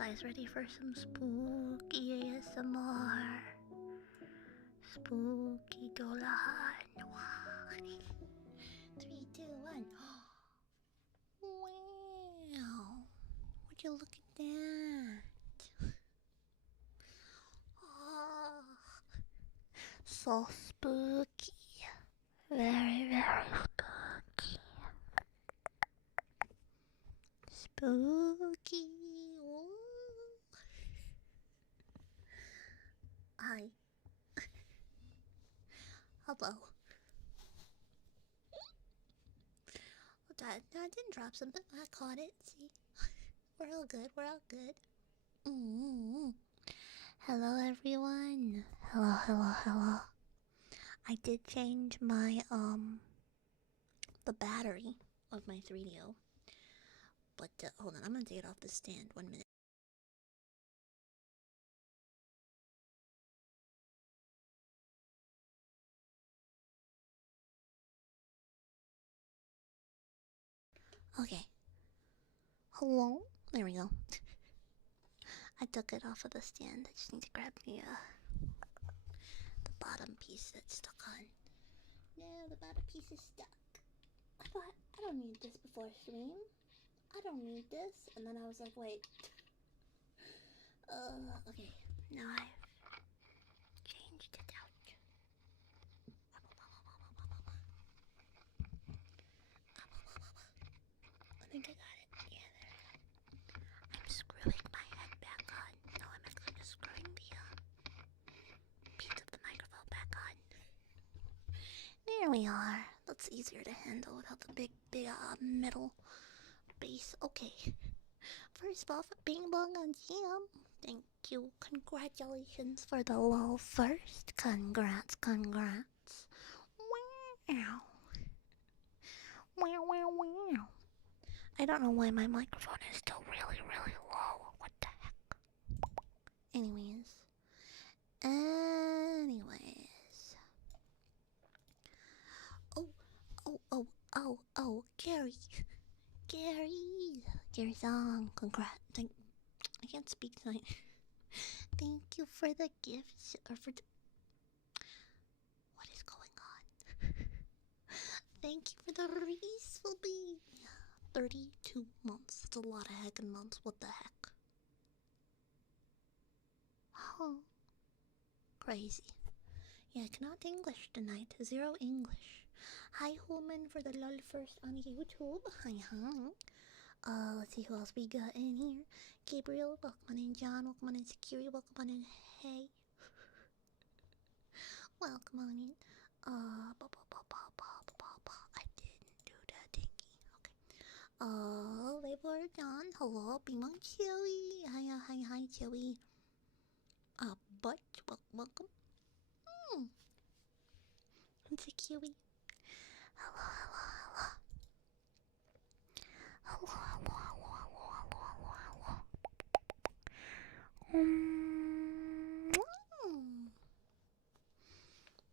Guys, ready for some spooky ASMR? Spooky Dullahan. 3, 2, 1. Wow. Would you look at that? Oh, so spooky. Very, very spooky. Spooky. Ooh. Hi. Hello. I didn't drop something. I caught it. See? We're all good. We're all good. Hello, everyone. Hello, hello, hello. I did change my, the battery of my 3DO. But, hold on. I'm gonna take it off the stand. 1 minute. Okay. Hello? There we go. I took it off of the stand. I just need to grab the bottom piece that's stuck on. No, the bottom piece is stuck. I thought, I don't need this before stream. I don't need this. And then I was like, wait. Okay. Now I've changed it out. I think I got it. Yeah, there. I'm screwing my head back on. No, I'm actually just screwing the piece of the microphone back on. There we are. That's easier to handle without the big metal base. Okay. First off, Bing Bong on Jam. Thank you. Congratulations for the LOL first. Congrats. Wow. Wow. I don't know why my microphone is still really low. What the heck? Anyways. Oh, Gary. Gary song. Congrats. I can't speak tonight. Thank you for the gifts. Or for the... What is going on? Thank you for the release. Will be 32 months. That's a lot of heckin' months. What the heck? Huh. Crazy. Yeah, I cannot English tonight. Zero English. Hi, Holman, for the lol first on YouTube. Hi. Let's see who else we got in here. Gabriel, welcome on in. John, welcome on in. Security, welcome on in. Hey. Welcome on in. I didn't do that thingy. Okay. Labor John, hello. Bimong Chewy. Hi, Chewy. But, welcome. It's a Kiwi. Hello.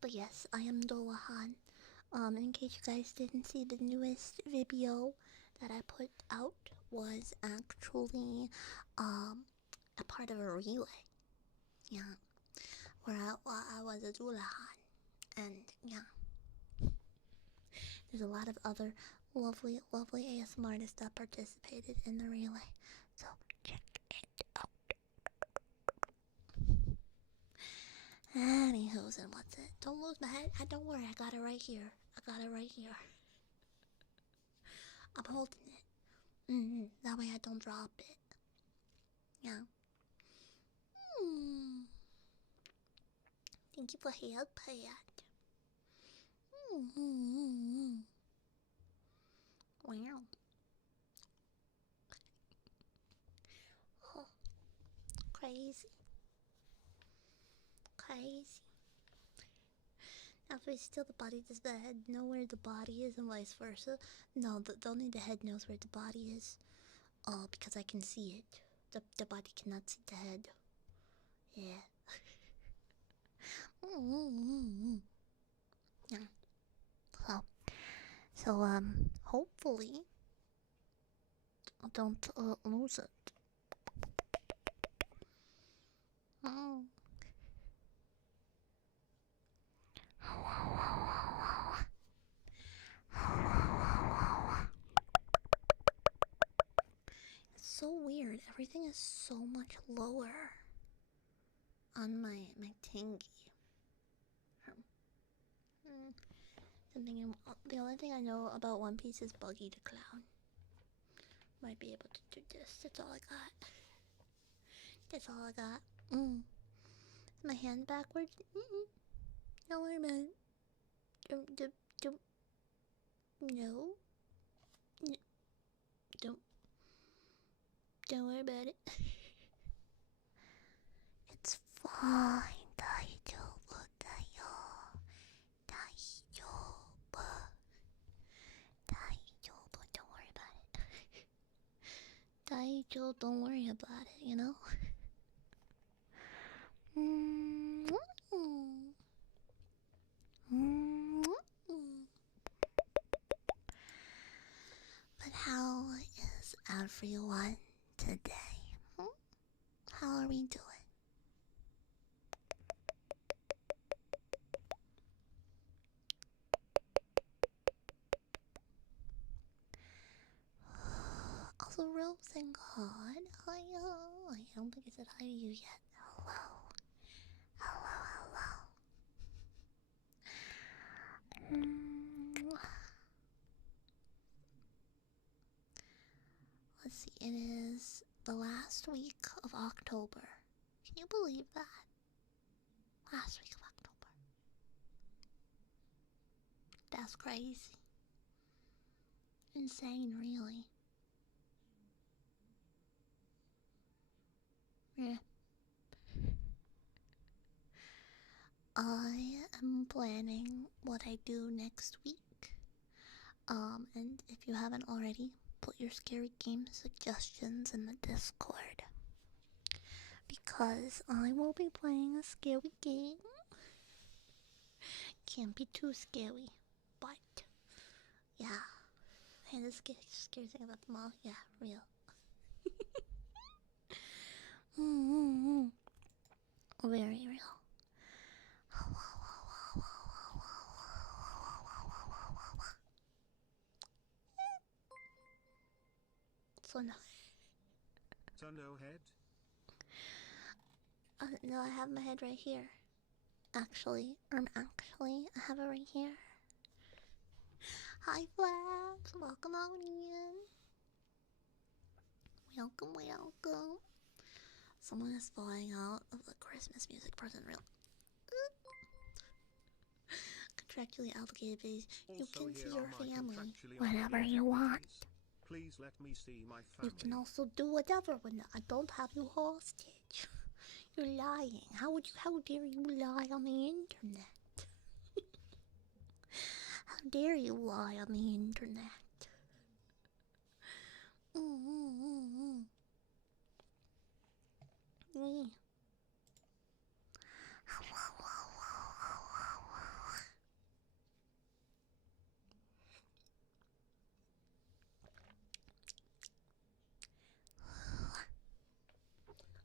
But yes, I am Dullahan. In case you guys didn't see, the newest video that I put out was actually a part of a relay. Yeah, where I was a Dullahan, and yeah, there's a lot of other lovely ASMR artists that participated in the relay. So check it out. Anywho's and what's it? Don't lose my head. Don't worry, I got it right here. I'm holding it. That way I don't drop it. Yeah. Thank you for help, Pat. Wow. Oh, crazy. Now if we steal the body, does the head know where the body is and vice versa? No, only the head knows where the body is. Oh, because I can see it. The body cannot see the head. Yeah. Yeah. So, hopefully I don't lose it. so weird. Everything is so much lower on my tingy. The only thing I know about One Piece is Buggy the Clown. Might be able to do this. That's all I got. That's all I got. My hand backwards. Don't worry about it. Don't. No. Don't. Don't worry about it. It's fine. 大丈夫だよ。大丈夫。大丈夫. Don't worry about it. 大丈夫. Don't worry about it, you know? But how is everyone today? How are we doing? Also, Rose and God, I don't think I said hi to you yet. Hello. Let's see, it is the last week of October. Can you believe that? Last week of October. That's crazy. Insane, really. Yeah. I am planning what I do next week. And if you haven't already, put your scary game suggestions in the Discord. Because I will be playing a scary game. Can't be too scary, but yeah. Hey, the scary thing about the mall, yeah, real. Very real. So no. So no head? No, I have my head right here. Actually, I have it right here. Hi, Flaps. Welcome on in. Welcome. Someone is falling out of the Christmas music present real. Contractually obligated babies. You can see your family whenever you want. Please let me see my family. You can also do whatever when I don't have you hostage. You're lying. How dare you lie on the internet? How dare you lie on the internet?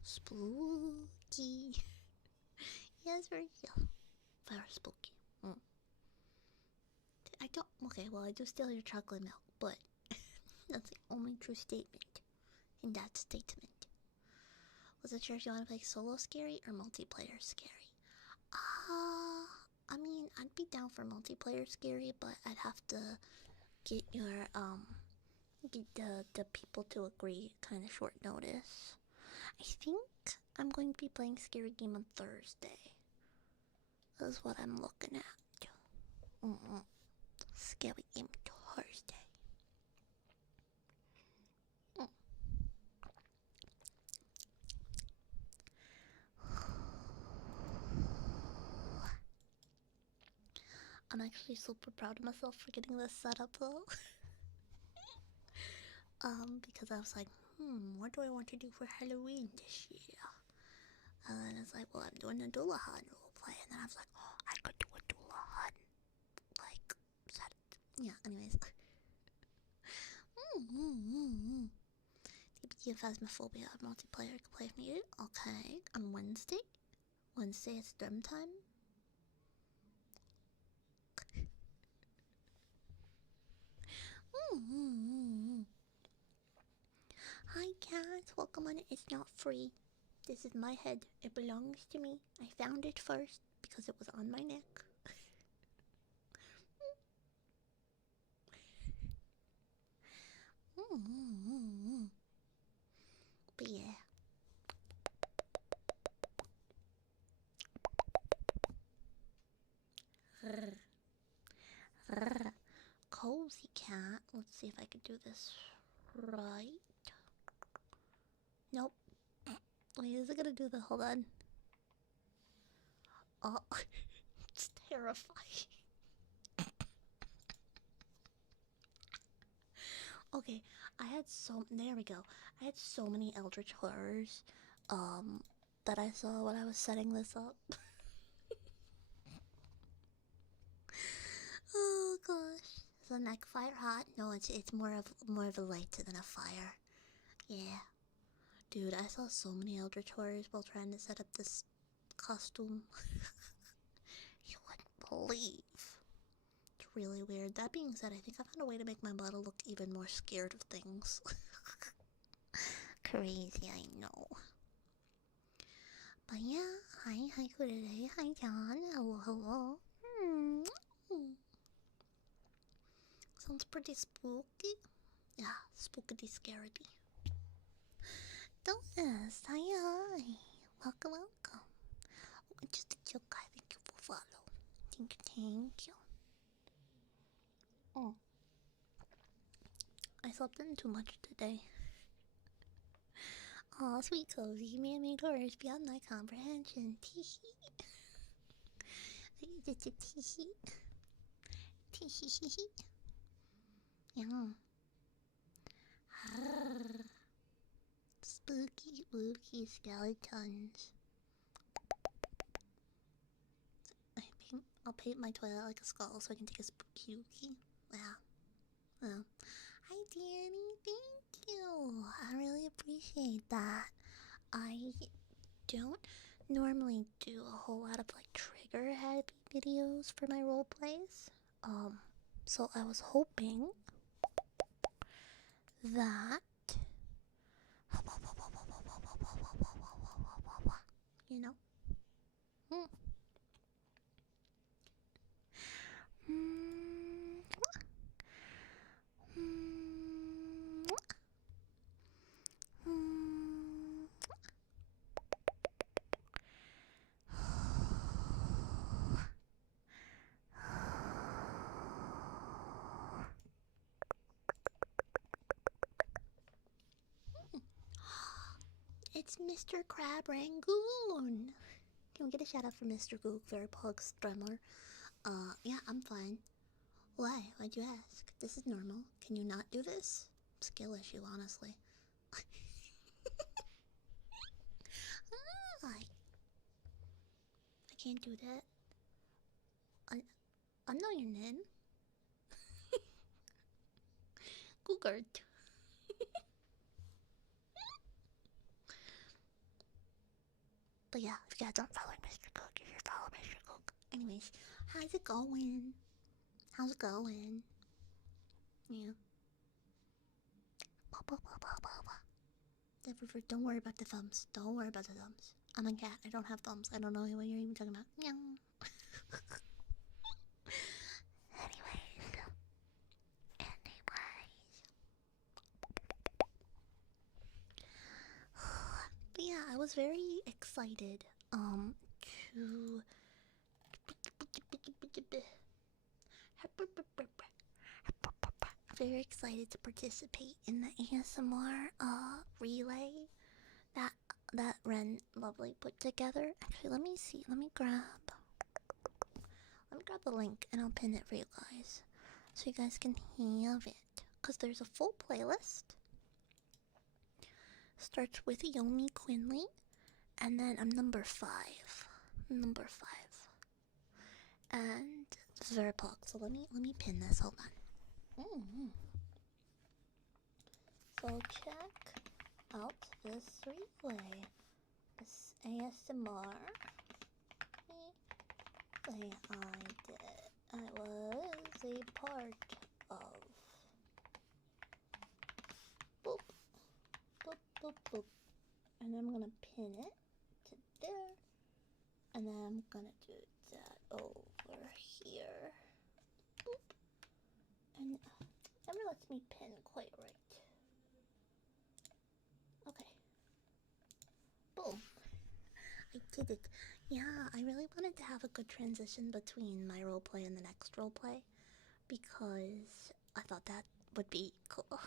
Spooky. Yes, very spooky. I do steal your chocolate milk, but that's the only true statement in that statement. Wasn't sure if you want to play solo scary or multiplayer scary. I mean, I'd be down for multiplayer scary, but I'd have to get the people to agree kind of short notice. I think I'm going to be playing scary game on Thursday. That's what I'm looking at. Scary game Thursday. I'm actually super proud of myself for getting this set up though. Because I was like, what do I want to do for Halloween this year? And then it's like, well, I'm doing a Dullahan roleplay. And then I was like, oh, I could do a Dullahan. Like, set. Yeah, anyways. DBT Phasmophobia multiplayer can play if needed. Okay, on Wednesday. Wednesday it's Durham time. Hi, Cat. Pokemon is not free. This is my head. It belongs to me. I found it first because it was on my neck. But yeah. Cozy cat. Let's see if I can do this right. Nope. Wait, is it gonna do the? Hold on. Oh, it's terrifying. Okay, there we go. I had so many Eldritch horrors, that I saw when I was setting this up. Oh gosh. Is the neck fire hot? No, it's more of a light than a fire. Yeah. Dude, I saw so many Eldritch horrors while trying to set up this costume. You wouldn't believe. It's really weird. That being said, I think I found a way to make my model look even more scared of things. Crazy, I know. But yeah, hi today, hi John, hello. Sounds pretty spooky. Yeah, spookity scaredy. Douglas, hi. Welcome. Oh, just a chill guy, thank you for follow. Thank you. Oh. I slept in too much today. Aw, sweet cozy, man-made horrors beyond my comprehension. Tee-hee. Tee-hee. Tee-hee. Yeah. Spooky skeletons. I'll paint my toilet like a skull so I can take a spooky dookie. Yeah. Hi Danny, thank you. I really appreciate that. I don't normally do a whole lot of like trigger heavy videos for my role plays. So I was hoping that you know. It's Mr. Crab Rangoon. Can we get a shout out for Mr. Goog Verpug Strummer? Yeah, I'm fine. Why? Why'd you ask? This is normal. Can you not do this? Skill issue, honestly. I can't do that. I know your name. Googert. But yeah, if you guys aren't following Mr. Cook, you should follow Mr. Cook. Anyways, how's it going? Yeah. Don't worry about the thumbs. I'm a cat. I don't have thumbs. I don't know what you're even talking about. Meow. Anyways. But yeah, I was very excited to very excited to participate in the ASMR relay that Ren Lovely put together. Actually, let me see. Let me grab the link and I'll pin it for you guys so you guys can have it. Cause there's a full playlist. Starts with Yomi Quinley, and then I'm number 5, and Verpog. So let me pin this. Hold on. So check out this relay, this ASMR relay I was a part of. Boop, boop, boop, boop. And I'm gonna pin it to there. And then I'm gonna do that over here. Boop. And never lets me pin quite right. Okay. Boom. I did it. Yeah, I really wanted to have a good transition between my roleplay and the next roleplay because I thought that would be cool.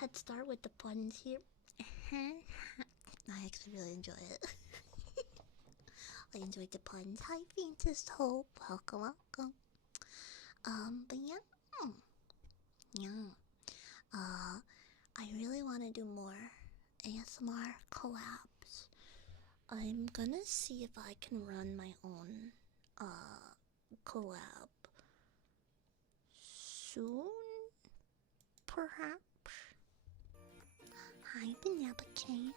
Head start with the puns here. I actually really enjoy it. I enjoyed the puns. Hi, Faintest Hope. Welcome, welcome. But yeah. Yeah. I really want to do more ASMR collabs. I'm gonna see if I can run my own collab soon, perhaps. Hi, Banana Cat.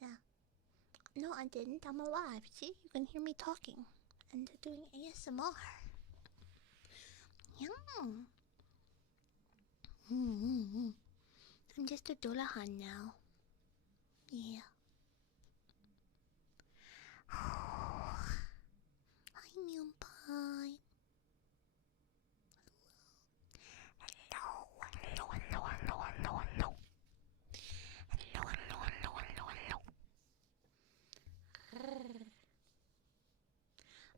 Yeah. No, I didn't. I'm alive. See, you can hear me talking and doing ASMR. Yeah. I'm just a Dullahan now. Yeah. Hi, Moon Pie. Hello, hello, hello, hello, hello, hello. Hello, hello, hello, hello, hello.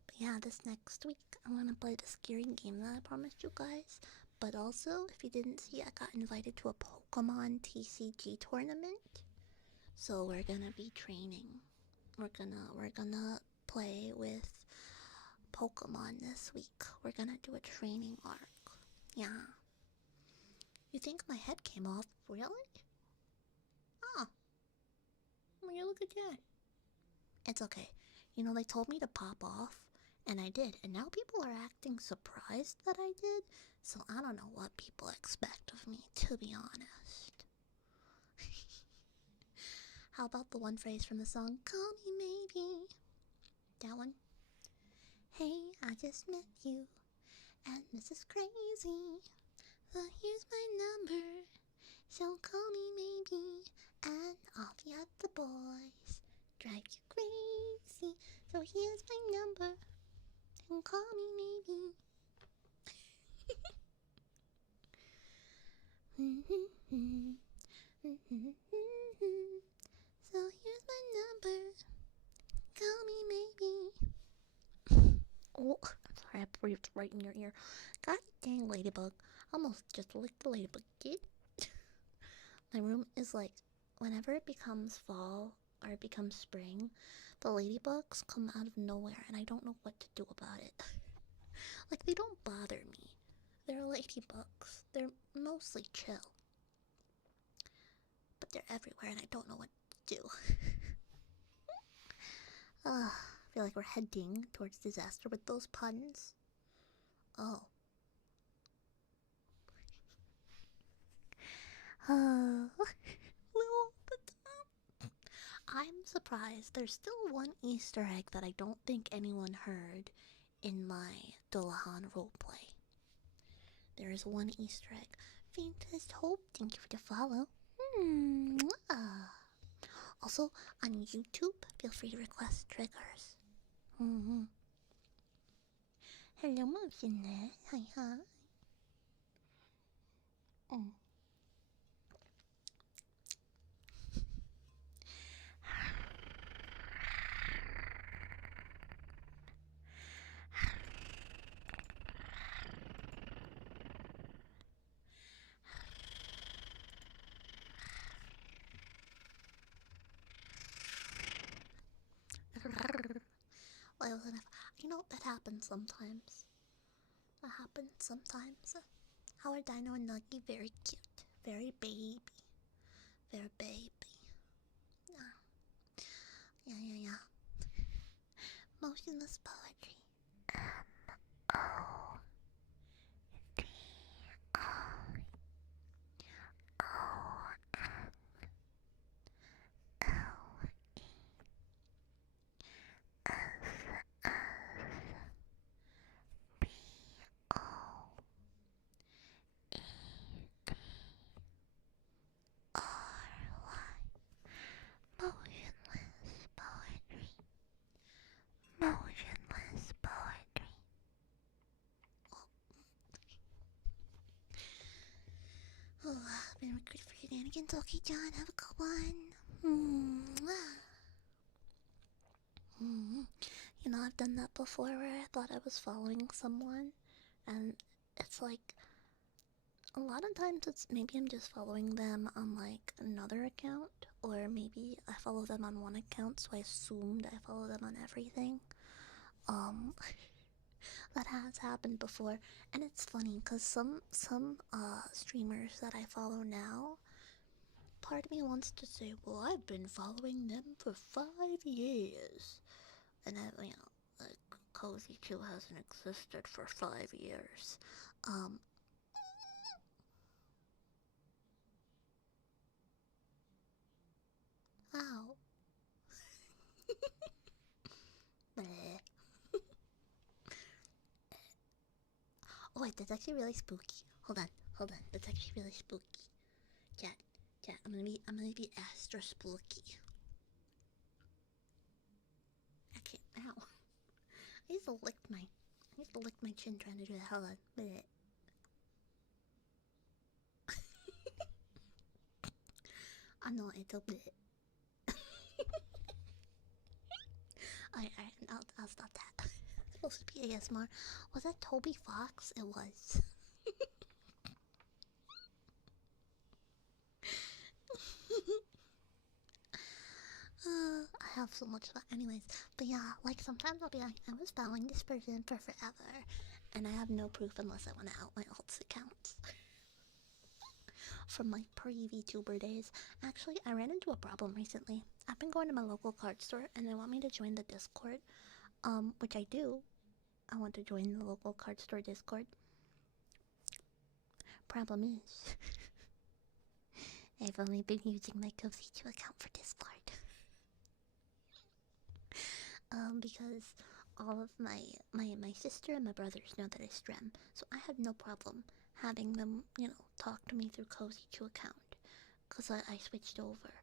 But yeah, this next week I'm gonna play the scary game that I promised you guys. But also, if you didn't see, I got invited to a Pokemon TCG tournament. So we're gonna be training. We're gonna play with Pokemon this week. We're gonna do a training arc. Yeah. You think my head came off? Really? Oh. Well, you look at that. It's okay. You know, they told me to pop off, and I did. And now people are acting surprised that I did. So I don't know what people expect of me, to be honest. How about the one phrase from the song, Call Me Maybe? That one? Hey, I just met you, and this is crazy. But here's my number, so call me maybe. And all the other boys drive you crazy. So here's my number, and call me maybe. So here's my number, call me maybe. Oh, sorry, I breathed right in your ear. God dang, ladybug. Almost just licked the ladybug, kid. My room is like, whenever it becomes fall or it becomes spring, the ladybugs come out of nowhere and I don't know what to do about it. Like, they don't bother me. They're ladybugs. They're mostly chill. But they're everywhere and I don't know what to do. I feel like we're heading towards disaster with those puns. Oh. I'm surprised there's still one Easter egg that I don't think anyone heard in my Dullahan roleplay. There is one Easter egg. Faintest Hope, thank you for the follow. Also, on YouTube, feel free to request triggers. Hello, Motionless. Hi, hi. You know, that happens sometimes. That happens sometimes. Our Dino and Nuggy, very cute. Very baby. Very baby. Yeah, yeah, yeah. Motionless poetry. Oh. been recruited for shenanigans. Okay, John, have a good one. You know, I've done that before where I thought I was following someone, and it's like a lot of times it's maybe I'm just following them on like another account, or maybe I follow them on one account, so I assumed I follow them on everything. Um, that has happened before, and it's funny because some streamers that I follow now, part of me wants to say, well, I've been following them for 5 years, and like Cozy 2 hasn't existed for 5 years. Um, Ow. Bleh. Oh wait, that's actually really spooky. Hold on. That's actually really spooky. Chat, I'm gonna be extra spooky. Okay, ow. I used to lick my chin trying to do that. Hold on. Bleh. I know it's a bit. Alright, I'll stop that. It's supposed to be ASMR. Was that Toby Fox? It was. I have so much fun. Anyways, but yeah, like sometimes I'll be like, I was following this person for forever, and I have no proof unless I want to out my alts accounts. From my pre-VTuber days. Actually, I ran into a problem recently. I've been going to my local card store, and they want me to join the Discord, which I do. I want to join the local card store Discord. Problem is, I've only been using my Cozy2 account for Discord. Because all of my sister and my brothers know that I stream, so I have no problem having them, talk to me through Cozy2 account. Because I switched over.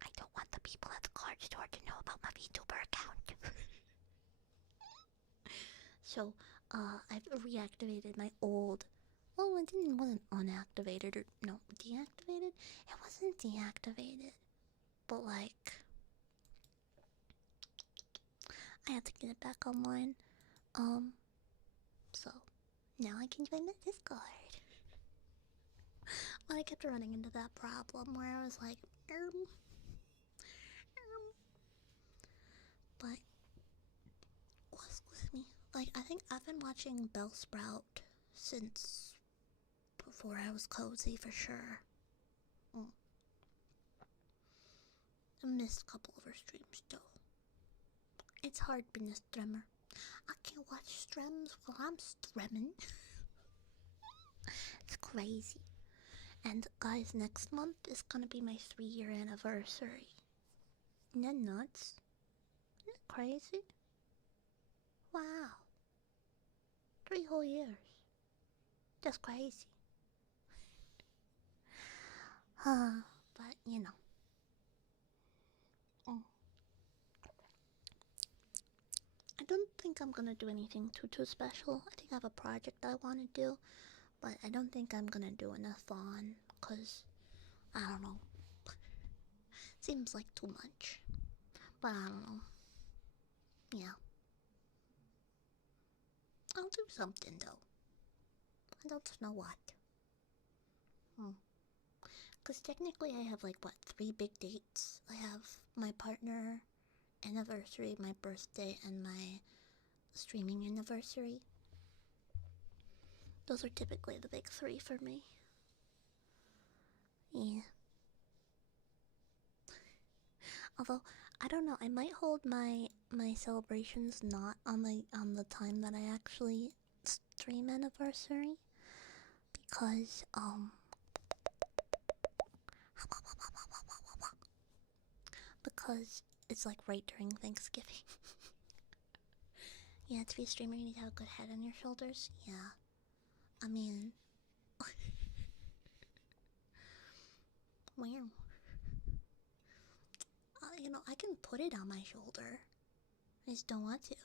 I don't want the people at the card store to know about my VTuber account. So, I've reactivated my old. Well, wasn't unactivated or no deactivated. It wasn't deactivated, but like I had to get it back online. So now I can join the Discord. But I kept running into that problem where I was like, but excuse me. Like I think I've been watching Bellsprout since before I was cozy for sure. I missed a couple of her streams though. It's hard being a streamer. I can't watch streams while I'm streaming. It's crazy. And guys, next month is gonna be my 3-year anniversary. Isn't that nuts? Isn't that crazy? Wow. 3 whole years. That's crazy. But you know. I don't think I'm gonna do anything too special. I think I have a project I wanna do, but I don't think I'm gonna do an a-thon, cause I don't know. Seems like too much. But I don't know. Yeah. I'll do something though. I don't know what. Because technically I have like, what, 3 big dates? I have my partner anniversary, my birthday, and my streaming anniversary. Those are typically the big 3 for me. Yeah. Although, I don't know, I might hold my celebrations not on the time that I actually stream anniversary. Because, because it's like right during Thanksgiving. Yeah, to be a streamer, you need to have a good head on your shoulders. Yeah. I mean, wow. I can put it on my shoulder. I just don't want to.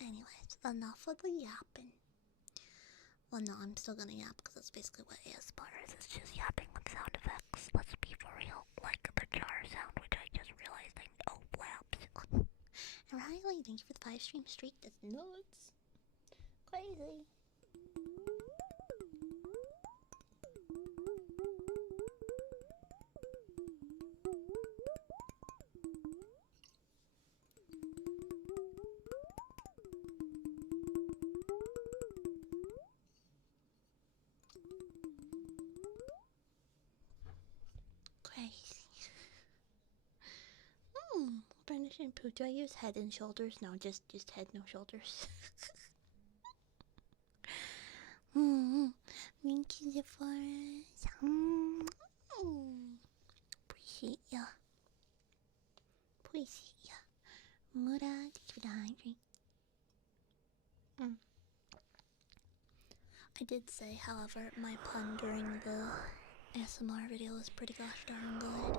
Anyways, enough of the yapping. Well, no, I'm still gonna yap because that's basically what ASMR is. It's just yapping with sound effects. Let's be for real. Like the jar sound, which I just realized I overlapped. And Riley, thank you for the 5-stream streak. That's nuts. Crazy. Crazy. Brenda shampoo. Do I use head and shoulders? No, just head, no shoulders. Thank you, Zephyrus. Appreciate ya. Appreciate ya. Mura, thank you for the hydrate. I did say, however, my pun during the ASMR video was pretty gosh darn good.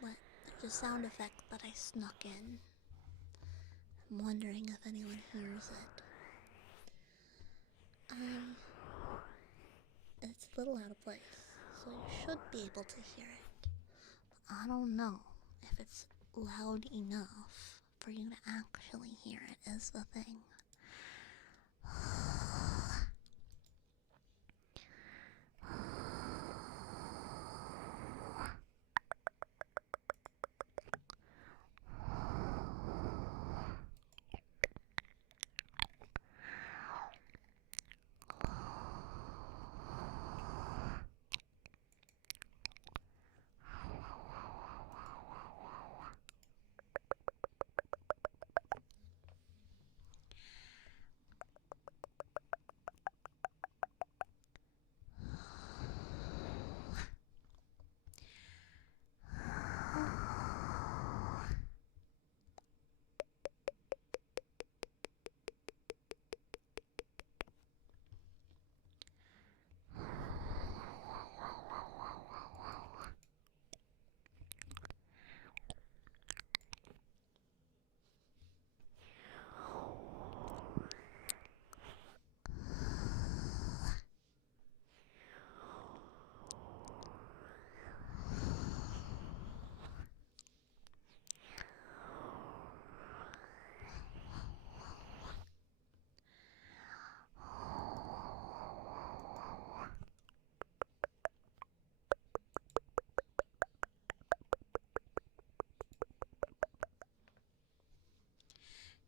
But there's a sound effect that I snuck in. I'm wondering if anyone hears it. It's a little out of place, so you should be able to hear it. But I don't know if it's loud enough for you to actually hear it, is the thing.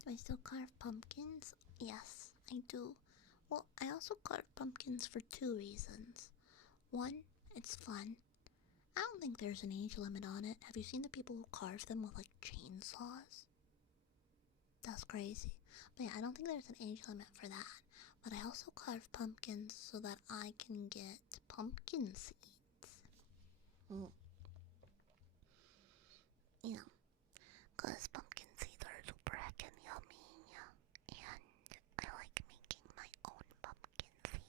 Do I still carve pumpkins? Yes, I do. Well, I also carve pumpkins for 2 reasons. One, it's fun. I don't think there's an age limit on it. Have you seen the people who carve them with, like, chainsaws? That's crazy. But yeah, I don't think there's an age limit for that. But I also carve pumpkins so that I can get pumpkin seeds. You know, because pumpkin seeds are super heckin' yummy. And I like making my own pumpkin seeds.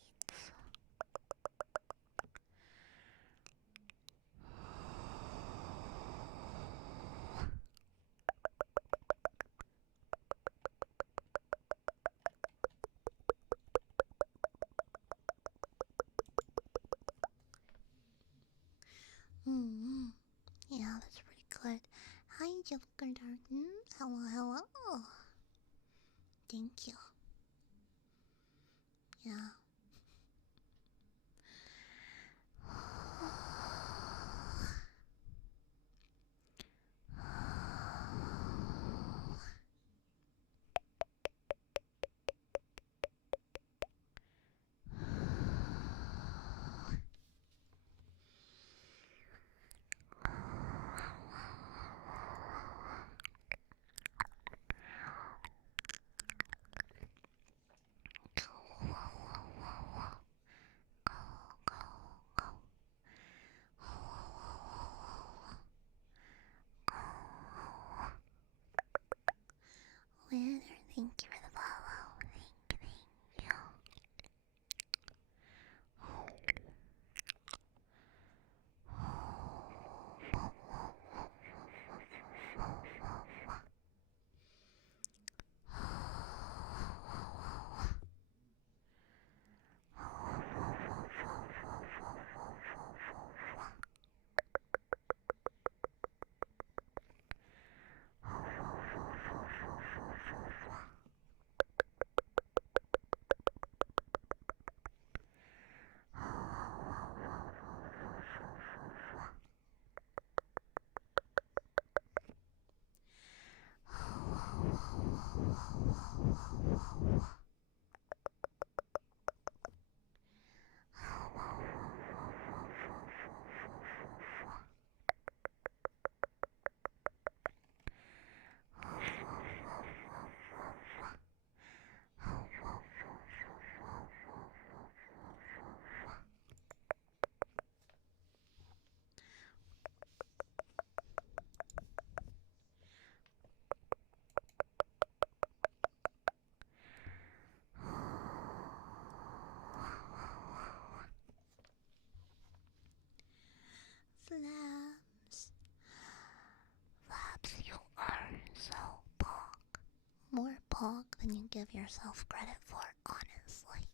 give yourself credit for, honestly.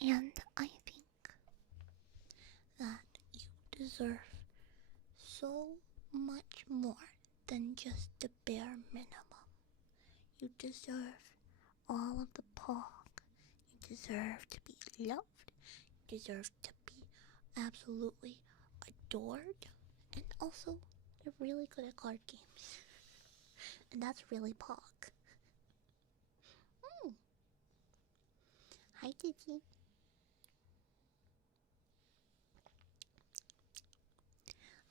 And I think that you deserve so much more than just the bare minimum. You deserve all of the pog. You deserve to be loved. You deserve to be absolutely adored. And also, you're really good at card games. And that's really pog. Hi, Gigi.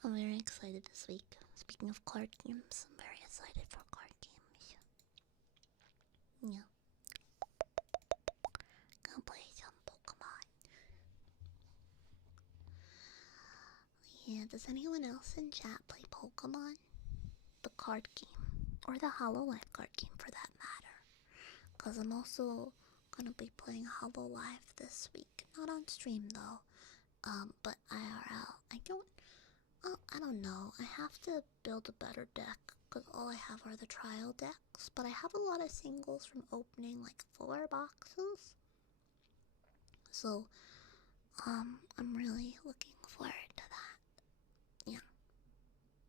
I'm very excited this week. Speaking of card games, I'm very excited for card games. Yeah. Gonna play some Pokemon. Yeah, does anyone else in chat play Pokemon? The card game. Or the Hololive card game for that matter. Because I'm also gonna be playing Hololive this week. Not on stream though. But IRL. I don't know. I have to build a better deck. Because all I have are the trial decks. But I have a lot of singles from opening like 4 boxes. So, I'm really looking forward to that.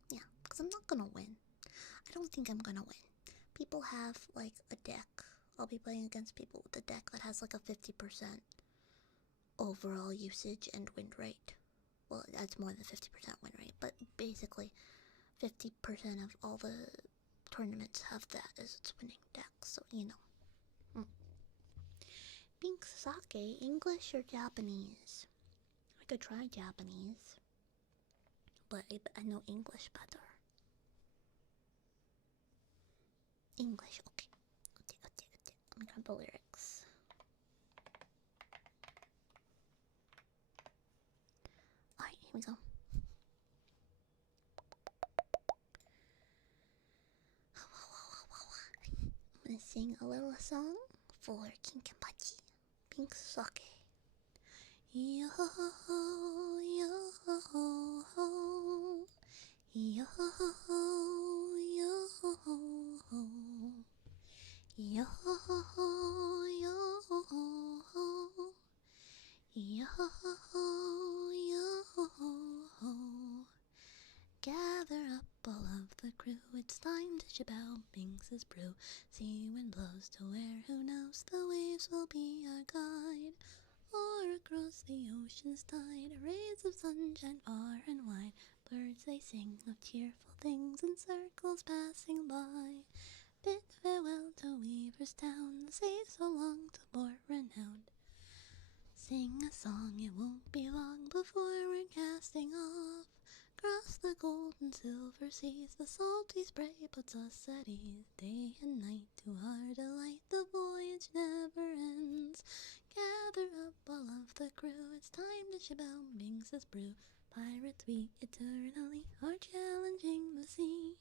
Yeah, because I'm not gonna win. I don't think I'm gonna win. People have, like, a deck. I'll be playing against people with a deck that has, like, a 50% overall usage and win rate. Well, that's more than 50% win rate, but basically 50% of all the tournaments have that as its winning deck, so, you know. Pink sake, English or Japanese? I could try Japanese, but I know English better. English, okay. Let me grab the lyrics. Alright, here we go. I'm gonna sing a little song for Kinkampachi. Pink sake. Yo ho ho, yo ho ho, yo ho ho, yo ho ho, yo ho ho, yo ho ho, yo ho, yo ho. Gather up all of the crew, it's time to ship out Binks's brew. Sea wind blows to where, who knows, the waves will be our guide. Or across the ocean's tide, rays of sunshine far and wide. Birds they sing of cheerful things in circles passing by. Bid farewell to Weaver's town, say so long to port renowned. Sing a song, it won't be long before we're casting off. Across the gold and silver seas, the salty spray puts us at ease. Day and night, to our delight, the voyage never ends. Gather up all of the crew, it's time to ship out Binks's brew. Pirates we eternally are challenging the sea.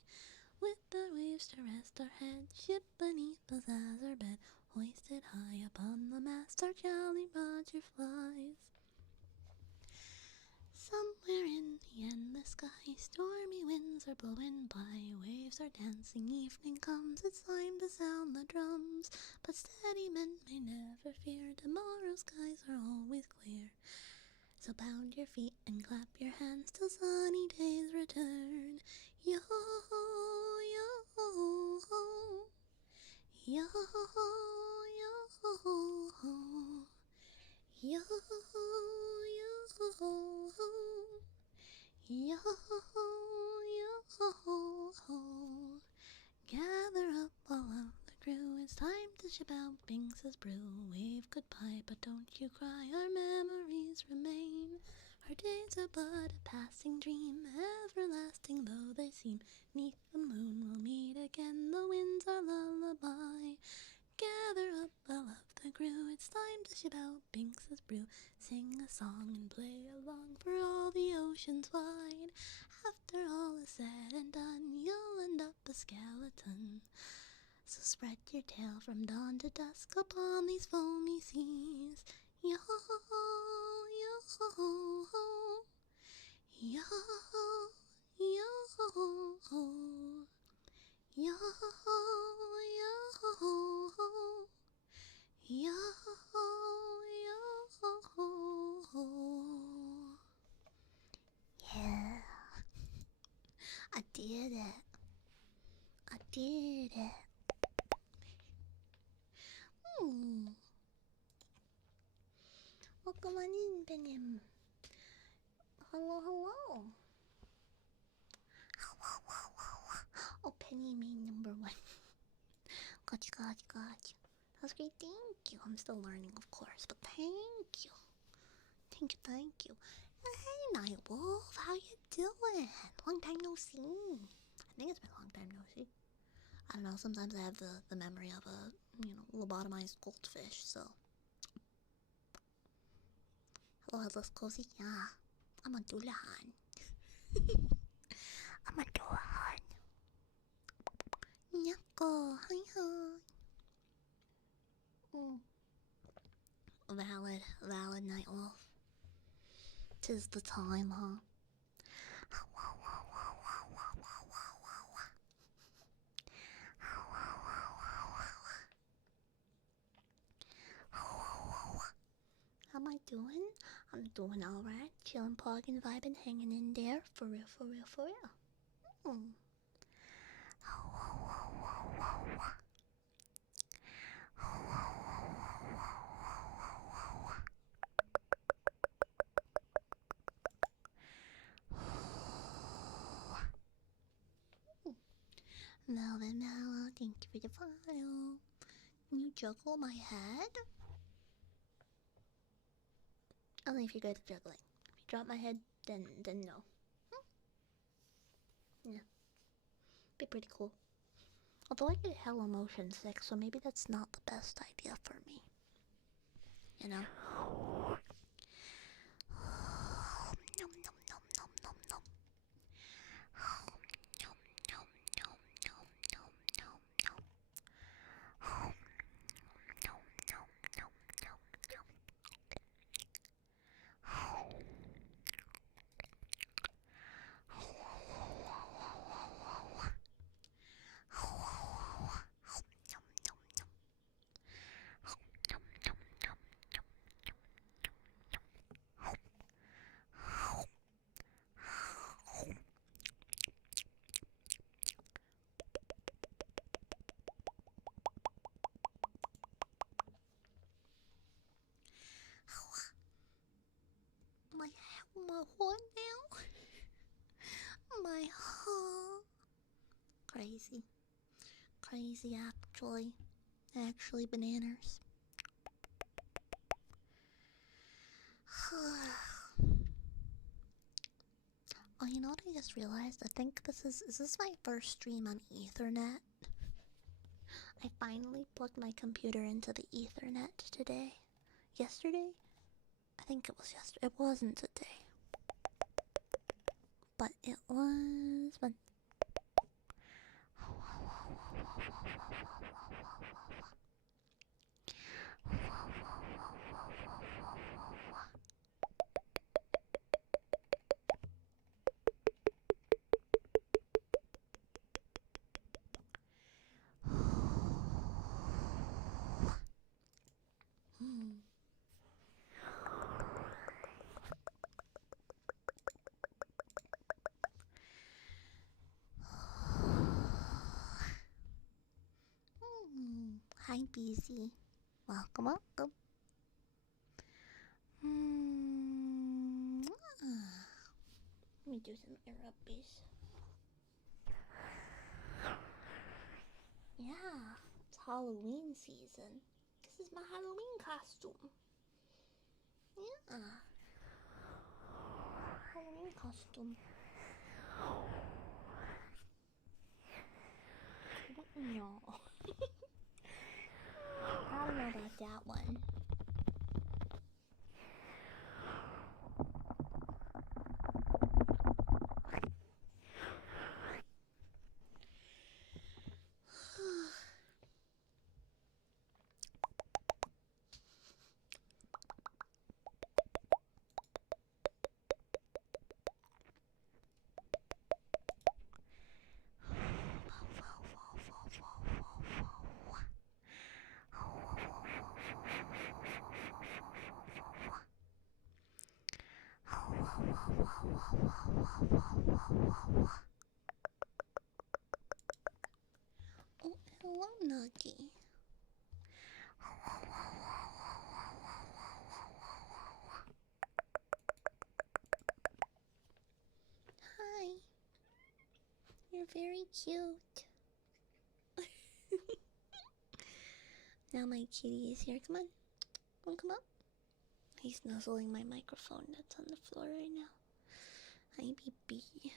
With the waves to rest our head, ship beneath us as our bed. Hoisted high upon the mast, our jolly Roger flies. Somewhere in the endless sky, stormy winds are blowing by. Waves are dancing, evening comes, it's time to sound the drums. But steady men may never fear, tomorrow's skies are always clear. So pound your feet and clap your hands till sunny days return. Yo ho ho, yo ho ho, yo ho ho, yo ho ho, yo ho ho, yo ho ho, yo ho ho, yo ho ho. Gather up all of the crew, it's time to ship out Binks's brew. Wave goodbye, but don't you cry, our memories remain. Our days are but a passing dream, everlasting though they seem. Neath the moon we'll meet again, the wind's our lullaby. Gather up all of the crew, it's time to ship out Binks's brew. Sing a song and play along for all the oceans wide. After all is said and done, you'll end up a skeleton. So spread your tail from dawn to dusk upon these foamy seas. Yo ho ho, yo ho ho, yo ho, yo ho ho, yo ho, yo ho did it. I did it. Hmm. Welcome on in, Benim. Hello, hello. Oh, Penny main number 1. Gotcha. That's great, thank you. I'm still learning, of course, but thank you. Thank you. Hey, Nightwolf, how you doing? Long time no see. I think it's been a long time no see. I don't know, sometimes I have the memory of a, lobotomized goldfish, so. Hello, Headless Cozy. Yeah, I'm a Dullahan. I'm a Dullahan. Nyako, hi. Valid Nightwolf. 'Tis the time, huh? How am I doing? I'm doing alright. Chillin', poggin', vibin', hanging in there. For real. Melvin Mallow, thank you for the follow. Can you juggle my head? Only if you're good at juggling. If you drop my head, then no. Yeah. Be pretty cool. Although I get hella motion sick, so maybe that's not the best idea for me. You know? My what now? My crazy actually bananas. Oh, you know what I just realized? I think is this my first stream on Ethernet? I finally plugged my computer into the Ethernet today. Yesterday? I think it was yesterday. It wasn't today. But it was when. Hi, BZ. Welcome. Let me do some air uppies. Yeah, it's Halloween season. This is my Halloween costume. Yeah. Halloween costume. No. I don't know about that one. Nuggy. Hi. You're very cute. Now my kitty is here. Come on. Come up. He's nuzzling my microphone that's on the floor right now. Hi, baby. You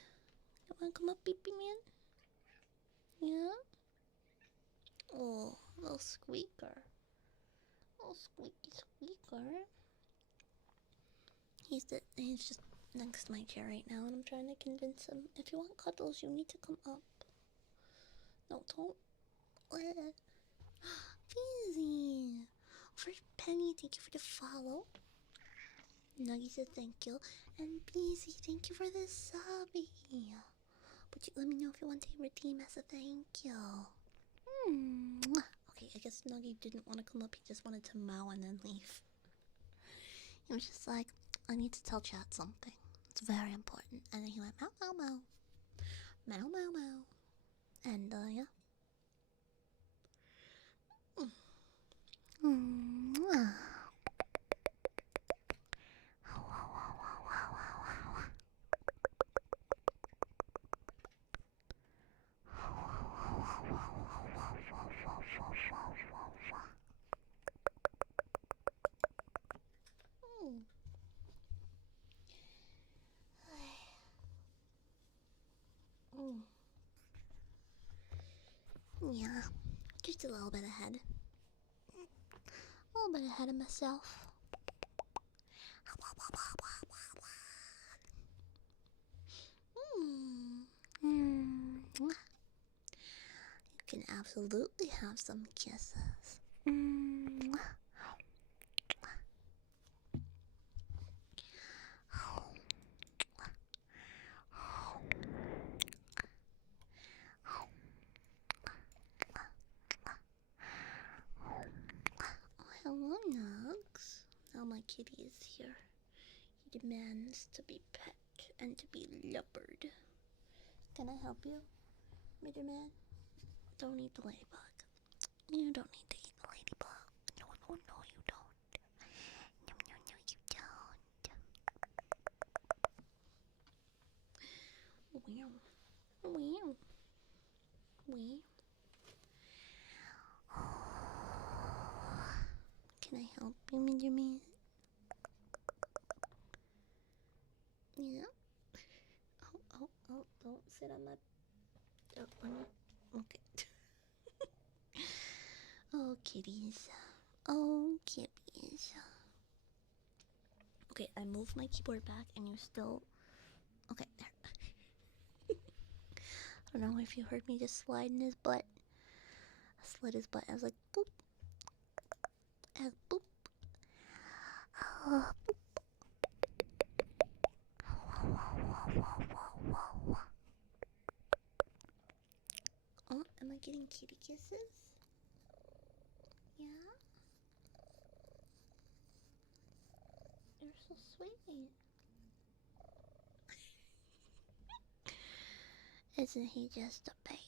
wanna come up, baby man? Yeah? Oh, little squeaker. Little squeaky squeaker. He's just next to my chair right now, and I'm trying to convince him, if you want cuddles, you need to come up. No, don't. Easy. First, Penny, thank you for the follow. Nuggy said thank you. And Beezy, thank you for the subby. But you let me know if you want to redeem as a thank you. Okay, I guess Nuggy didn't want to come up. He just wanted to meow and then leave. He was just like, I need to tell chat something. It's very important. And then he went meow, meow, meow. Meow, meow, meow. And, yeah. Yeah, just a little bit ahead. A little bit ahead of myself. You can absolutely have some kisses. Hello, Nugs. Now my kitty is here. He demands to be pet and to be lubbered. Can I help you, Mr. Man? Don't eat the ladybug. You don't need to eat the ladybug. No, no, no, you don't. No, no, no, you don't. Wow. Wow. Wow. Can I help you, Mr. Man? Yeah. Oh, don't sit on my... Okay. Oh, kitties. Oh, kitties. Okay, I moved my keyboard back and you're still... Okay, there. I don't know if you heard me just slide in his butt. I slid his butt. I was like, boop. And boop. Boop. Oh, am I getting kitty kisses? Yeah? You're so sweet. Isn't he just a baby?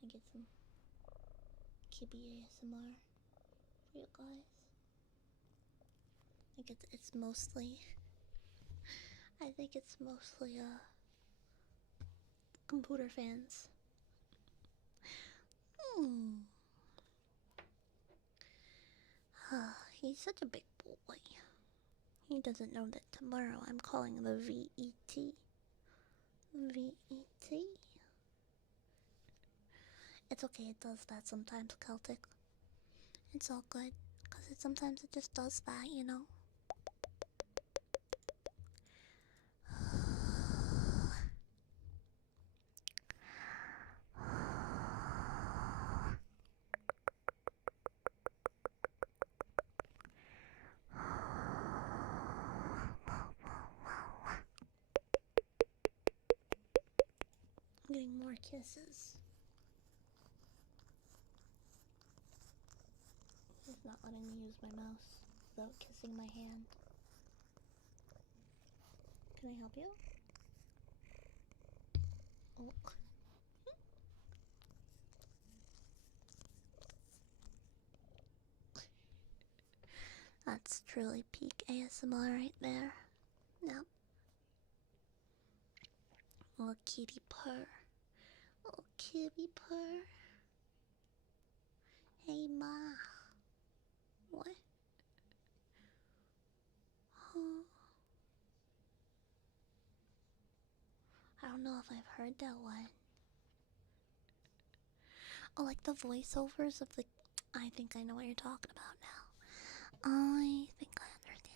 Trying to get some Kibby ASMR for you guys. I think it's mostly... I think it's mostly, computer fans. He's such a big boy. He doesn't know that tomorrow I'm calling the VET. VET? It's okay, it does that sometimes, Celtic. It's all good, because sometimes it just does that, you know? I'm getting more kisses. He's not letting me use my mouse. without kissing my hand. Can I help you? Oh. That's truly peak ASMR right there. Yep. Oh, kitty purr. Oh, kitty purr. Hey, ma. What? Huh? I don't know if I've heard that one. Oh, like the voiceovers of the... I think I know what you're talking about now. I think I understand.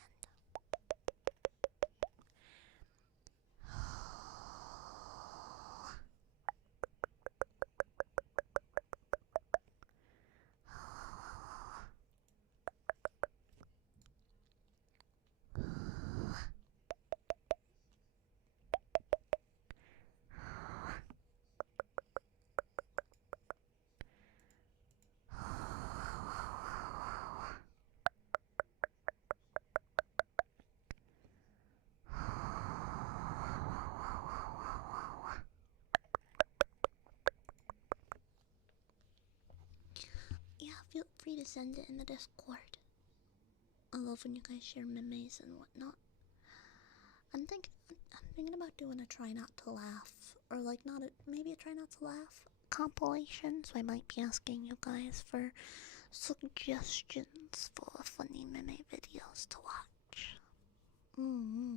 Yeah, feel free to send it in the Discord. I love when you guys share memes and whatnot. I'm thinking about doing a try not to laugh, or like maybe a try not to laugh compilation. So I might be asking you guys for suggestions for funny meme videos to watch. Mm-hmm.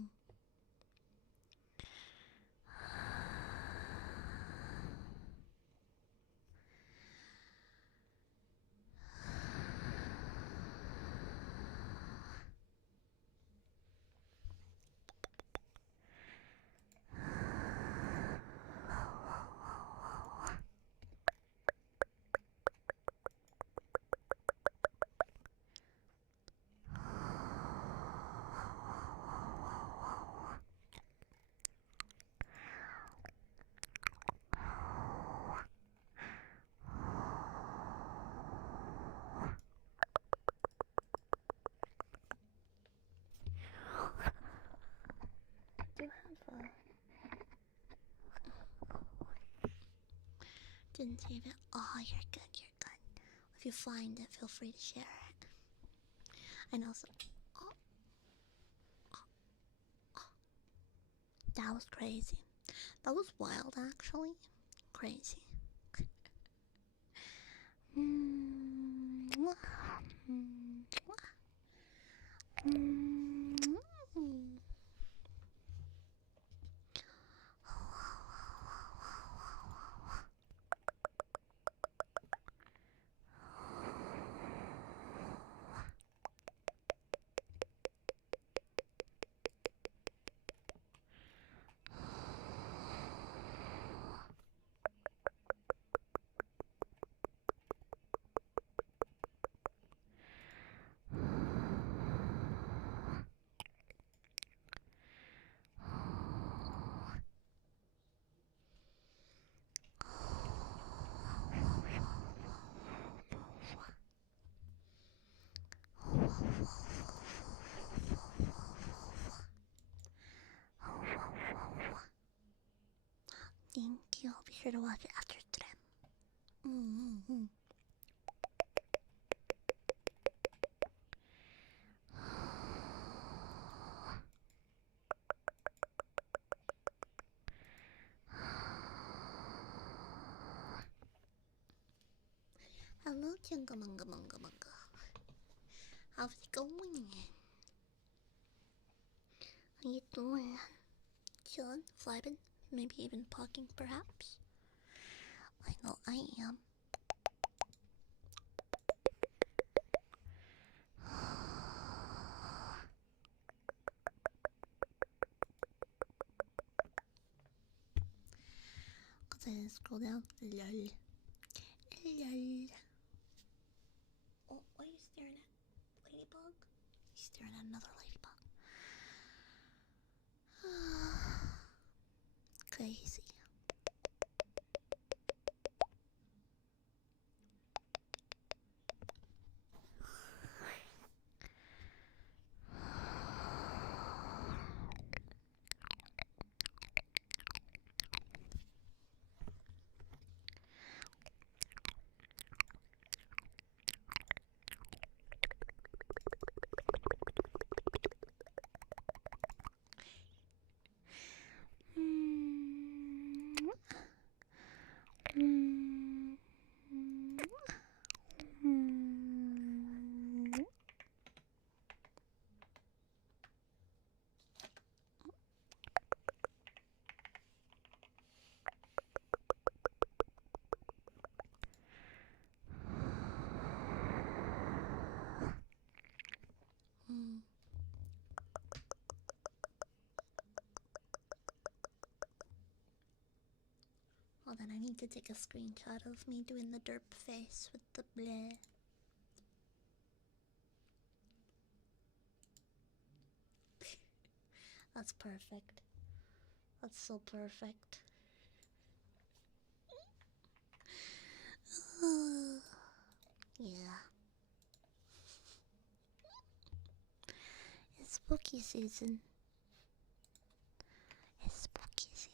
Do have a... Didn't save it. Oh, you're good, you're good. If you find it, feel free to share it. And also... Oh, that was crazy. That was wild, actually. Crazy. Thank you. I'll be sure to watch it after stream. Hello, Chungamungamungamunga. How's it going? How you doing? Chillin', vibing, maybe even talking, perhaps? I know I am. Cause I didn't scroll down. Lol. Lol. Oh, what are you staring at? Ladybug? He's staring at another ladybug. Crazy. Hold on, I need to take a screenshot of me doing the derp face with the bleh. That's perfect. That's so perfect. Yeah. It's spooky season. It's spooky season.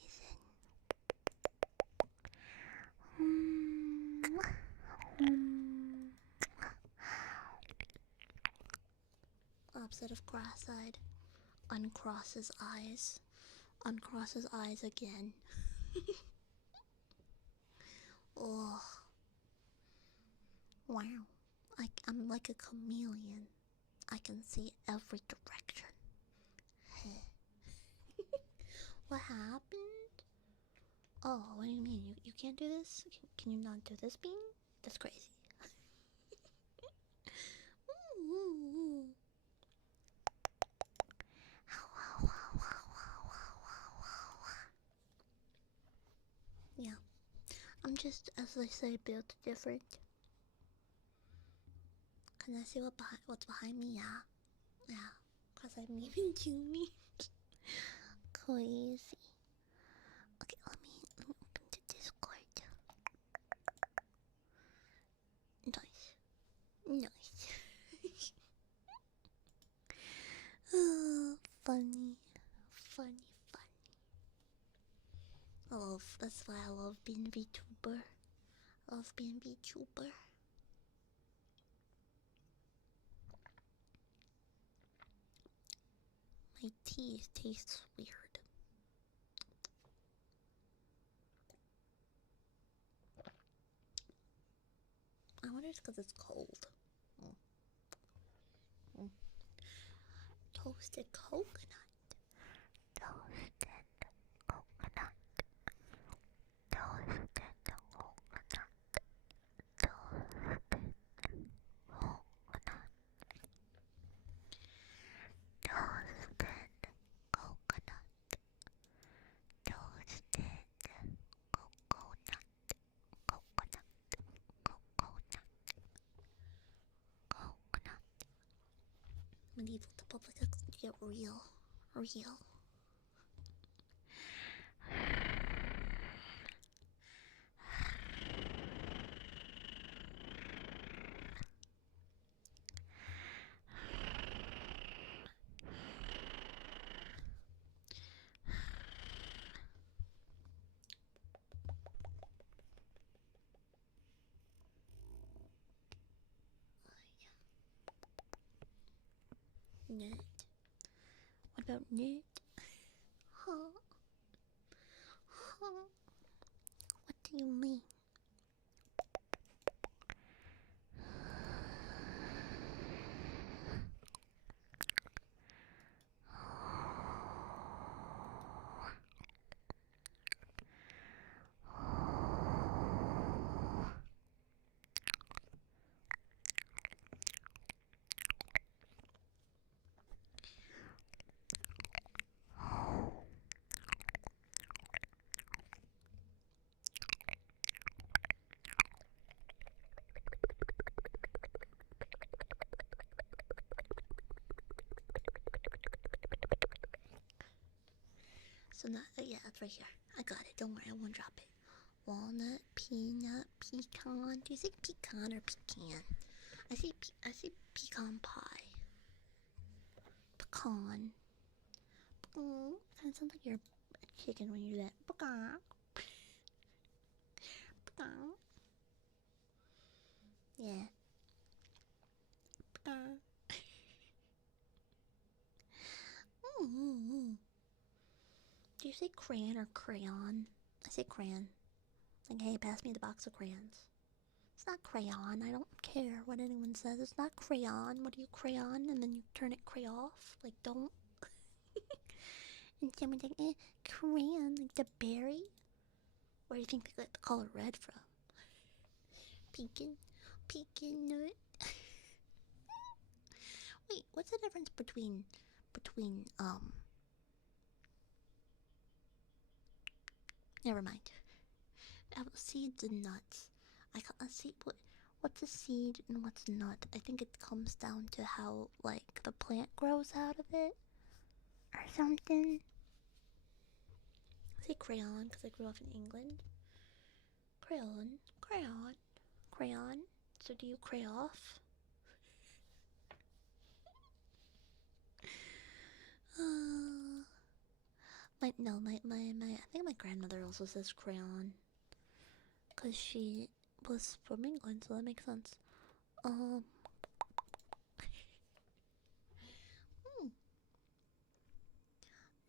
Opposite of cross-eyed. Uncross his eyes. Uncross his eyes again. Oh. Wow. I'm like a chameleon. I can see every direction. What happened? Oh, what do you mean? You can't do this? Can you not do this, Bean? That's crazy. Yeah. I'm just, as they say, built different. Can I see what's behind me? Yeah. Yeah. Cause I'm even to me. Crazy. Okay, let me open the Discord. Nice. Nice. Oh, funny. Funny. That's why I love being a VTuber. I love being a VTuber. My tea tastes weird. I wonder if it's because it's cold. Toasted coconut. Toasted coconut. Toasted coconut. Toasted coconut. Toasted coconut. Toasted coconut. Coconut. Medieval to public get real. Nerd. What about nerd? Huh? What do you mean? So now, yeah, it's right here. I got it. Don't worry, I won't drop it. Walnut, peanut, pecan. Do you say pecan or pecan? I say pecan pie. Pecan. Kind of sounds like you're a chicken when you do that. Pecan. Pecan. Yeah. Pecan. Do you say crayon or crayon? I say crayon. Like, hey, pass me the box of crayons. It's not crayon. I don't care what anyone says. It's not crayon. What do you crayon? And then you turn it cray off. Like, don't. And someone's like, crayon, like the berry? Where do you think they got the color red from? Pecan nut. Wait, what's the difference between never mind. seeds and nuts. I can't see what's a seed and what's a nut. I think it comes down to how like the plant grows out of it or something. I say crayon because I grew up in England. Crayon, crayon, crayon. So do you cray off? My no, my I think my grandmother also says crayon. Cause she was from England, so that makes sense. Hmm.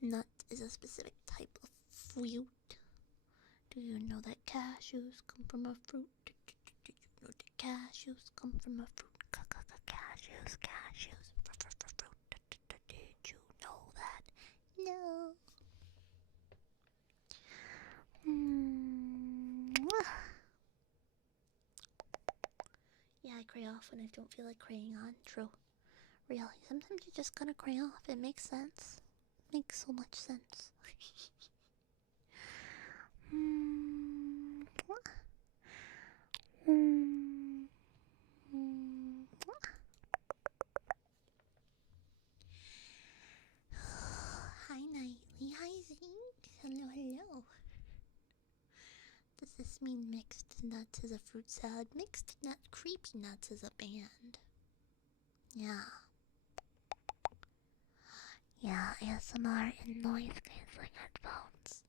Nut is a specific type of fruit. Do you know that cashews come from a fruit? Do you know that cashews come from a fruit? Cashews, cashews, fruit. Did you know that? No. Yeah, I cray off when I don't feel like craying on. True. Really, sometimes you just gotta cray off. It makes sense. Makes so much sense. Hi, Nightly. Hi, Zink. Hello, hello. Does this mean Mixed Nuts is a fruit salad? Mixed Nut Creepy Nuts is a band. Yeah. Yeah, ASMR and noise canceling headphones.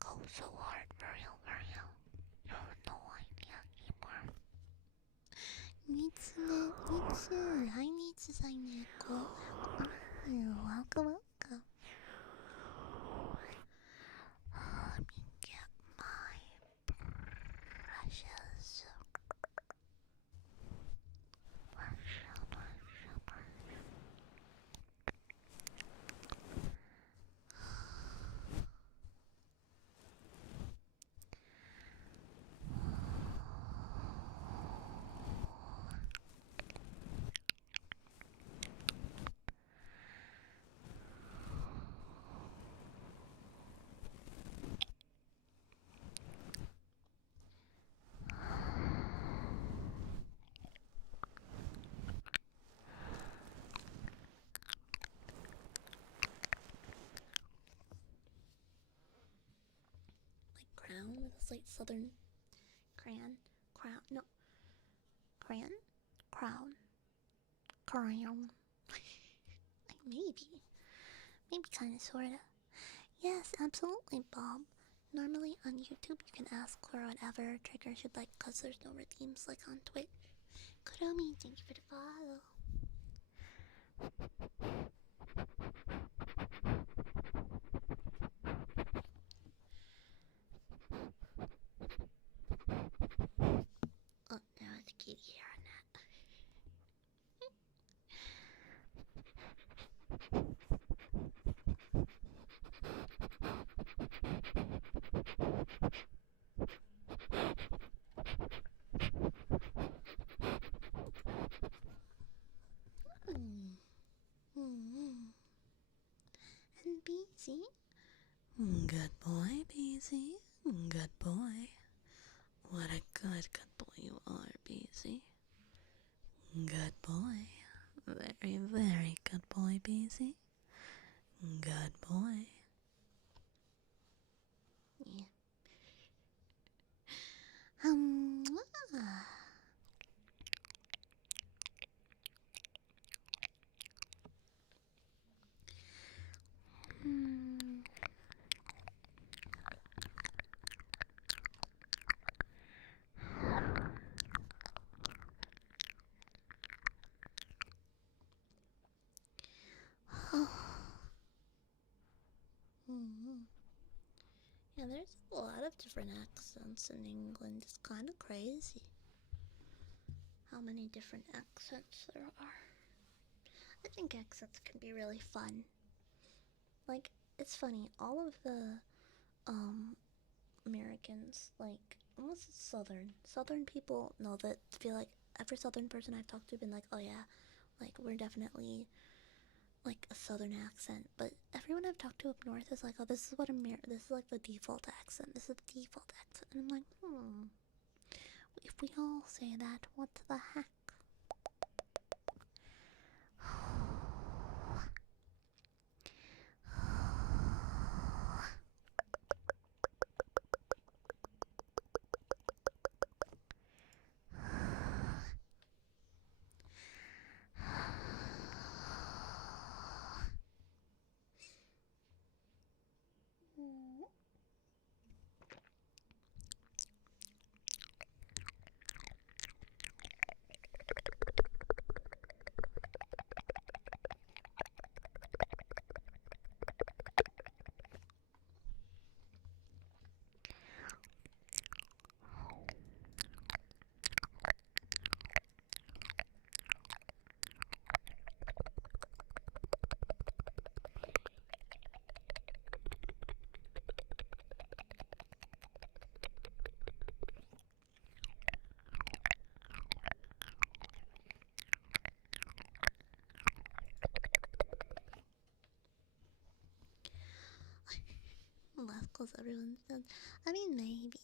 Go so hard for real, for real. You have no idea anymore. Nitsu. Hi, Nitsu Saineko. Welcome, welcome. Let me get my brushes. Crown with a slight southern crown, no, crown, maybe kinda sorta. Yes, absolutely, Bob. Normally on YouTube you can ask for whatever triggers you'd like cause there's no redeems like on Twitch. Kuromi, thank you for the follow. Oh, there was a kitty hair on that. And BC. Good boy, BC. Good boy. What a good boy you are, BC. Good boy. Very, very good boy, BC. Good boy. Yeah. Yeah, there's a lot of different accents in England. It's kind of crazy how many different accents there are. I think accents can be really fun. Like, it's funny, all of the Americans, like, unless it's Southern people know that, feel like every Southern person I've talked to been like, oh yeah, like, we're definitely like a southern accent, but everyone I've talked to up north is like, oh, this is what this is like the default accent. This is the default accent, and I'm like, if we all say that, what the heck? That's because everyone's done. I mean, maybe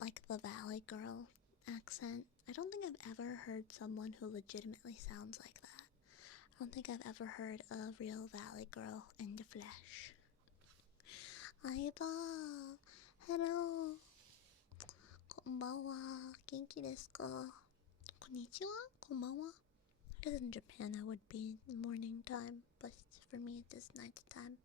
like the Valley Girl accent. I don't think I've ever heard someone who legitimately sounds like that. I don't think I've ever heard a real Valley Girl in the flesh. Aiba, hello, konbanwa, genki desu ka? Konnichiwa, konbanwa. I guess in Japan that would be morning time, but for me it is night time.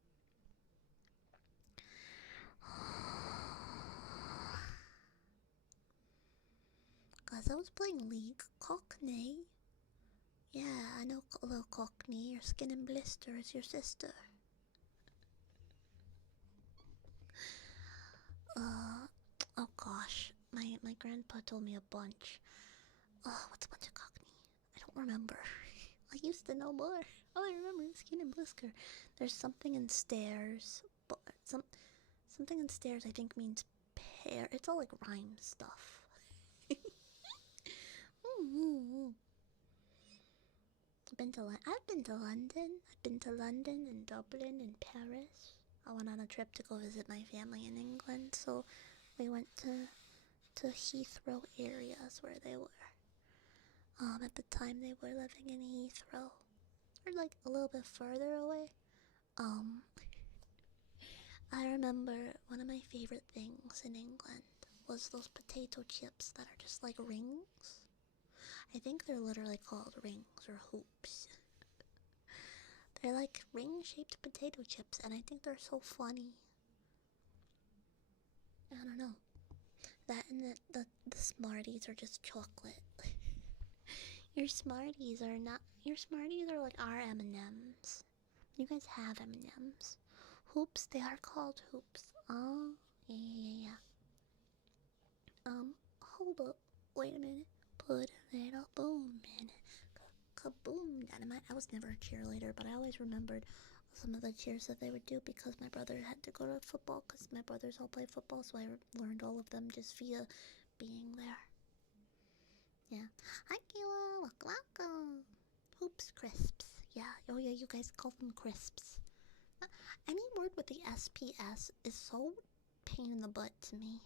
Guys, I was playing League Cockney. Yeah, I know a little Cockney. Your skin and blister is your sister. Oh gosh, my grandpa told me a bunch. What's a bunch of Cockney? I don't remember. I used to know more. All I remember is skin and blister. There's something in stairs, but something in stairs I think means pear. It's all like rhyme stuff. I've been to London. I've been to London and Dublin and Paris. I went on a trip to go visit my family in England, so we went to Heathrow areas where they were. At the time they were living in Heathrow, or like a little bit further away. I remember one of my favorite things in England was those potato chips that are just like rings. I think they're literally called rings or hoops. They're like ring-shaped potato chips, and I think they're so funny. I don't know. That and the Smarties are just chocolate. Your Smarties are not. Your Smarties are like our M&Ms. You guys have M&Ms. Hoops, they are called hoops. Oh, yeah. Hold up. Wait a minute. Put a little boom in it. Kaboom, dynamite. I was never a cheerleader, but I always remembered some of the cheers that they would do because my brother had to go to football because my brothers all play football, so I learned all of them just via being there. Yeah. Hi, Kayla. Welcome. Hoops crisps. Yeah. Oh, yeah, you guys call them crisps. Any word with the SPS is so pain in the butt to me.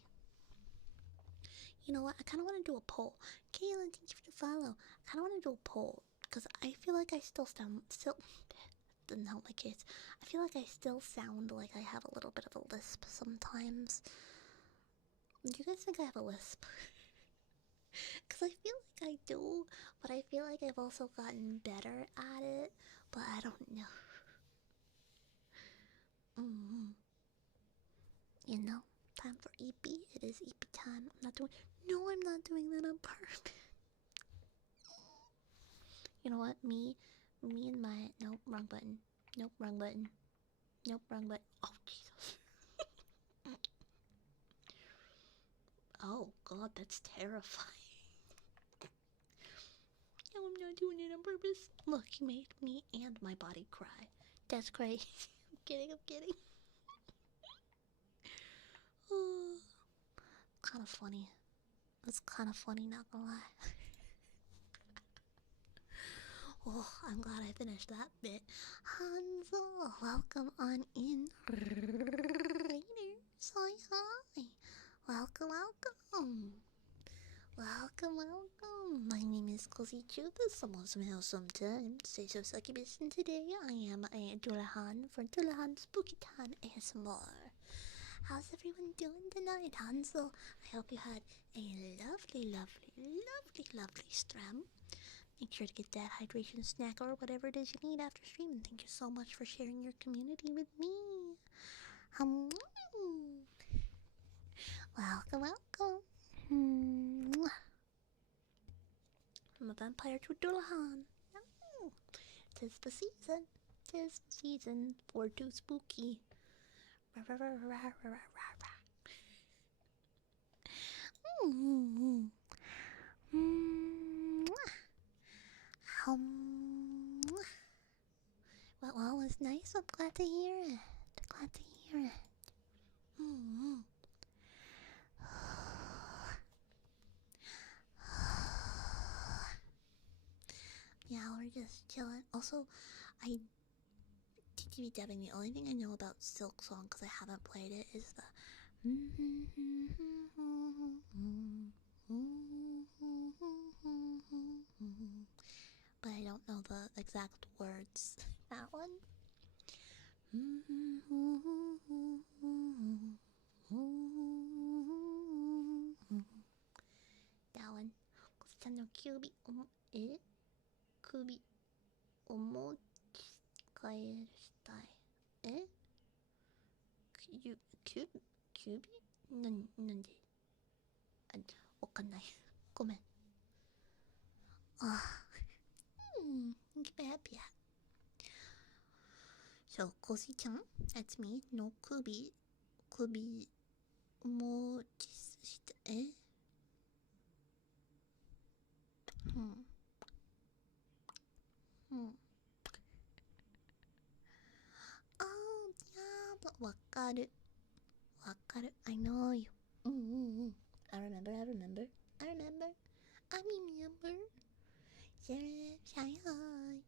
You know what? I kind of want to do a poll. Kayla, thank you for the follow. I kind of want to do a poll because I feel like I still doesn't help my case. I feel like I still sound like I have a little bit of a lisp sometimes. Do you guys think I have a lisp? Because I feel like I do, but I feel like I've also gotten better at it, but I don't know. You know, time for EP. It is EP time. I'm not doing that on purpose. You know what? Me and my... Nope, wrong button. Nope, wrong button. Nope, wrong button. Oh, Jesus. Oh, God, that's terrifying. No, I'm not doing it on purpose. Look, you made me and my body cry. That's crazy. I'm kidding. Oh, kind of funny. It's kind of funny, not gonna lie. Oh, I'm glad I finished that bit. Hansel, welcome on in. Raiders, hi hi. Welcome, welcome. Welcome, welcome. My name is Cozy Chu, the somehow sometimes say so succubus, and today I am a Dullahan for Dullahan Spooky Time ASMR. How's everyone doing tonight, Hansel? I hope you had a lovely, lovely, lovely, lovely stream. Make sure to get that hydration snack or whatever it is you need after streaming. Thank you so much for sharing your community with me. Um, welcome, welcome. I'm a vampire to Dullahan. Tis the season. Tis the season for too spooky. Well, it was nice. I'm glad to hear it. Glad to hear it. Yeah, we're just chilling. Also, I TTV dubbing. The only thing I know about Silk Song, because I haven't played it, is the. But I don't know the exact words. That one. That one. 下の首お持ち帰るしたい。え首なんでわかんない。ごめん。Happy. So, Kosi-chan, that's me. No kubi mo shite. Oh, yeah, but wakaru. I know you. I remember. Shy hi.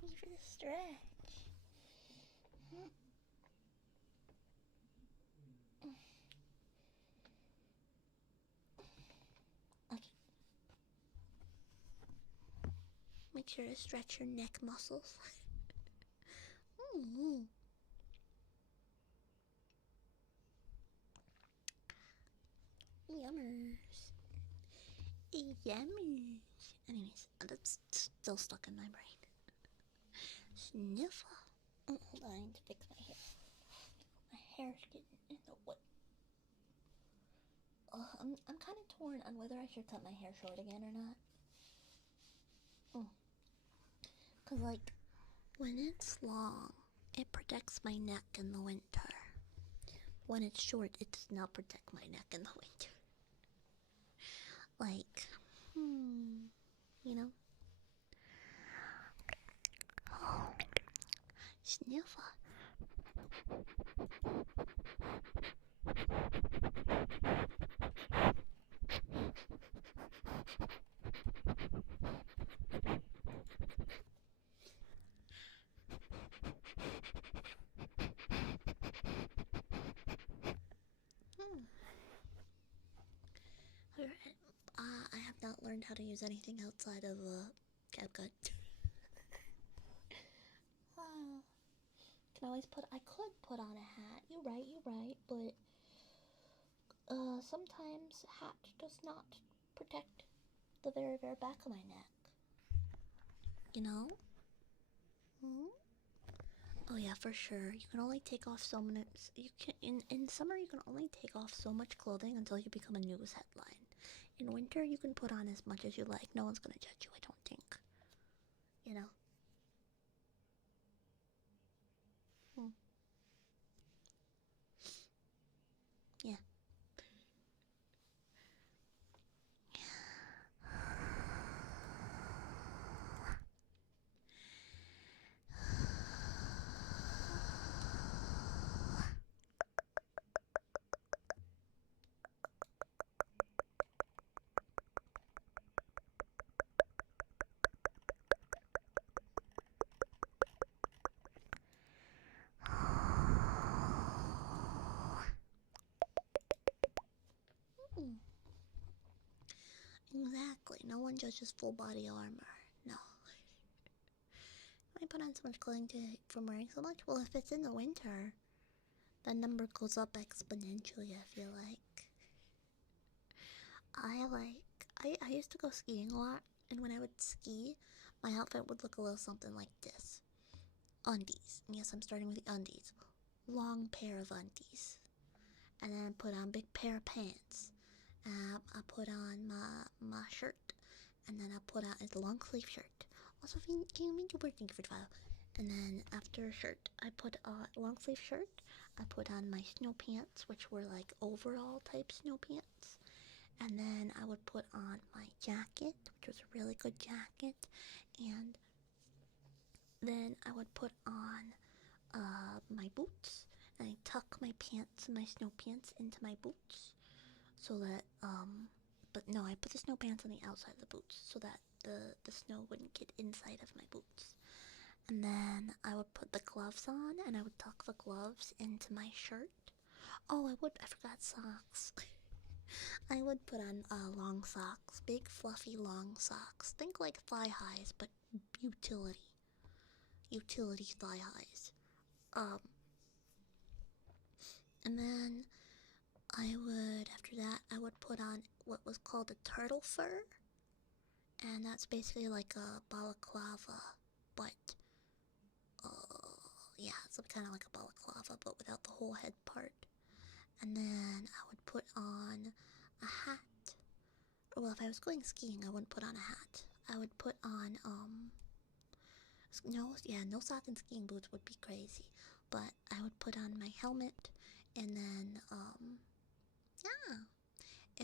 Thank you for the stretch. Okay. Make sure to stretch your neck muscles. Yummers. Anyways, that's still stuck in my brain. Sniffer. Hold on, I need to fix my hair. My hair's getting in the way. I'm kind of torn on whether I should cut my hair short again or not. Cause like, when it's long, it protects my neck in the winter. When it's short, it does not protect my neck in the winter. Like, you know? Sniffer. I have not learned how to use anything outside of CapCut. I could put on a hat. You're right, but sometimes hat does not protect the very, very back of my neck. You know? Oh yeah, for sure. You can only take off so many. You can in summer you can only take off so much clothing until you become a news headline. In winter you can put on as much as you like. No one's gonna judge you, I don't think. You know. Yeah. ninja, just full body armor. No. I put on so much clothing from wearing so much? Well, if it's in the winter, that number goes up exponentially, I feel like. I used to go skiing a lot, and when I would ski, my outfit would look a little something like this. Undies. And yes, I'm starting with the undies. Long pair of undies. And then I put on big pair of pants. I put on my shirt. And then I put on a long sleeve shirt. Also, thank you for the follow. And then after shirt, I put on long sleeve shirt. I put on my snow pants, which were like overall type snow pants. And then I would put on my jacket, which was a really good jacket. And then I would put on my boots. And I tuck my pants, my snow pants, into my boots. So that, but no, I put the snow pants on the outside of the boots so that the snow wouldn't get inside of my boots. And then I would put the gloves on, and I would tuck the gloves into my shirt. Oh, I forgot socks. I would put on long socks, big fluffy long socks. Think like thigh highs, but utility thigh highs. And then after that, I would put on what was called a turtle fur, and that's basically like a balaclava, but yeah, it's kind of like a balaclava, but without the whole head part. And then I would put on a hat. Well, if I was going skiing, I wouldn't put on a hat. I would put on, no socks and skiing boots would be crazy. But I would put on my helmet, and then, yeah.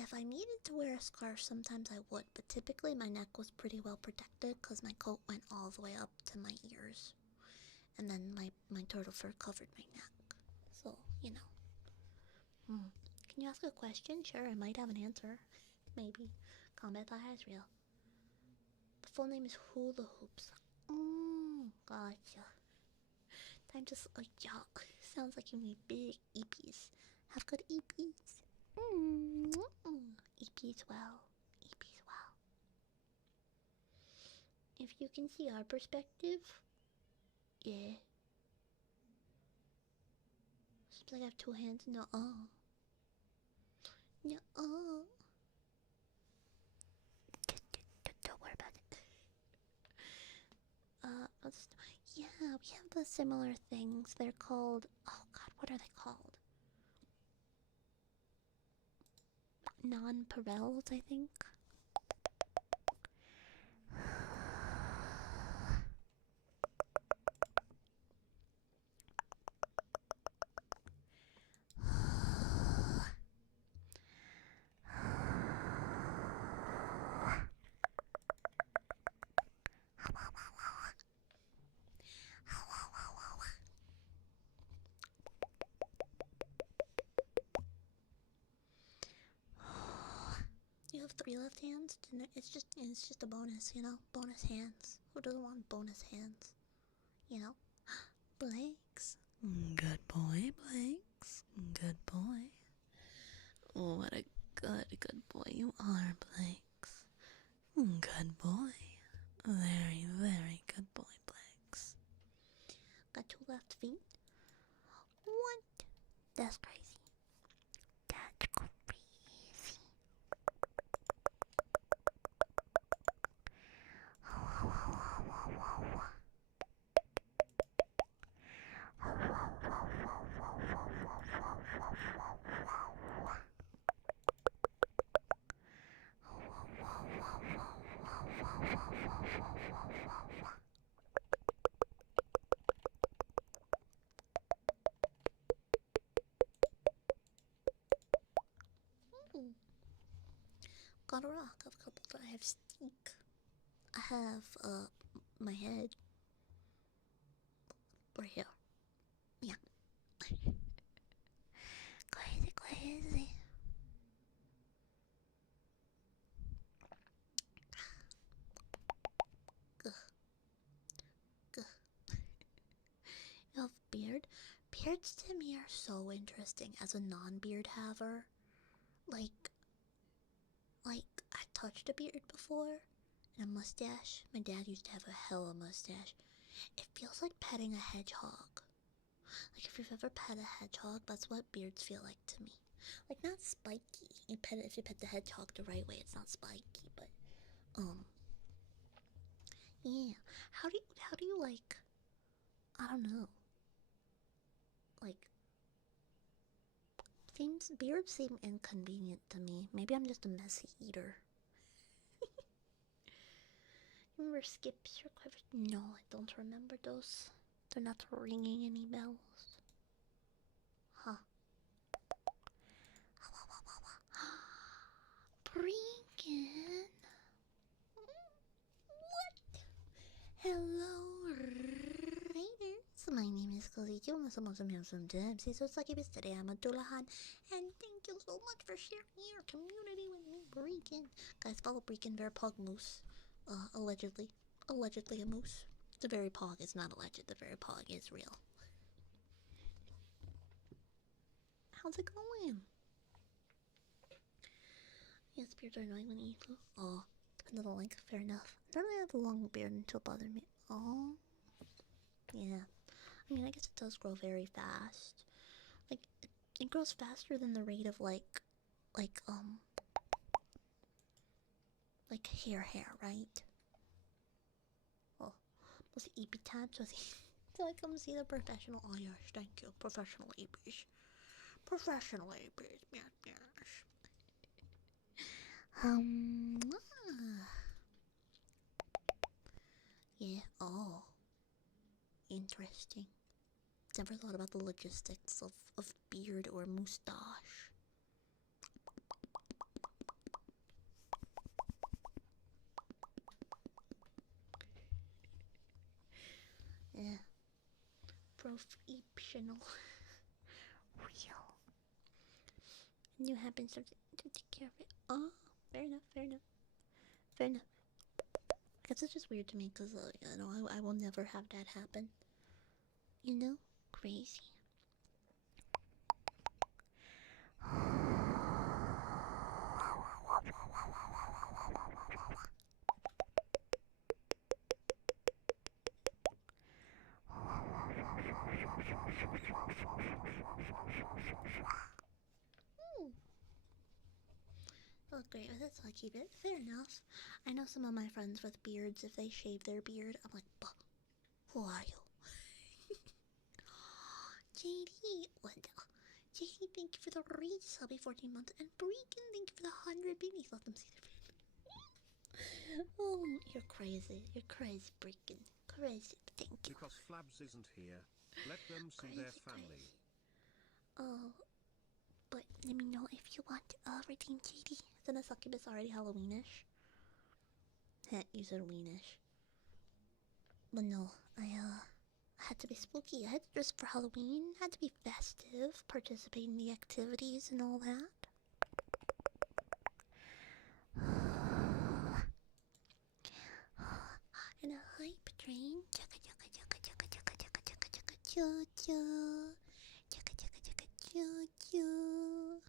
If I needed to wear a scarf, sometimes I would, but typically my neck was pretty well protected because my coat went all the way up to my ears. And then my turtle fur covered my neck. So, you know. Can you ask a question? Sure, I might have an answer. Maybe. Combat by Israel. The full name is Hula Hoops. Gotcha. Time to y'all. Sounds like you need big EPs. Have good EPs. EPs well. EPs well. If you can see our perspective, yeah. Seems like I have two hands. No. Don't worry about it. Yeah, we have the similar things. They're called, oh god, what are they called? Non-parels, I think. You have three left hands? It's just a bonus, you know? Bonus hands. Who doesn't want bonus hands? You know? Blanks. Good boy, Blanks. Good boy. Oh, what a good boy you are, Blanks. Good boy. Very, very good boy, Blanks. Got two left feet? What? That's crazy. That's crazy. Got a rock. I have a couple. I have steak. I have my head right here. Yeah. Crazy. Gah. You have beard. Beards to me are so interesting as a non-beard haver. Like I touched a beard before, and a mustache. My dad used to have a hella mustache. It feels like petting a hedgehog. Like if you've ever pet a hedgehog, that's what beards feel like to me. Like not spiky. If you pet the hedgehog the right way, it's not spiky, but yeah. How do you like, I don't know. Like beards seem inconvenient to me. Maybe I'm just a messy eater. Remember skips or quivers? No, I don't remember those. They're not ringing any bells. Huh. Brinkin? What? Hello, Raiders. My name is Cozy Jonas. I'm also some times. So succubus today. I'm a Dullahan, and thank you so much for sharing your community with me, Brinkin. Guys, follow Brinkin Verpog Moose. Allegedly a moose. The very pog is not alleged. The very pog is real. How's it going? Yes, beards are annoying when you eat glue. Oh, depends on the length. Fair enough. I don't really have a long beard until it bothered me. Oh, yeah. I mean, I guess it does grow very fast. Like, it grows faster than the rate of like hair, right? Oh, was it EP time? Was he? So I come see the professional. Oh yes, thank you, professional EPs. Professional EPs, yes, yes. Yeah. Oh, interesting. Never thought about the logistics of beard or moustache. Yeah. Professional. Real. And you happen to take care of it. Oh, fair enough, fair enough. Fair enough. I guess it's just weird to me because, you know, I will never have that happen. You know? Crazy. Oh, great. That's how I keep it. Fair enough. I know some of my friends with beards, if they shave their beard, I'm like, bah, who are you? JD, what? JD, thank you for the reads. I'll be 14 months. And Breakin, thank you for the 100 babies. Let them see their beard. Oh, you're crazy. You're crazy, Breakin. Crazy. Thank you. Because Flabs isn't here, let them see their family. Oh, but let me know if you want redeem JD. Isn't a succubus already Halloweenish? Heh, you said weenish. But no, I had to be spooky. I had to dress for Halloween. Had to be festive, participate in the activities and all that. And a hype train. Chugga chugga chugga chugga chugga chugga chugga chugga choo choo. Chugga chugga chugga choo choo.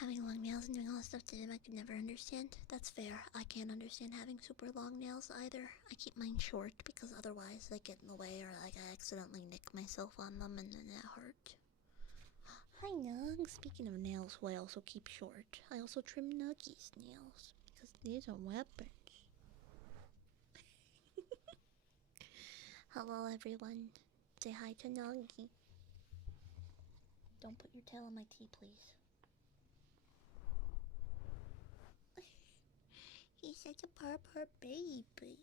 Having long nails and doing all that stuff to them, I could never understand. That's fair. I can't understand having super long nails either. I keep mine short because otherwise they get in the way or like I accidentally nick myself on them and then that hurt. Hi Nug. Speaking of nails, who I also keep short, I also trim Nuggy's nails because these are weapons. Hello everyone. Say hi to Nuggy. Don't put your tail on my tea, please. He's such a purr baby.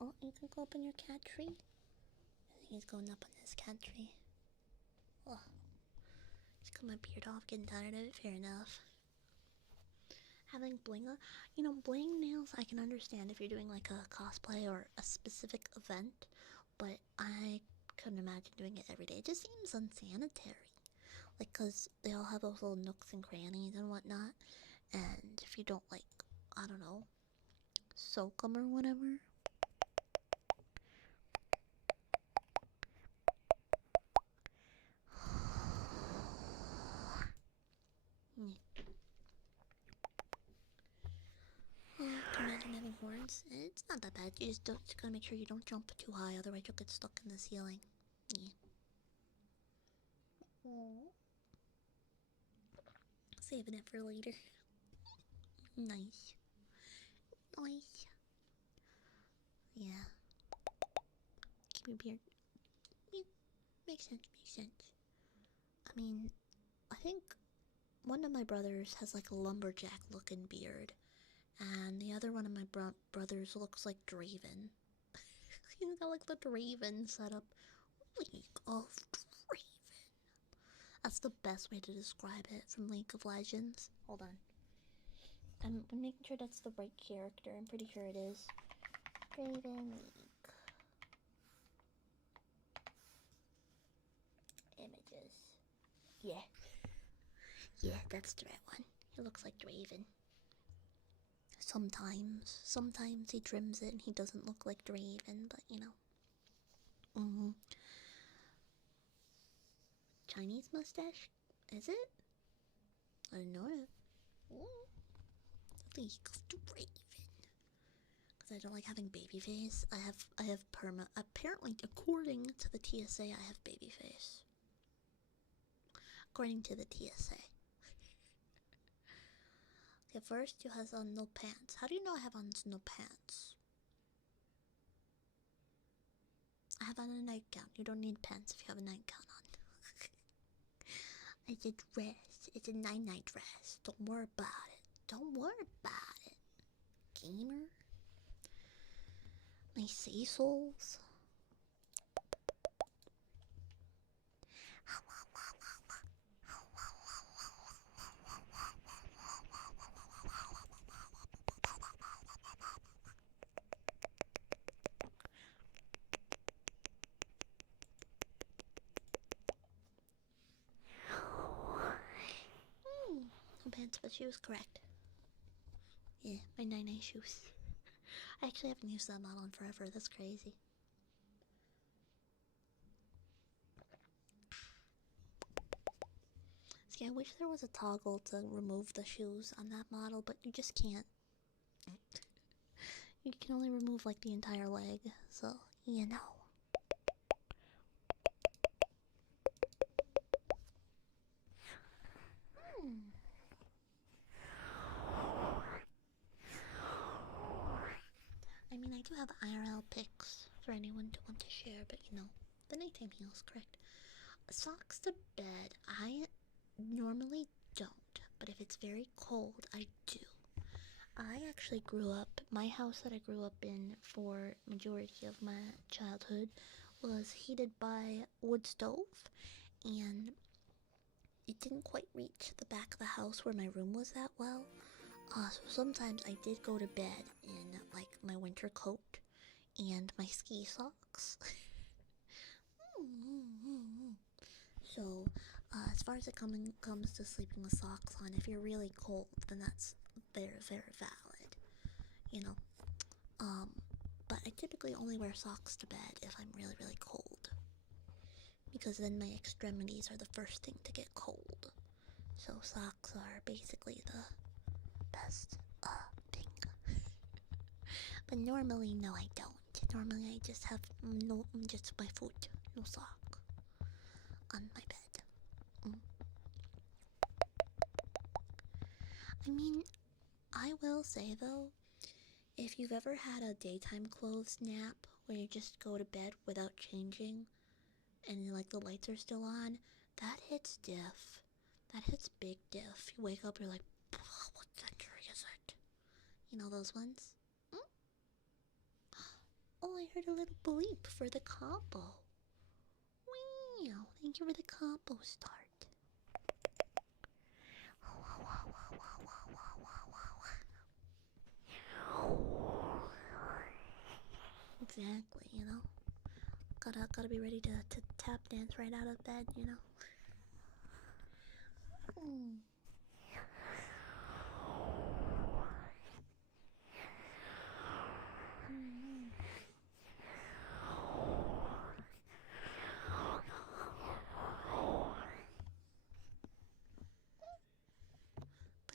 Oh, you can go up in your cat tree? I think he's going up on this cat tree. Oh, just cut my beard off, getting tired of it, fair enough. Having bling, bling nails I can understand if you're doing like a cosplay or a specific event, but I couldn't imagine doing it every day. It just seems unsanitary. Like, cause they all have those little nooks and crannies and whatnot, and if you don't like, I don't know, soak them or whatever. It's not that bad. You just gotta make sure you don't jump too high, otherwise you'll get stuck in the ceiling. Yeah. Aww. Saving it for later. Nice. Nice. Yeah. Keep your beard. Yeah. Makes sense, makes sense. I mean, I think one of my brothers has like a lumberjack looking beard, and the other one of my brothers looks like Draven. He's got like the Draven setup. League of Draven. That's the best way to describe it from League of Legends. Hold on. I'm making sure that's the right character. I'm pretty sure it is. Draven League. Images. Yeah. Yeah, that's the right one. He looks like Draven. Sometimes he trims it and he doesn't look like Draven, but you know. Chinese mustache? Is it? I don't know it. League of Draven. Because I don't like having baby face. I have perma. Apparently, according to the TSA, I have baby face. According to the TSA. Okay, first you have on no pants. How do you know I have on no pants? I have on a nightgown. You don't need pants if you have a nightgown on. It's a dress. It's a night dress. Don't worry about it. Don't worry about it. Gamer. My sea souls. No pants but shoes, correct. Yeah, my 9 shoes. I actually haven't used that model in forever. That's crazy. See, I wish there was a toggle to remove the shoes on that model, but you just can't. You can only remove like the entire leg, so you know. I mean, I do have IRL pics for anyone to want to share, but you know, the nighttime heals, correct? Socks to bed, I normally don't, but if it's very cold, I do. I actually grew up, my house that I grew up in for majority of my childhood was heated by wood stove, and it didn't quite reach the back of the house where my room was that well. So sometimes I did go to bed in like my winter coat and my ski socks. So, as far as it comes to sleeping with socks on, if you're really cold, then that's very, very valid. You know, but I typically only wear socks to bed if I'm really, really cold, because then my extremities are the first thing to get cold. So socks are basically the best thing. But normally, no, I don't. Normally, I just have just my foot, no sock, on my bed. I mean, I will say though, if you've ever had a daytime clothes nap where you just go to bed without changing and like the lights are still on, that hits diff. That hits big diff. You wake up, you're like, what century is it? You know those ones? Oh, I heard a little bleep for the combo. Wow, thank you for the combo start. Exactly, you know. Gotta be ready to tap dance right out of bed, you know.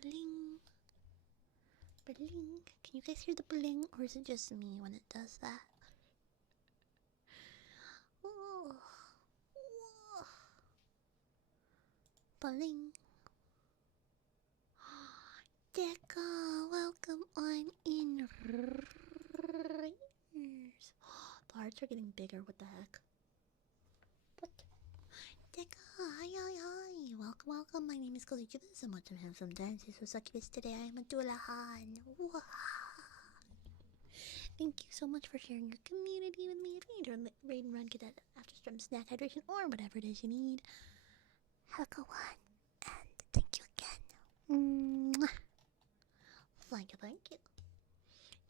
Bling. Bling. Can You guys hear the bling, or is it just me when it does that? Oh, whoa. Bling. Deca, welcome on in. The hearts are getting bigger. What the heck? What? Deca, hi. Welcome. My name is Kalichi. This is so much of handsome dances for succubus. Today I am a Dullahan. Thank you so much for sharing your community with me. If you need to raid and run, get that after stream snack hydration, or whatever it is you need, have a good one. And thank you again. Mwah. Thank you.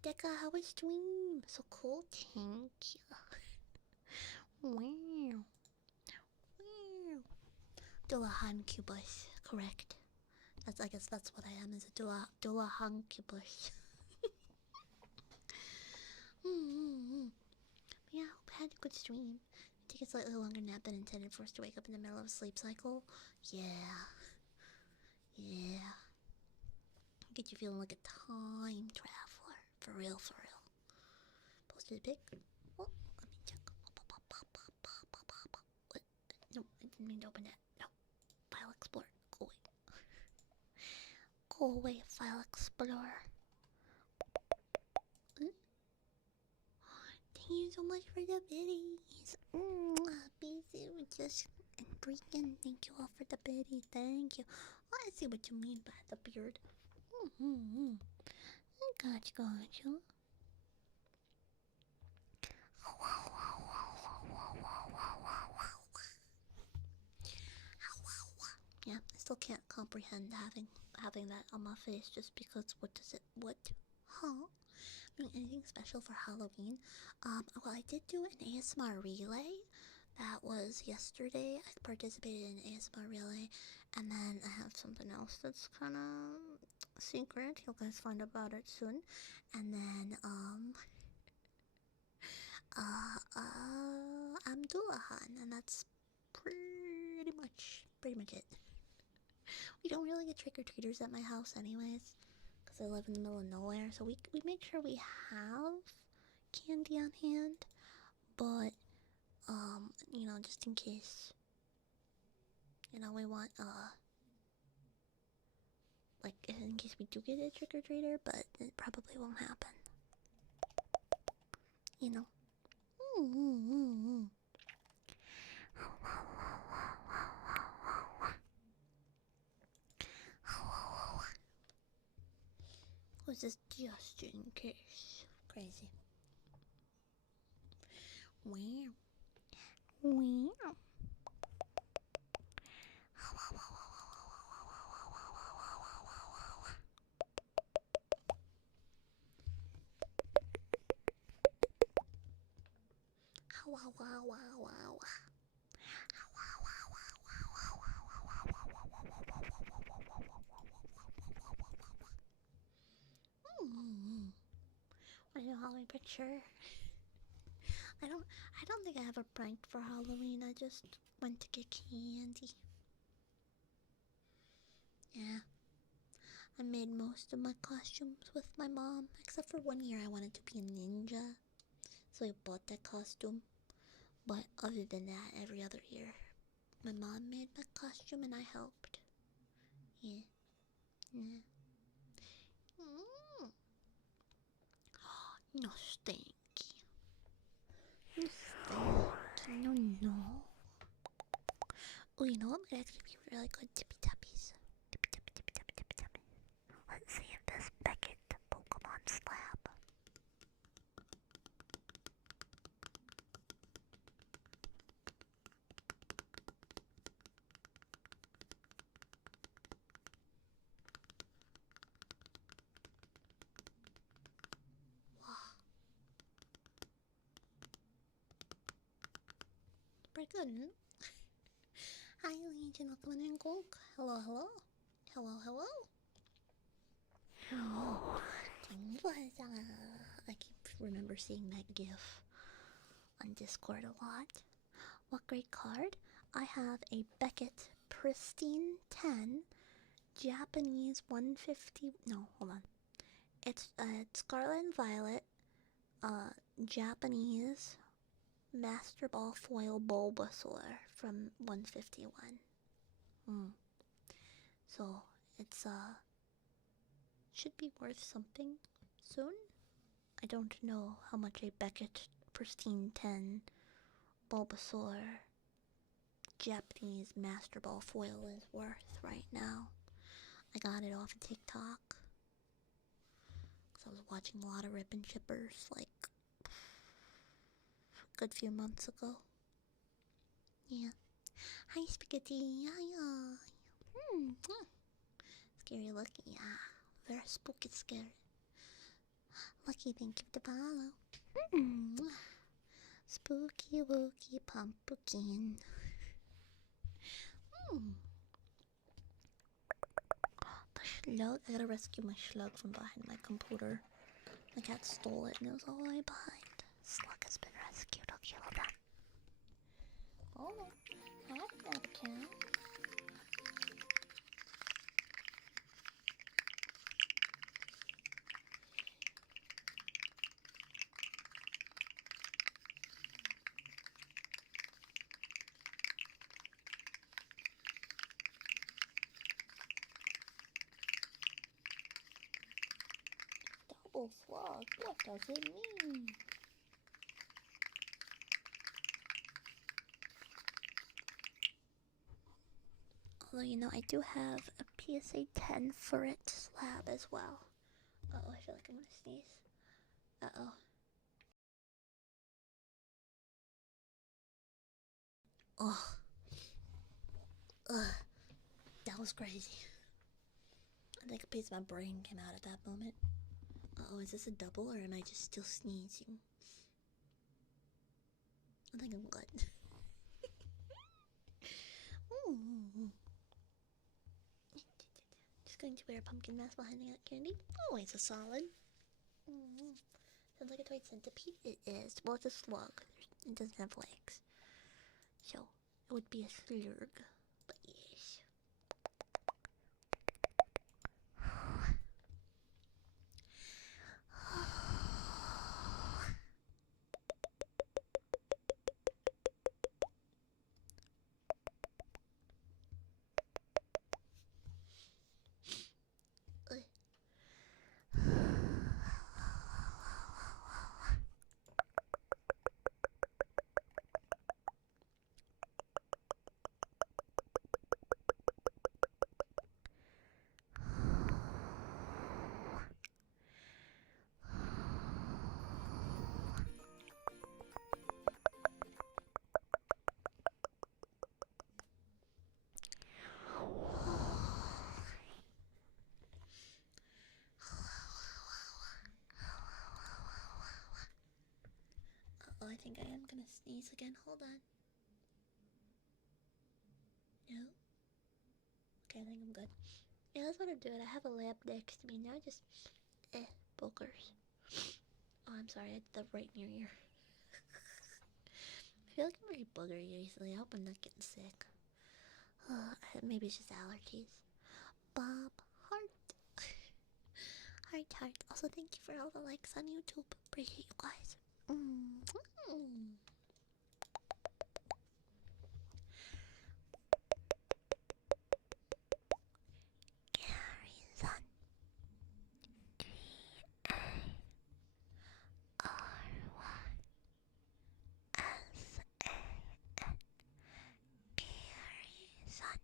Deca, how was stream? So cool. Thank you. Wow. Dullahan Cubus, correct. I guess that's what I am, is a Dullahan Cubus. Yeah, I hope I had a good stream. Take a slightly longer nap than intended for us to wake up in the middle of a sleep cycle. Yeah. Get you feeling like a time traveler. For real. Posted a pic. Oh, let me check. What? No, I didn't mean to open that. No. File Explorer. Go away, File Explorer. Thank you so much for the biddies. Busy with just and freaking. Thank you all for the biddies. Thank you. Oh, I see what you mean by the beard. Gotcha. Yeah, I still can't comprehend having that on my face just because. What? Huh? Doing anything special for Halloween? Well, I did do an ASMR relay. That was yesterday. I participated in an ASMR relay, and then I have something else that's kind of secret. You'll guys find about it soon. And then I'm Dullahan, and that's pretty much it. We don't really get trick-or-treaters at my house anyways, because I live in the middle of nowhere, so we make sure we have candy on hand, but just in case, we want like in case we do get a trick-or-treater, but it probably won't happen. Was this just in case? Crazy. Wow. Want a Halloween picture? I don't think I have a prank for Halloween. I just went to get candy. Yeah. I made most of my costumes with my mom, except for one year I wanted to be a ninja, so I bought that costume. But other than that, every other year, my mom made my costume and I helped. Yeah. No stinky. No. Oh, you know what would actually be really good? Tippy tappies. Tippy. Let's see if this Beckett Pokemon slab. Pretty good, huh? Hi, Legion, welcome in, Gulk. Hello. I keep remember seeing that gif on Discord a lot. What great card? I have a Beckett Pristine 10, Japanese 150. No, hold on. It's Scarlet and Violet, Japanese Master Ball Foil Bulbasaur from 151. Hmm. So it's should be worth something soon. I don't know how much a Beckett Pristine 10 Bulbasaur Japanese Master Ball foil is worth right now. I got it off of TikTok because I was watching a lot of Rip and Chippers like a good few months ago. Yeah. Hi, Spaghetti. Hi, Scary Lucky. Very spooky scary. Lucky, thank you for the follow. Spooky wooky pumpkin. The slug. I gotta rescue my slug from behind my computer. My cat stole it and it was all the way behind. Slug has been rescued. I'll kill that. Oh, I've got a cat. Double slug? What does it mean? Although, you know, I do have a PSA 10 for it slab as well. Uh-oh, I feel like I'm gonna sneeze. Uh-oh. Oh. Ugh. That was crazy. I think a piece of my brain came out at that moment. Uh-oh, is this a double or am I just still sneezing? I think I'm good. Just going to wear a pumpkin mask while handing out candy. Always a solid. Sounds like a toy centipede. It is. Well, it's a slug. It doesn't have legs. So, it would be a slurg. But yes. Oh, I think I am gonna sneeze again. Hold on. No? Okay, I think I'm good. Yeah, that's what I'm doing. I have a lamp next to me now. Just, boogers. Oh, I'm sorry. I did that right in your ear. I feel like I'm very boogery recently. I hope I'm not getting sick. Maybe it's just allergies. Bob Heart. Heart. Also, thank you for all the likes on YouTube. Appreciate you guys. Garrison. Garrison.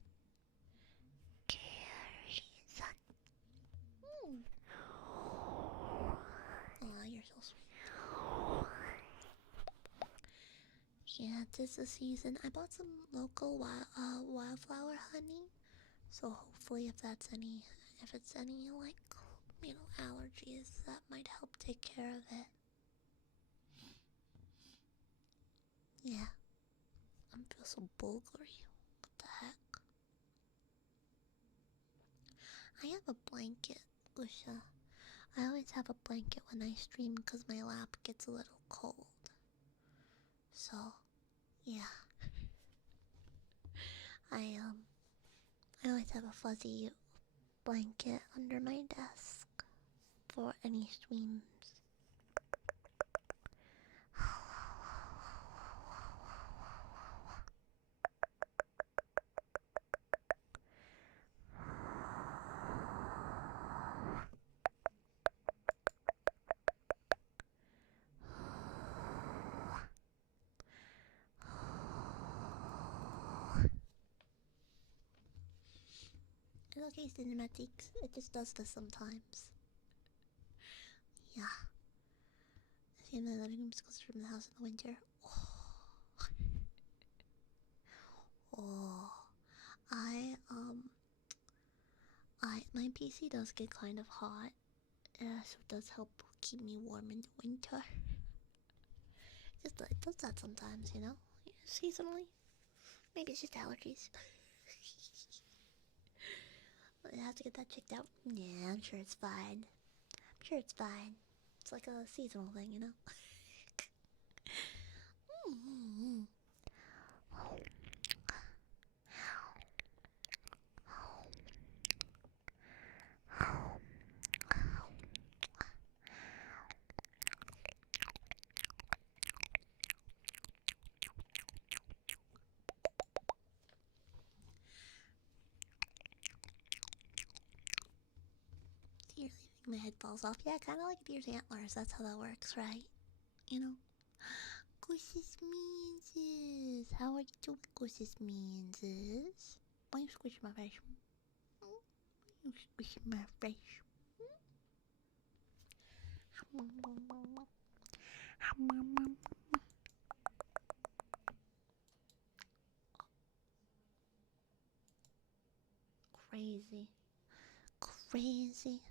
Garrison. Aw, you're so sweet. Yeah, tis the season. I bought some local wildflower honey. So hopefully if it's any like, allergies, that might help take care of it. Yeah. I feel so bulgary. What the heck? I have a blanket, Usha. I always have a blanket when I stream because my lap gets a little cold. So, yeah. I always have a fuzzy blanket under my desk for any streams. It's okay, cinematics. It just does this sometimes. Yeah. I see my living room is closer from the house in the winter. Oh. My PC does get kind of hot, so it does help keep me warm in the winter. It does that sometimes, you know? Yeah, seasonally. Maybe it's just allergies. I have to get that checked out. Yeah, I'm sure it's fine. I'm sure it's fine. It's like a seasonal thing, you know? Deer leaving my head falls off. Yeah, kind of like deer's antlers. That's how that works, right? You know? Gus's meanses. How are you doing, Gus's meanses? Why are you squishing my face? Why are you squishing my face? Crazy. Crazy.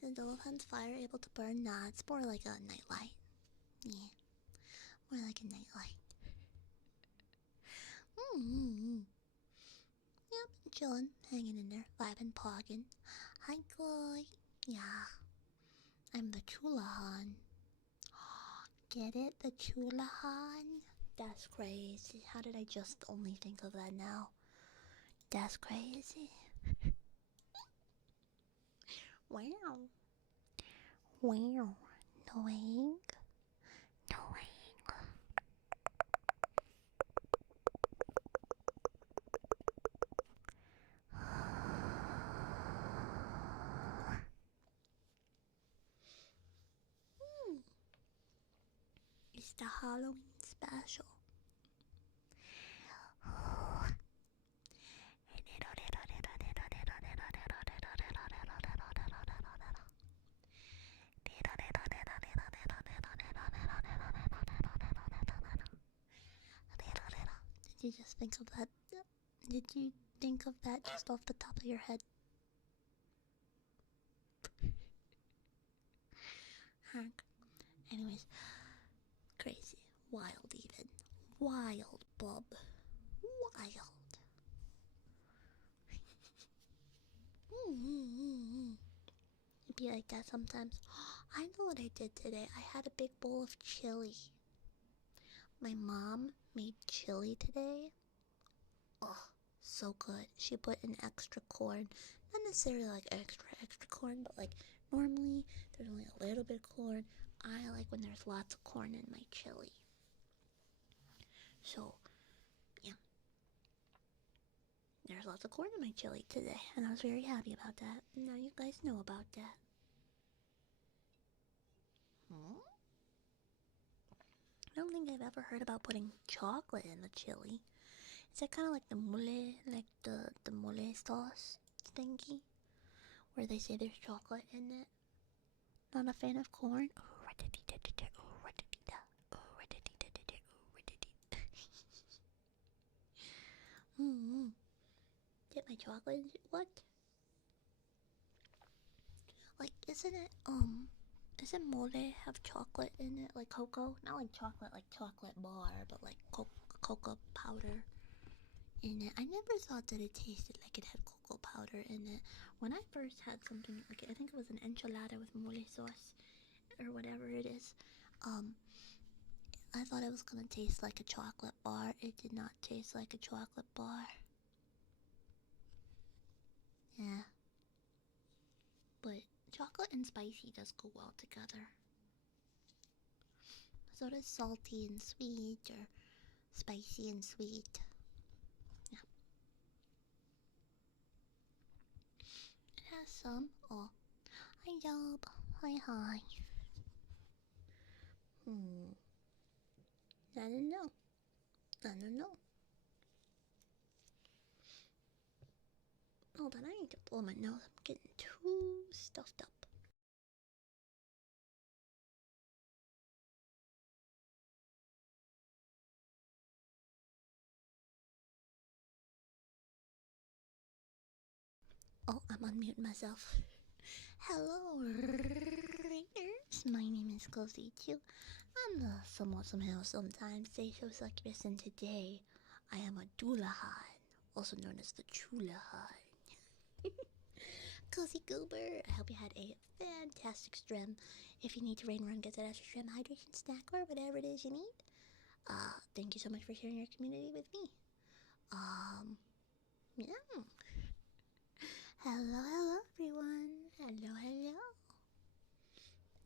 Is Dullahan's fire able to burn? Nah, it's more like a nightlight. Yeah, more like a nightlight. Yep, chillin', hanging in there, vibing, pogging. Hi, guy. Yeah, I'm the Chulahan. Get it? The Chulahan? That's crazy. How did I just only think of that now? That's crazy. Wow. Wow. Knowing. It's the Halloween special. Did you just think of that? Did you think of that just off the top of your head? Hank. Anyways, crazy. Wild even. Wild, Bob. Wild. It'd be like that sometimes. I know what I did today. I had a big bowl of chili. My mom made chili today. Oh, so good. She put in extra corn. Not necessarily like extra corn, but like normally there's only a little bit of corn. I like when there's lots of corn in my chili. So, yeah. There's lots of corn in my chili today, and I was very happy about that. Now you guys know about that. I don't think I've ever heard about putting chocolate in the chili. Is that kind of like the mole, like the mole sauce thingy? Where they say there's chocolate in it? Not a fan of corn? Dip my chocolate in what? Like, is Isn't it, isn't mole have chocolate in it, like cocoa? Not like chocolate bar, but like cocoa powder in it. I never thought that it tasted like it had cocoa powder in it. When I first had something, like I think it was an enchilada with mole sauce, or whatever it is, I thought it was gonna taste like a chocolate bar. It did not taste like a chocolate bar. Yeah. But chocolate and spicy does go well together. So does salty and sweet, or spicy and sweet. Yeah. It has some. Oh. Hi, Job. Hi. I don't know. Hold on, I need to blow my nose. I'm getting too stuffed up. Oh, I'm unmuting myself. Hello, readers. My name is Cozy Q. I'm the somehow, sometimes say so succubus, and today I am a Dullahan, also known as the Chulahan. Cozy Goober, I hope you had a fantastic stream. If you need to rain run, get that extra stream hydration snack or whatever it is you need. Thank you so much for sharing your community with me. Yeah. Hello everyone. Hello.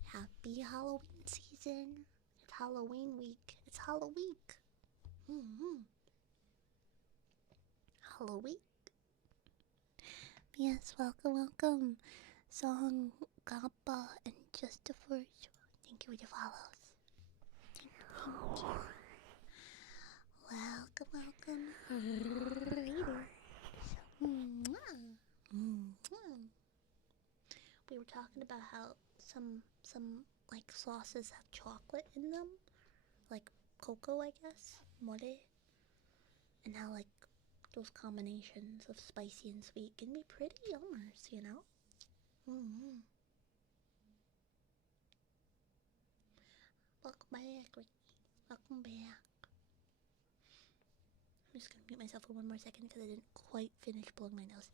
Happy Halloween season. It's Halloween week. It's Halloween. Halloween. Yes, welcome. Song, Kappa, and Just the First. Thank you for the follows. Thank you. Welcome, readers. We were talking about how some like sauces have chocolate in them, like cocoa, I guess, mole, and how like those combinations of spicy and sweet can be pretty yummers, you know. Welcome back, Ricky. Welcome back. I'm just gonna mute myself for one more second because I didn't quite finish blowing my nose.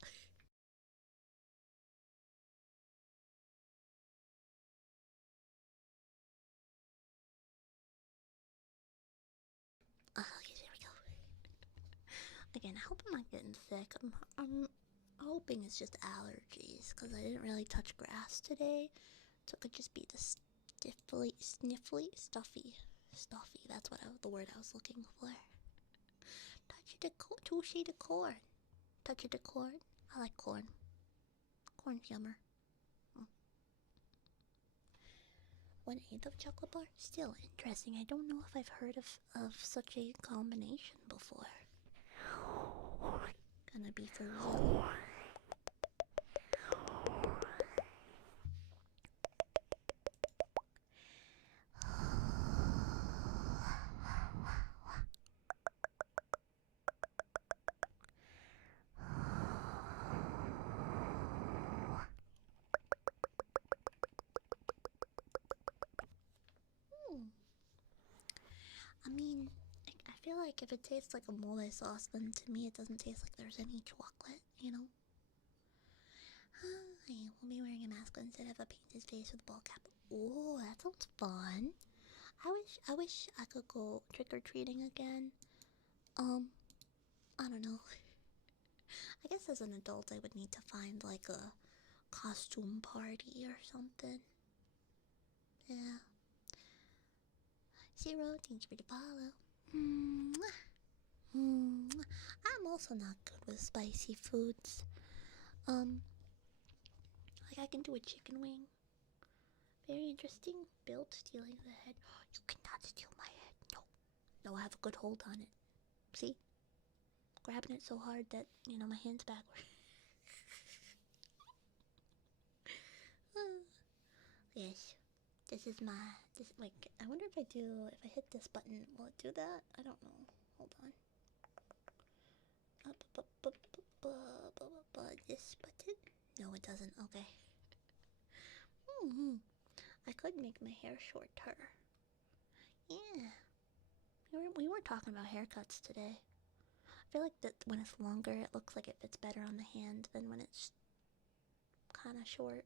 Okay, there we go. Again, I hope I'm not getting sick. I'm hoping it's just allergies because I didn't really touch grass today, so it could just be the sniffly, stuffy. That's the word I was looking for. Touchy the corn. Touch of the corn. I like corn. Corn's yummer. 1/8 of chocolate bar? Still interesting. I don't know if I've heard of such a combination before. Gonna be for real. I mean, I feel like if it tastes like a mole sauce, then to me it doesn't taste like there's any chocolate, you know? Hi, we'll be wearing a mask instead of a painted face with a ball cap. Oh, that sounds fun. I wish I could go trick-or-treating again. I don't know. I guess as an adult I would need to find like a costume party or something. Yeah. Zero, thank you for the follow. I'm also not good with spicy foods. Like I can do a chicken wing. Very interesting. Build stealing the head. You cannot steal my head. No, I have a good hold on it. See? Grabbing it so hard that, my hand's backward. Yes. I wonder if I hit this button, will it do that? I don't know. Hold on. This button? No, it doesn't. Okay. I could make my hair shorter. Yeah. We were talking about haircuts today. I feel like that when it's longer, it looks like it fits better on the hand than when it's kind of short.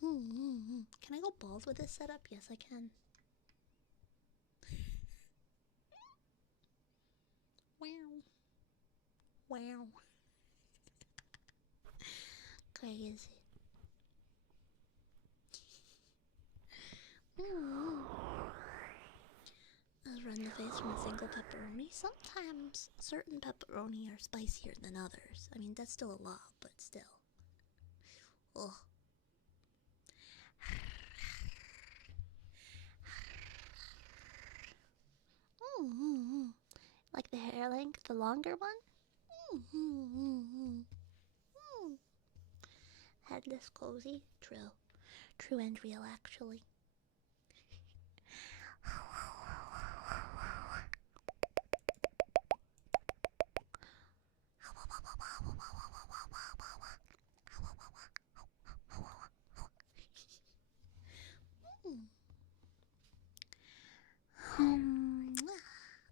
Can I go bald with this setup? Yes, I can. Wow. Wow. Crazy. Let's run the face from a single pepperoni. Sometimes certain pepperoni are spicier than others. I mean, that's still a lot, but still. Ugh. Like the hair length, the longer one? Headless cozy? True. True and real, actually.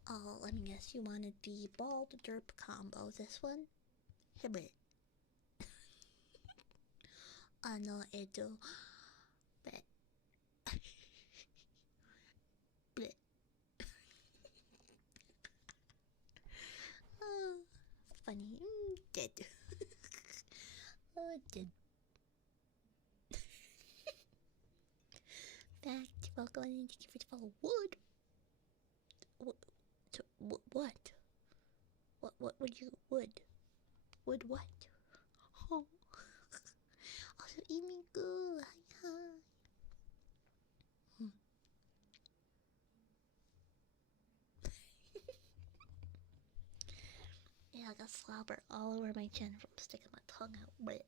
Oh, let me guess, you wanted the bald derp combo. This one? Hibbit. No, edo. Bleh. Bleh. Oh, funny. Dead. Oh, dead. Fact, welcome and thank you for the follow. Wood. What? What would you would? Would what? Oh. Also, evening good. Hi. Yeah, I got slobber all over my chin from sticking my tongue out. But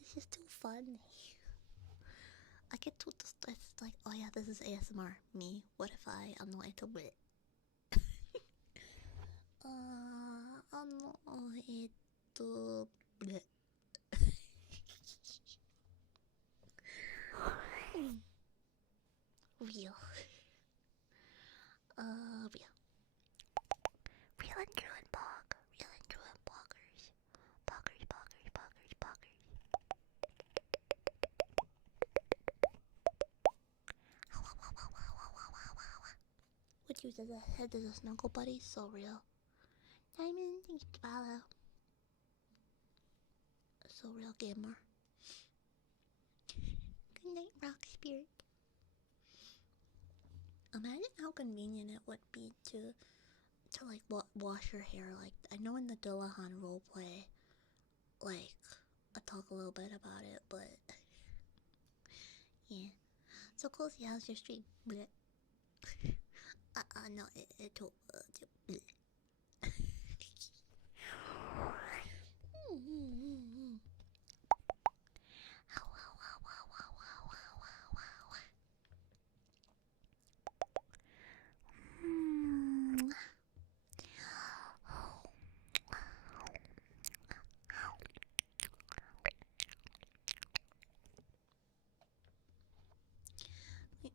it's just too funny. I get too it's like, oh yeah, this is ASMR. Me. What if I annoy it a bit? Annoy it a bit. Real. Real. Real and true and bog. Real and true and boggers. Boggers, boggers, boggers, boggers. Would use as a head as a snuggle buddy, so real. Diamond, thank you to follow. So real gamer. Good night, rock spirit. Imagine how convenient it would be to like wash your hair. Like, I know in the Dullahan roleplay, like, I talk a little bit about it, but yeah. So Cozy, how's your stream? Bleh. No, it told bleh.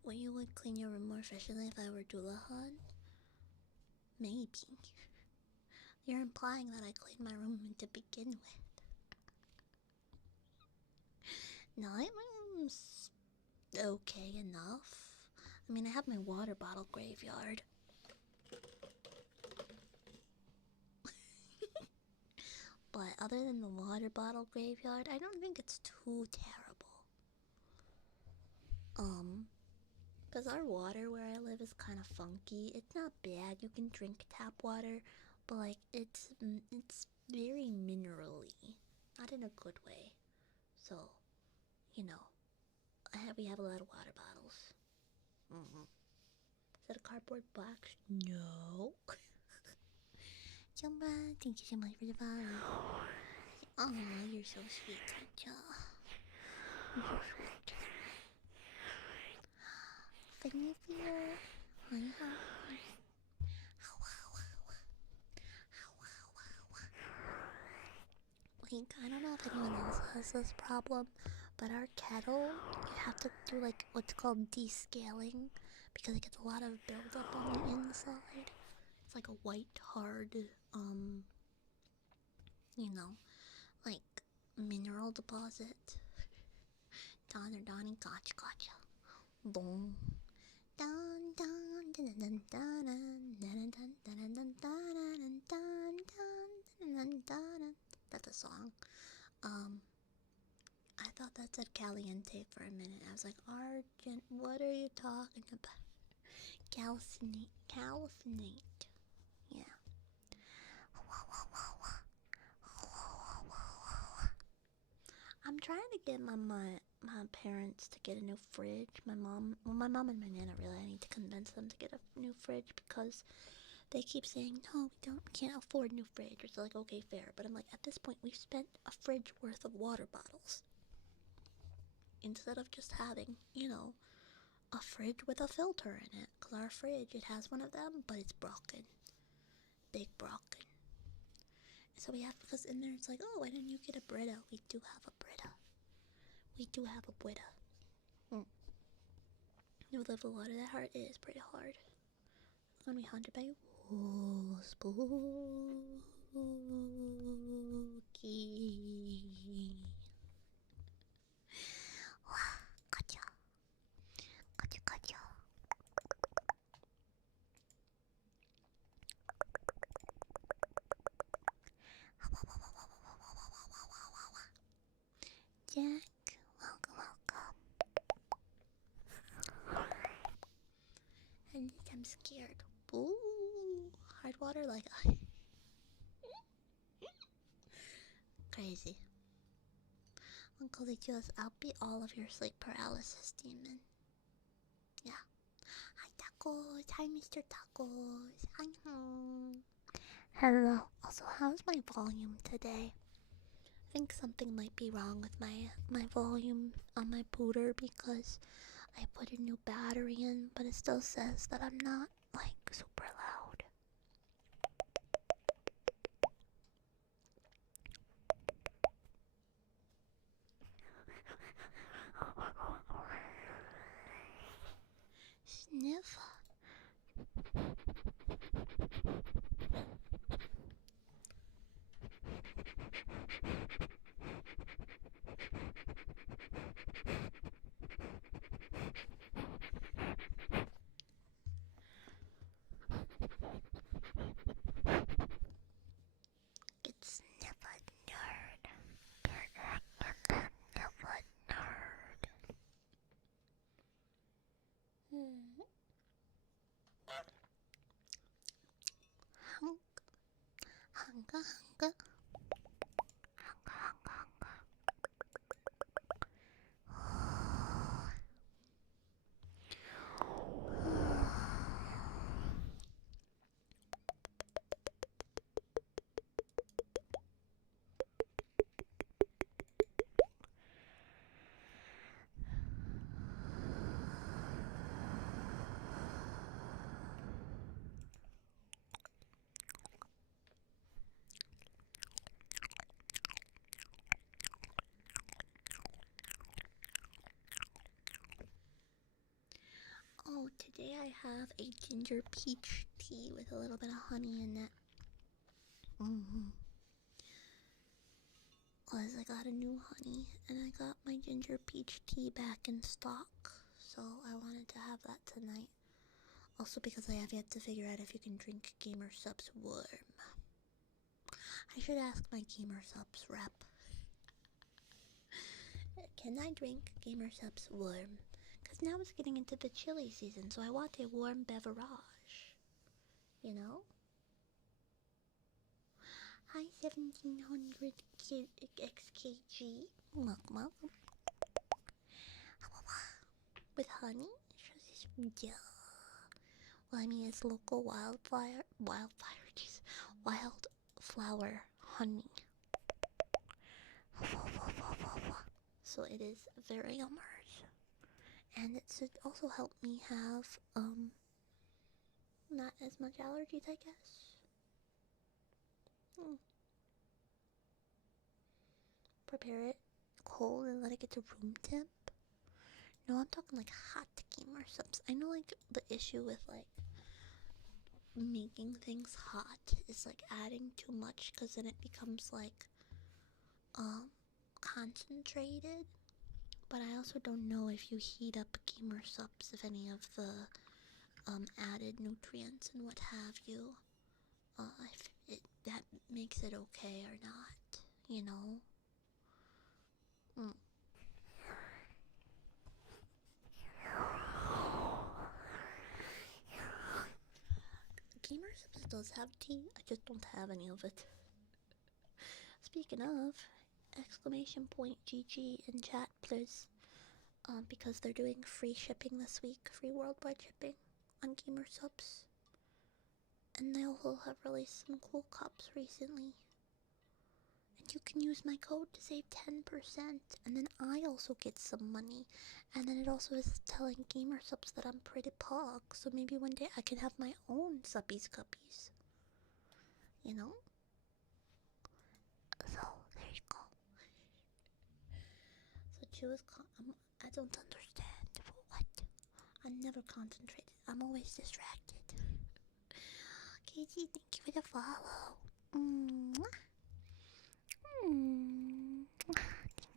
Well, you would clean your room more efficiently if I were Dullahan? Maybe. You're implying that I clean my room to begin with. No, my room's okay enough. I mean, I have my water bottle graveyard. But other than the water bottle graveyard, I don't think it's too terrible. Because our water where I live is kind of funky. It's not bad. You can drink tap water, but like it's very minerally, not in a good way. So, you know, we have a lot of water bottles. Is that a cardboard box? No. Jumba, thank you so much for the follow. Oh, you're so sweet, Teacher. You're so sweet. Funny fear. Hi. Link, I don't know if has this problem, but our kettle, you have to do like what's called descaling because it gets a lot of buildup on the inside. It's like a white, hard, you know, like mineral deposit. Donner Donnie, gotcha. Boom. Dun dun dun dun dun dun dun dun dun dun dun dun dun. That's a song. I thought that said caliente for a minute. I was like, Argent, what are you talking about? Calcinate. Yeah. I'm trying to get my parents to get a new fridge. My mom and my nana really. I need to convince them to get a new fridge because they keep saying no, we can't afford a new fridge. It's like okay, fair, but I'm like at this point we've spent a fridge worth of water bottles instead of just having a fridge with a filter in it. Cause our fridge it has one of them, but it's broken, big broken. So we have because in there it's like oh why didn't you get a Brita? We do have a Brita. You live a lot of that hard. It is pretty hard. It's gonna be haunted by spooky. Gotcha. Jack, welcome. And I'm scared. Ooh, hard water like crazy. Uncle Ichigo's, I'll be all of your sleep paralysis demon. Yeah. Hi Tacos. Hi Mr. Tacos. Hi. Hello. Also, how's my volume today? I think something might be wrong with my volume on my pooter because I put a new battery in, but it still says that I'm not like super loud. Sniff. It's never nerd. Never nerd. Hunga. Oh, today I have a ginger peach tea with a little bit of honey in it. Was I got a new honey and I got my ginger peach tea back in stock, so I wanted to have that tonight. Also because I have yet to figure out if you can drink Gamer Supps warm. I should ask my Gamer Supps rep. Can I drink Gamer Supps warm? Because now it's getting into the chilly season, so I want a warm beverage. You know? Hi, 1700 XKG. Welcome. With honey? Yeah. Well, I mean, it's local wildflower honey. So it is very immersive. And it should also help me have, not as much allergies, I guess. Prepare it cold and let it get to room temp. No, I'm talking like hot gamer subs. I know like the issue with like making things hot is like adding too much because then it becomes like concentrated. But I also don't know if you heat up gamer subs if any of the added nutrients and what have you, if that makes it okay or not, you know? Mm. Gamer subs does have tea, I just don't have any of it. Speaking of, exclamation point GG in chat, please. Because they're doing free shipping this week, free worldwide shipping on gamer subs. And they also have released some cool cups recently. And you can use my code to save 10%, and then I also get some money. And then it also is telling gamer subs that I'm pretty pog, so maybe one day I can have my own subbies cuppies. You know? So, there you go. So Chew is I don't understand. What? I'm never concentrated. I'm always distracted. Casey, thank you for the follow. Thank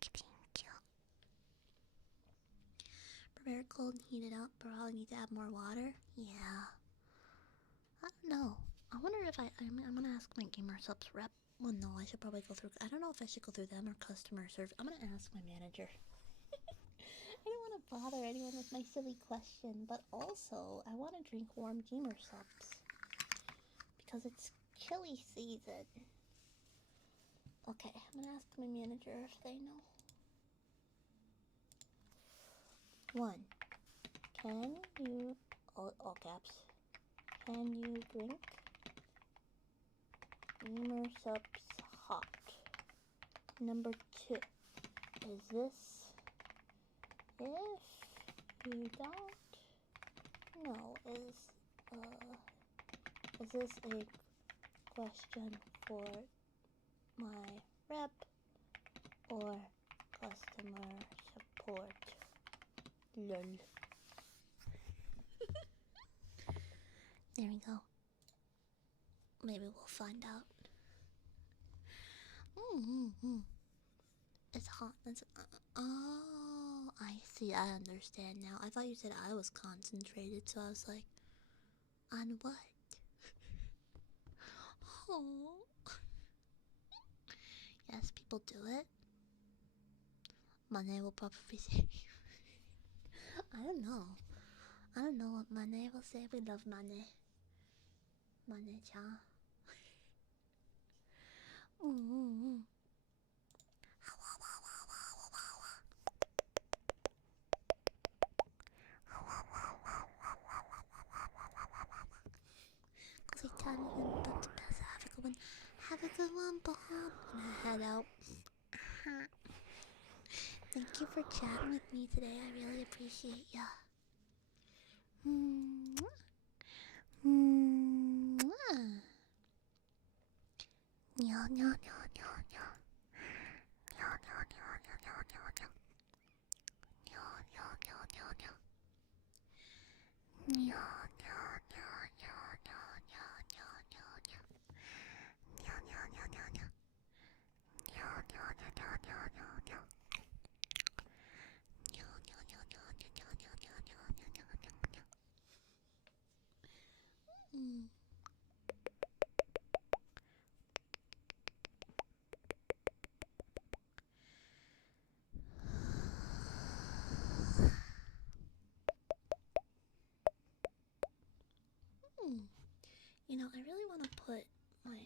you. Prepare cold and heat it up. Probably need to add more water. Yeah. I don't know. I wonder if I'm gonna ask my gamer subs rep. Well, no, I should probably go through. I don't know if I should go through them or customer service. I'm gonna ask my manager. I don't want to bother anyone with my silly question, but also I want to drink warm gamer subs because it's chilly season. Okay, I'm gonna ask my manager if they know. 1. Can you, all caps, can you drink gamer subs hot? Number 2, is this, if you don't know, is this a question for my rep or customer support? Lol. There we go. Maybe we'll find out. It's hot. Oh, I see. I understand now. I thought you said I was concentrated, so I was like, on what? Oh. Yes, people do it. Mane will probably say. I don't know. I don't know what Mane will say. We love Mane. Mane-chan. Cozy time and about to pass. Have a good one. Have a good one, Bob. I'm gonna head out. Thank you for chatting with me today. I really appreciate ya. You know, I really want to put my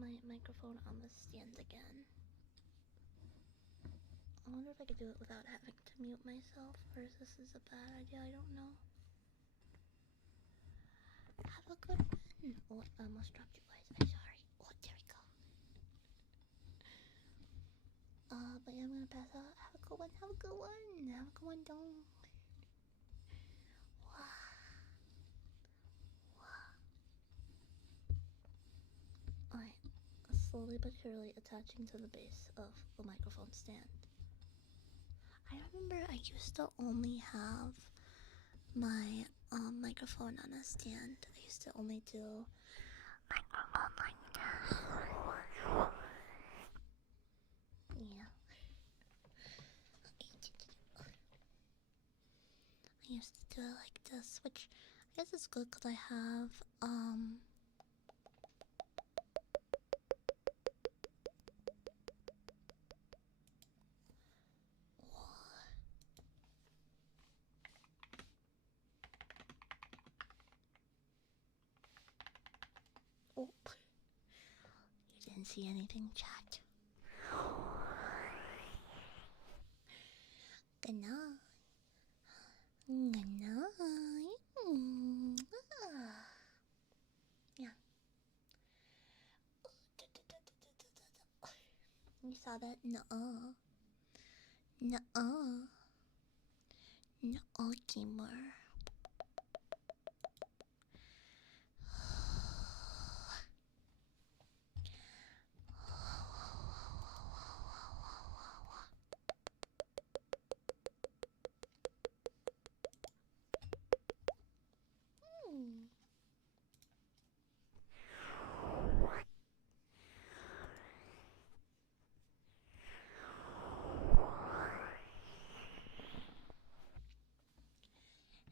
my microphone on the stand again. I wonder if I could do it without having to mute myself, or if this is a bad idea. I don't know. Have a good one. Oh, I almost dropped you guys. I'm sorry. Oh, there we go. But yeah, I'm gonna pass out. Have a good one. Have a good one. Have a good one. Don't. Alright. slowly but surely attaching to the base of the microphone stand. I remember I used to only have my microphone on a stand. I used to only do microphone like this. Yeah. I used to do it like this, which I guess is good because I have oh, you didn't see anything, chat. Good night. Good night. Yeah. You saw that? Nuh-uh. Nuh-uh. Nuh-uh, gamer.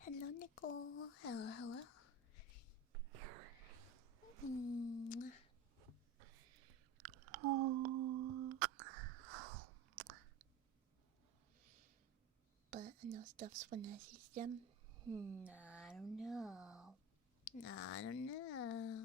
Hello, Nicole. Hello, hello. But I know stuff's when I see them. I don't know. I don't know.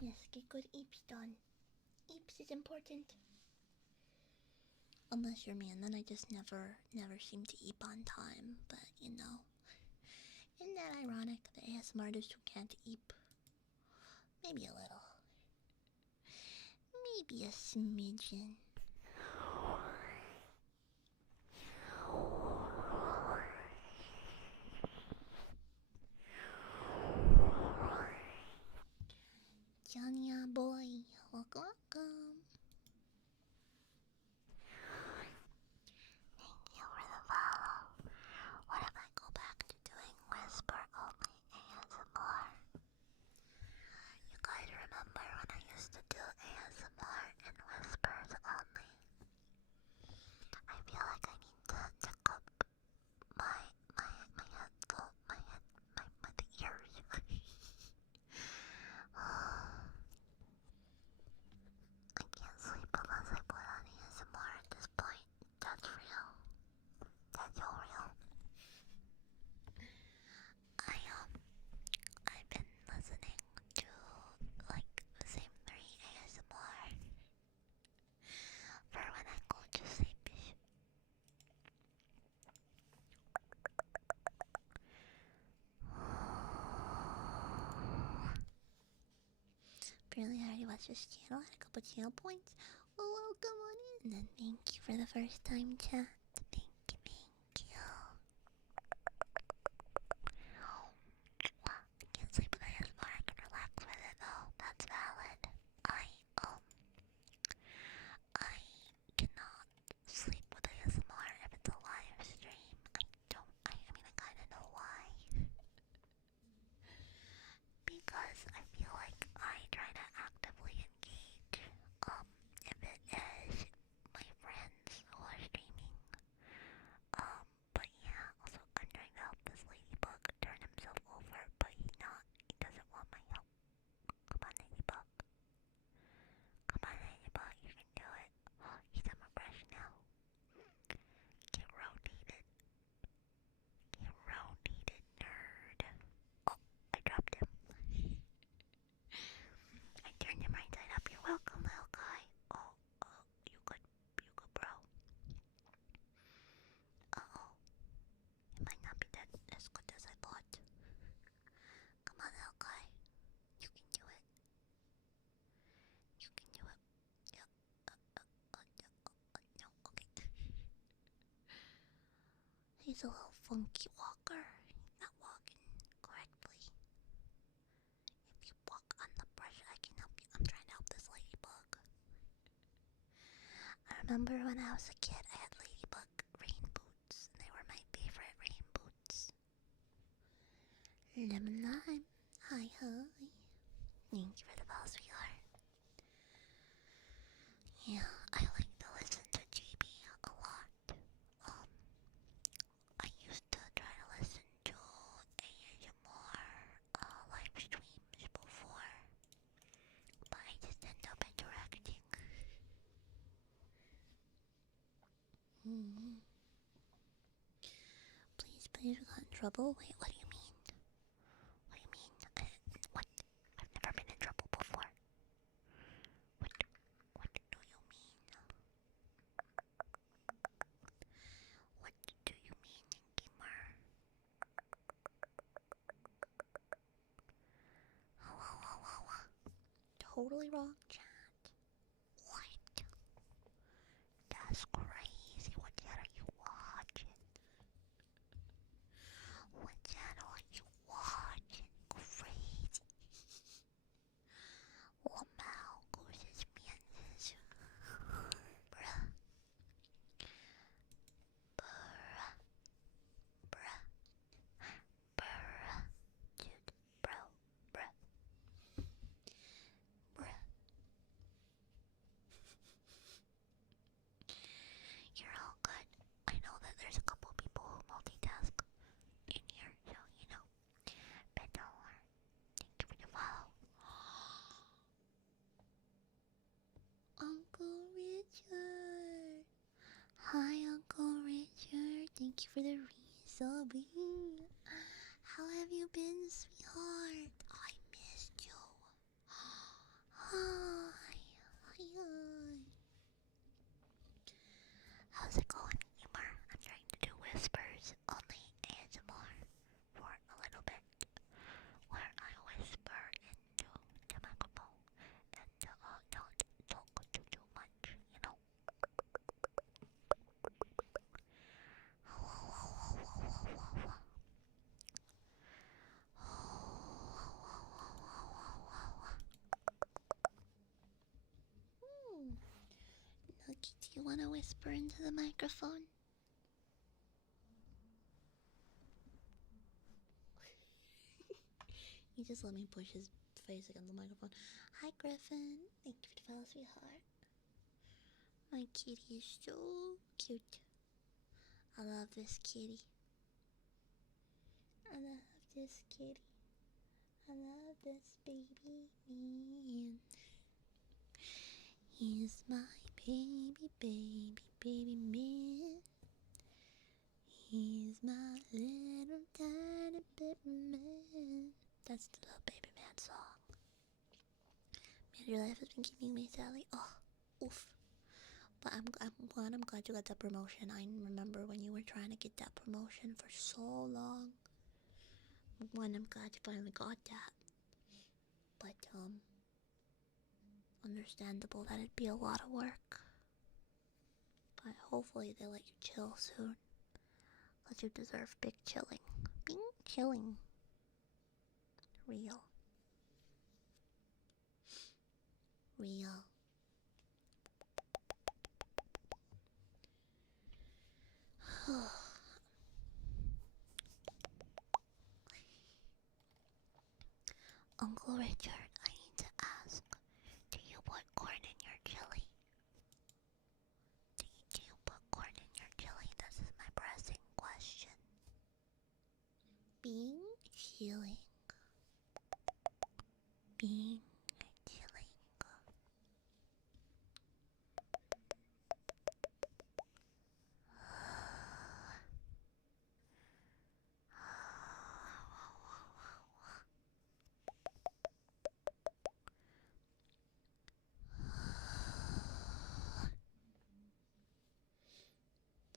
Yes, get good eeps done. Eeps is important. Unless you're me, and then I just never seem to eep on time. But you know, isn't that ironic? The ASMR artist who can't eep. Maybe a little. Maybe a smidgen. Johnny boy, welcome, welcome. Thank you for the follow. What if I go back to doing whisper only ASMR? You guys remember when I used to do ASMR and whispers only? I feel like I need to check up my headphone, my ears. I can't sleep unless I put on ASMR at this point. That's real. That's so real. I've been listening to like the same 3 ASMR for when I go to sleep. Apparently I already watched this channel, had a couple channel points. Well, welcome on in, and thank you for the first time chat. Thank you, thank you. I can't sleep with ASMR, I can relax with it though, that's valid. I cannot sleep with ASMR if it's a live stream. I mean, I kinda know why. Because I feel like I try to actively engage, if it is my friends who are streaming, He's a little funky walker. He's not walking correctly. If you walk on the brush, I can help you. I'm trying to help this ladybug. I remember when I was a kid, I had ladybug rain boots. And they were my favorite rain boots. Lemon lime. Hi, hi. Thank you for the ball, sweetheart. Yeah, I like to listen to GB a lot. I used to try to listen to ASMR live streams before, but I just end up interacting. Please, please, we got in trouble? Wait, what do you mean? What do you mean? What? I've never been in trouble before. What do you mean? What do you mean, gamer? Totally wrong, chat. What? That's crazy. What channel are you watching? What channel are you watching? Crazy. Wow, cosas piensas. Bruh. Bruh. Bruh. Bruh. Dude. Bro. Bruh. Bruh. You're all good. I know that there's a couple people who multitask in here, so you know. But don't worry. Thank you for the follow. Uncle Richard. Hi, Uncle Richard. Thank you for the resubbing. How have you been, sweetheart? I missed you. Hi. Hi. How's it going, Humor? I'm trying to do whispers, only ASMR, for a little bit, where I whisper into the microphone and not talk too much, you know. Nucky, do you want to whisper into the microphone? He just let me push his face against the microphone. Hi, Griffin. Thank you for the follow, sweetheart. My kitty is so cute. I love this kitty. I love this kitty. I love this baby man. He's my baby man. He's my little tiny baby man. That's the little baby man song. Man, your life has been keeping me sadly. Oh, oof. But I'm glad you got that promotion. I remember when you were trying to get that promotion for so long. I'm glad you finally got that. But, understandable that it'd be a lot of work. But hopefully they let you chill soon. Cause you deserve big chilling. Bing chilling. Real. Uncle Richard, I need to ask, do you put corn in your chili? Do you put corn in your chili? This is my pressing question. Being chilling. Being chilling.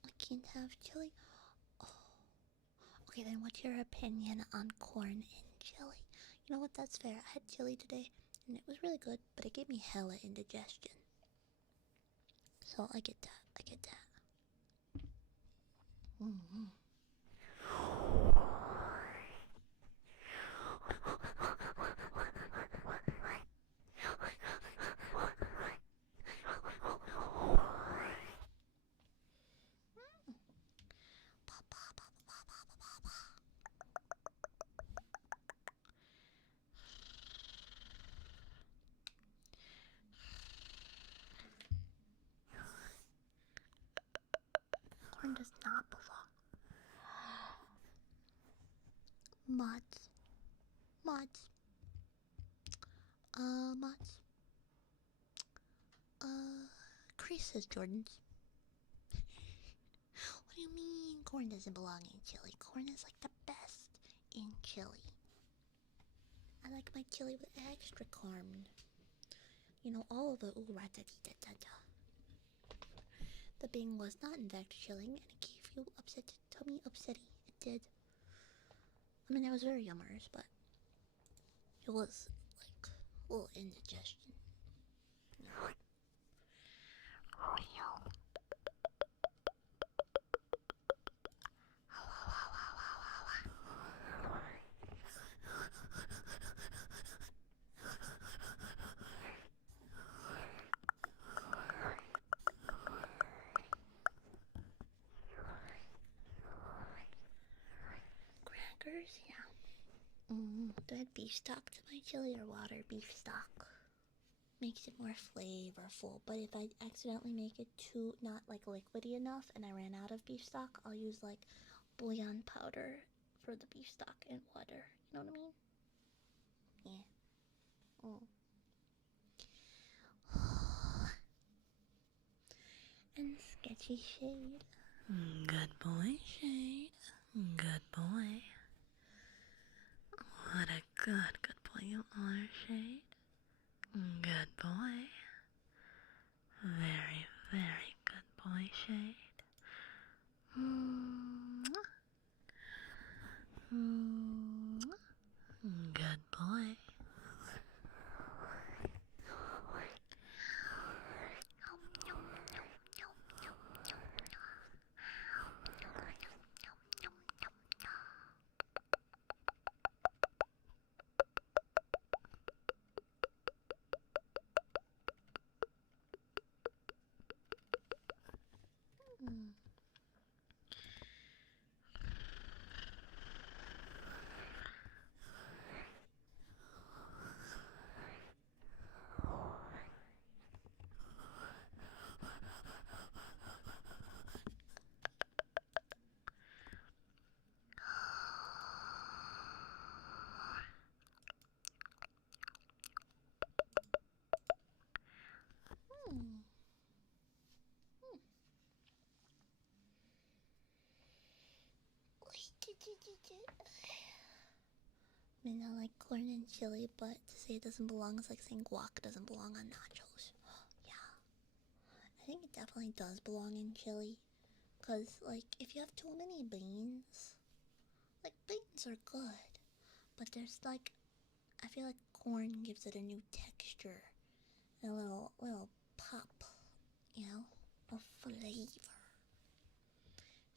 I can't have chili. Oh. Okay, then what's your opinion on corn in chili? You know what, that's fair. I had chili today, and it was really good, but it gave me hella indigestion. So I get that. Mm-hmm. Corn does not belong. Mods. Mods. Mods. Creases, Jordans. What do you mean corn doesn't belong in chili? Corn is like the best in chili. I like my chili with extra corn. You know, all of it. Ooh, rat-a-tee-ta-ta-ta. The bing was not in fact chilling, and it gave you tummy upsetting. It did. I mean, it was very yummers, but it was like a little indigestion. Crackers, yeah. Do I add beef stock to my chili or water? Beef stock makes it more flavorful, but if I accidentally make it too not like liquidy enough and I ran out of beef stock, I'll use like bouillon powder for the beef stock and water. You know what I mean? Yeah. And sketchy Shade. Good boy, Shade. Good boy. What a good boy you are, Shade. Good boy. Very, very good boy, Shade. Good boy. I mean, I like corn and chili, but to say it doesn't belong is like saying guac doesn't belong on nachos. Yeah. I think it definitely does belong in chili. Because, like, if you have too many beans, like, beans are good. But there's, like, I feel like corn gives it a new texture. And a little pop, you know? A flavor.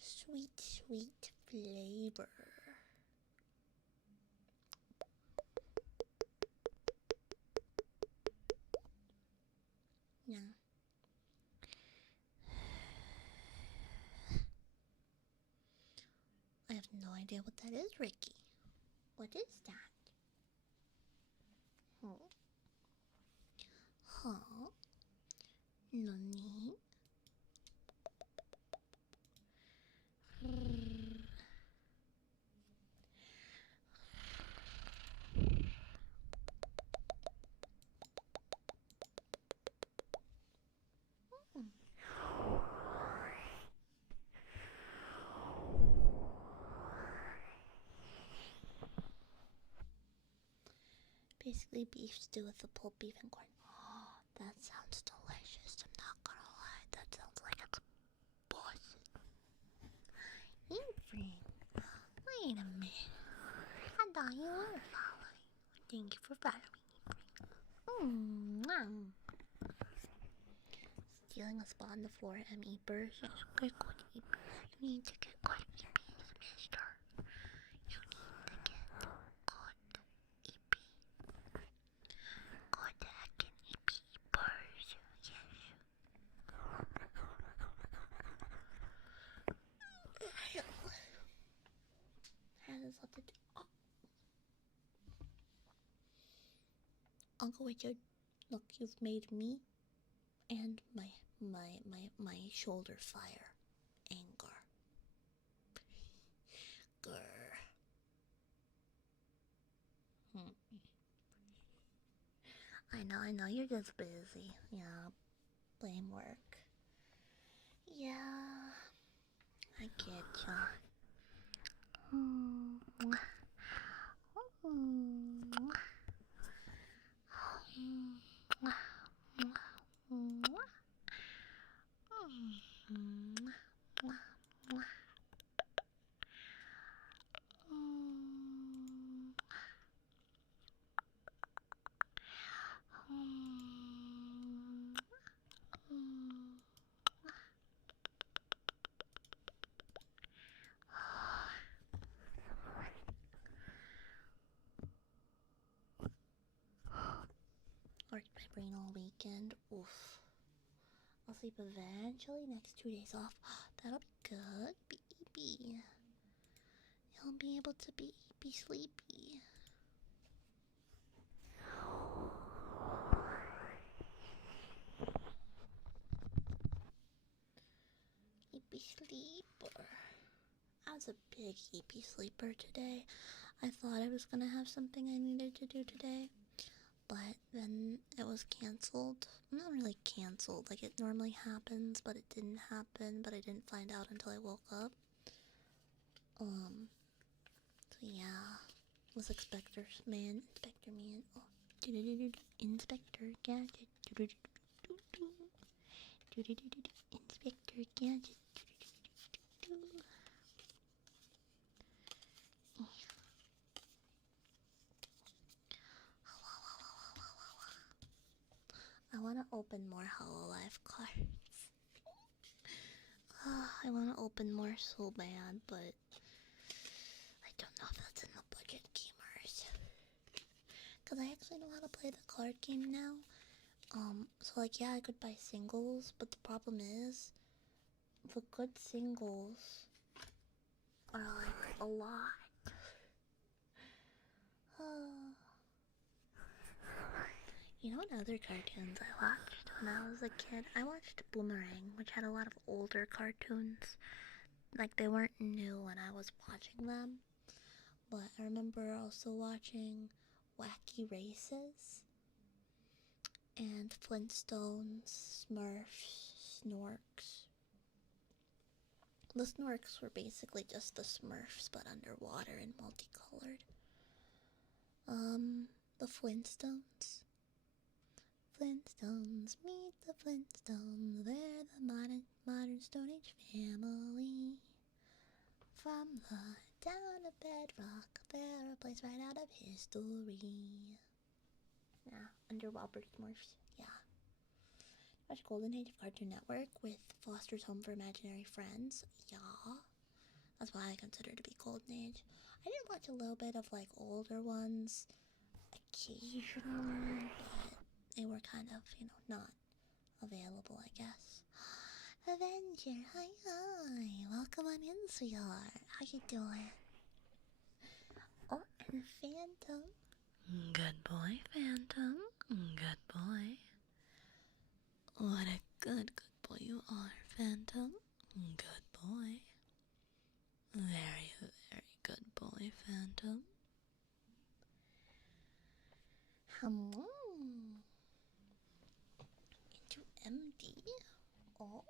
Sweet, sweet flavor. Yeah. I have no idea what that is, Ricky. What is that? Huh? Nani? Basically beef stew with the pulled beef and corn. Oh, that sounds delicious. I'm not gonna lie. That sounds like it's bullshit. Hey, wait a minute. I thought you were following. Thank you for following me. Stealing a spot on the floor and eat burgers. Good eaters. You need to get good eaters, mister. I'll go with you. Look, you've made me and my shoulder fire anger. Grr. I know, you're just busy. Yeah, blame work. Yeah, I get ya. Worked my brain all weekend. Oof. I'll sleep eventually. Next 2 days off. That'll be good. Baby. You'll be able to be sleepy. Eepy sleeper. I was a big eepy sleeper today. I thought I was gonna have something I needed to do today, but then it was canceled. Not really canceled, like it normally happens, but it didn't happen, but I didn't find out until I woke up. So yeah, was Inspector Man. Oh, Inspector Gadget. Inspector Gadget. I want to open more Hololive cards. I want to open more so bad, but I don't know if that's in the budget gamers. Because I actually know how to play the card game now. So like, yeah, I could buy singles, but the problem is, the good singles are like a lot. You know what other cartoons I watched when I was a kid? I watched Boomerang, which had a lot of older cartoons. Like, they weren't new when I was watching them. But I remember also watching Wacky Races and Flintstones, Smurfs, Snorks. The Snorks were basically just the Smurfs, but underwater and multicolored. The Flintstones. Flintstones, meet the Flintstones. They're the modern Stone Age family. From the town of Bedrock, they're a place right out of history. Yeah, underwater Smurfs. Yeah. Watch Golden Age of Cartoon Network with Foster's Home for Imaginary Friends. Yeah. That's why I consider it to be Golden Age. I did watch a little bit of like older ones occasionally, but they were kind of, not available, I guess. Avenger, hi. Welcome on in, sweetheart. How you doing? Oh, and Phantom. Good boy, Phantom. Good boy. What a good boy you are, Phantom. Good boy. Very, very good boy, Phantom. Into MD. Oh.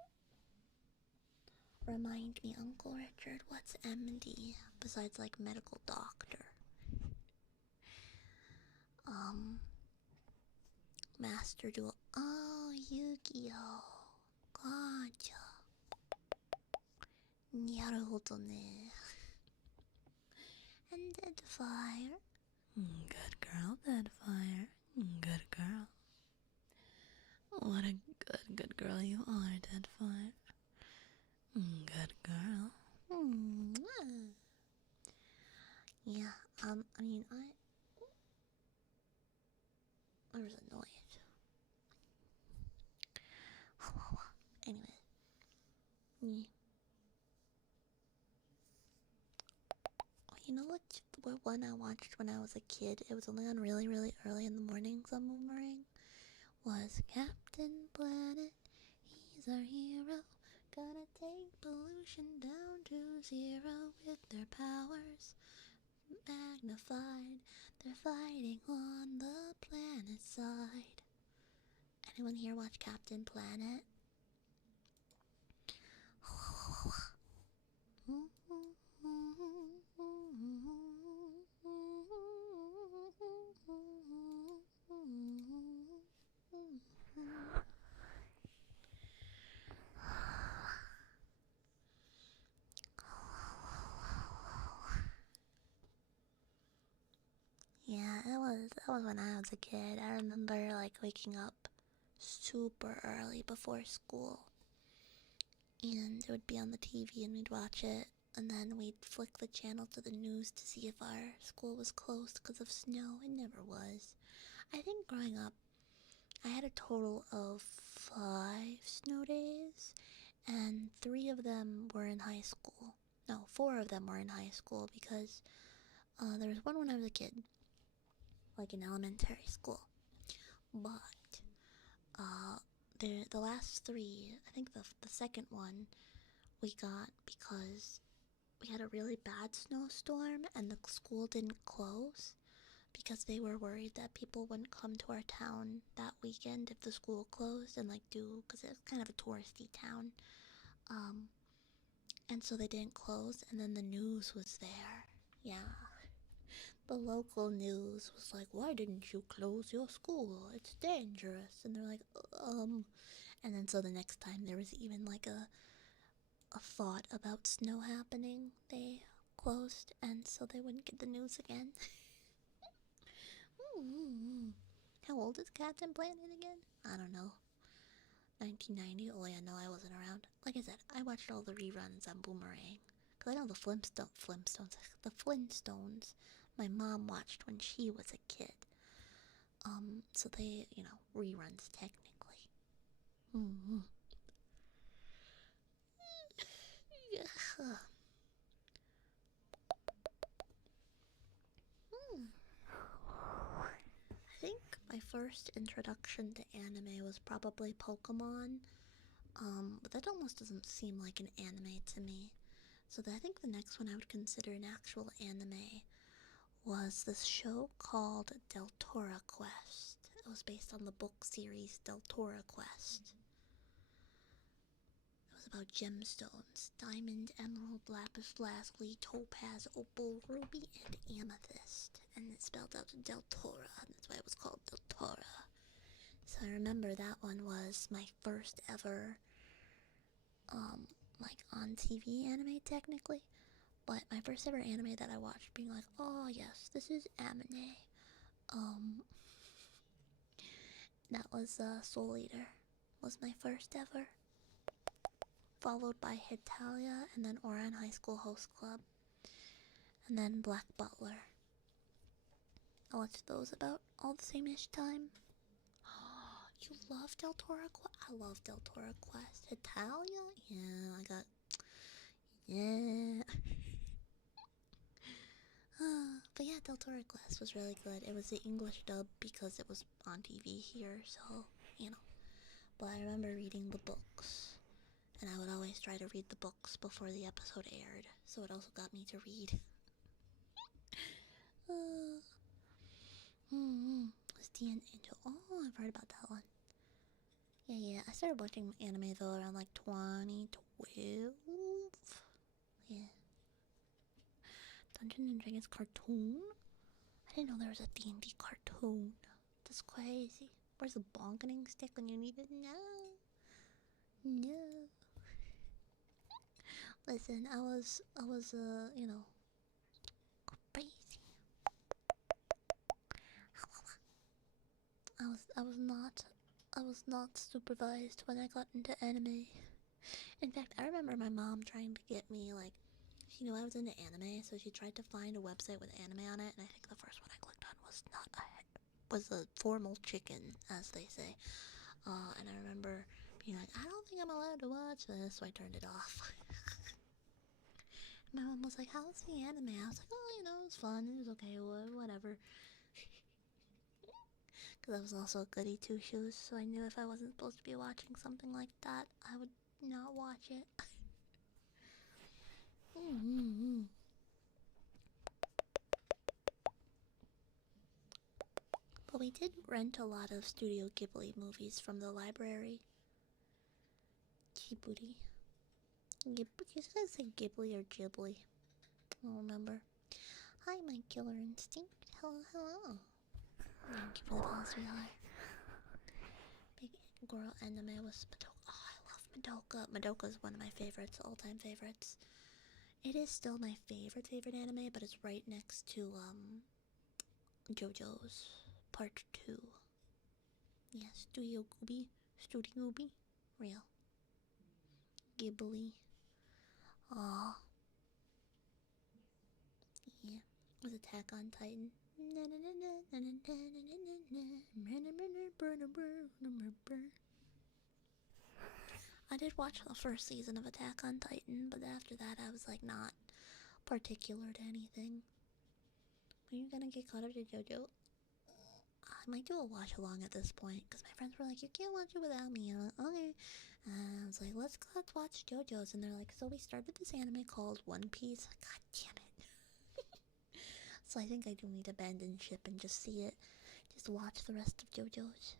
Remind me, Uncle Richard, what's MD besides like medical doctor? Master Duel. Oh, Yu-Gi-Oh! Gotcha. Naruhodo ne. And Deadfire. Good girl, Deadfire. Good girl. What a good girl you are, Deadfire. Good girl. Yeah, I was annoyed. Anyway. Yeah. You know what one I watched when I was a kid. It was only on really, really early in the mornings on Boomerang. Was Captain Planet. He's our hero. Gonna take pollution down to zero with their powers magnified. They're fighting on the planet side. Anyone here watch Captain Planet? Yeah, that was when I was a kid. I remember like waking up super early before school, and it would be on the TV and we'd watch it, and then we'd flick the channel to the news to see if our school was closed because of snow. It never was. I think growing up, I had a total of 5 snow days, and 3 of them were in high school. No, 4 of them were in high school because there was one when I was a kid, like in elementary school. But the last 3, I think the second one we got because we had a really bad snowstorm and the school didn't close because they were worried that people wouldn't come to our town that weekend if the school closed and like do, because it's kind of a touristy town. And so they didn't close, and then the news was there. Yeah. The local news was like, why didn't you close your school? It's dangerous. And they're like, And then so the next time there was even like a thought about snow happening, they closed, and so they wouldn't get the news again. How old is Captain Planet again? I don't know. 1990? Oh yeah, no, I wasn't around. Like I said, I watched all the reruns on Boomerang. Because I know the Flintstones, my mom watched when she was a kid. So they, reruns technically. Mm-hmm. I think my first introduction to anime was probably Pokemon. But that almost doesn't seem like an anime to me. So I think the next one I would consider an actual anime was this show called Deltora Quest. It was based on the book series Deltora Quest. It was about gemstones: diamond, emerald, lapis lazuli, topaz, opal, ruby, and amethyst. And it's spelled out Deltora, and that's why it was called Deltora. So I remember that one was my first ever, like on TV anime technically. But my first ever anime that I watched being like, oh yes, this is anime. That was Soul Eater. Was my first ever. Followed by Hitalia, and then Oran High School Host Club. And then Black Butler. I watched those about all the same-ish time. You love Deltora Quest? I love Deltora Quest. Hitalia? Yeah, I got... Yeah. But yeah, Deltora Quest was really good. It was the English dub because it was on TV here, so, But I remember reading the books, and I would always try to read the books before the episode aired, so it also got me to read. Was the Angel? Oh, I've heard about that one. Yeah, I started watching anime though around like 2012. Yeah. Dungeons and Dragons cartoon? I didn't know there was a D&D cartoon. That's crazy. Where's the bonkening stick when you need it? No. Listen, I was, crazy. I was not supervised when I got into anime. In fact, I remember my mom trying to get me, like, she knew I was into anime, so she tried to find a website with anime on it, and I think the first one I clicked on was a formal chicken, as they say. And I remember being like, I don't think I'm allowed to watch this, so I turned it off. My mom was like, "How was the anime?" I was like, "Oh, it was fun. It was okay. Whatever." Because I was also a goody two shoes, so I knew if I wasn't supposed to be watching something like that, I would not watch it. Mm-hmm. But we did rent a lot of Studio Ghibli movies from the library. Ghibli. You guys say Ghibli or Ghibli? I don't remember. Hi, my killer instinct. Hello, hello. Thank you for the pause, sweetheart. Big girl anime was Madoka. Oh, I love Madoka. Madoka is one of my favorites, all-time favorites. It is still my favorite anime, but it's right next to JoJo's Part 2. Yeah, Studio Ghibli. Studio Ghibli. Real. Ghibli. Aw. Yeah. It was Attack on Titan. I did watch the first season of Attack on Titan, but after that I was like not particular to anything. Are you gonna get caught up to JoJo? I might do a watch along at this point because my friends were like, "You can't watch it without me." And I'm like, "Okay." And I was like, let's watch JoJo's." And they're like, "So we started this anime called One Piece." God damn it. So I think I do need to abandon ship and just see it. Just watch the rest of JoJo's.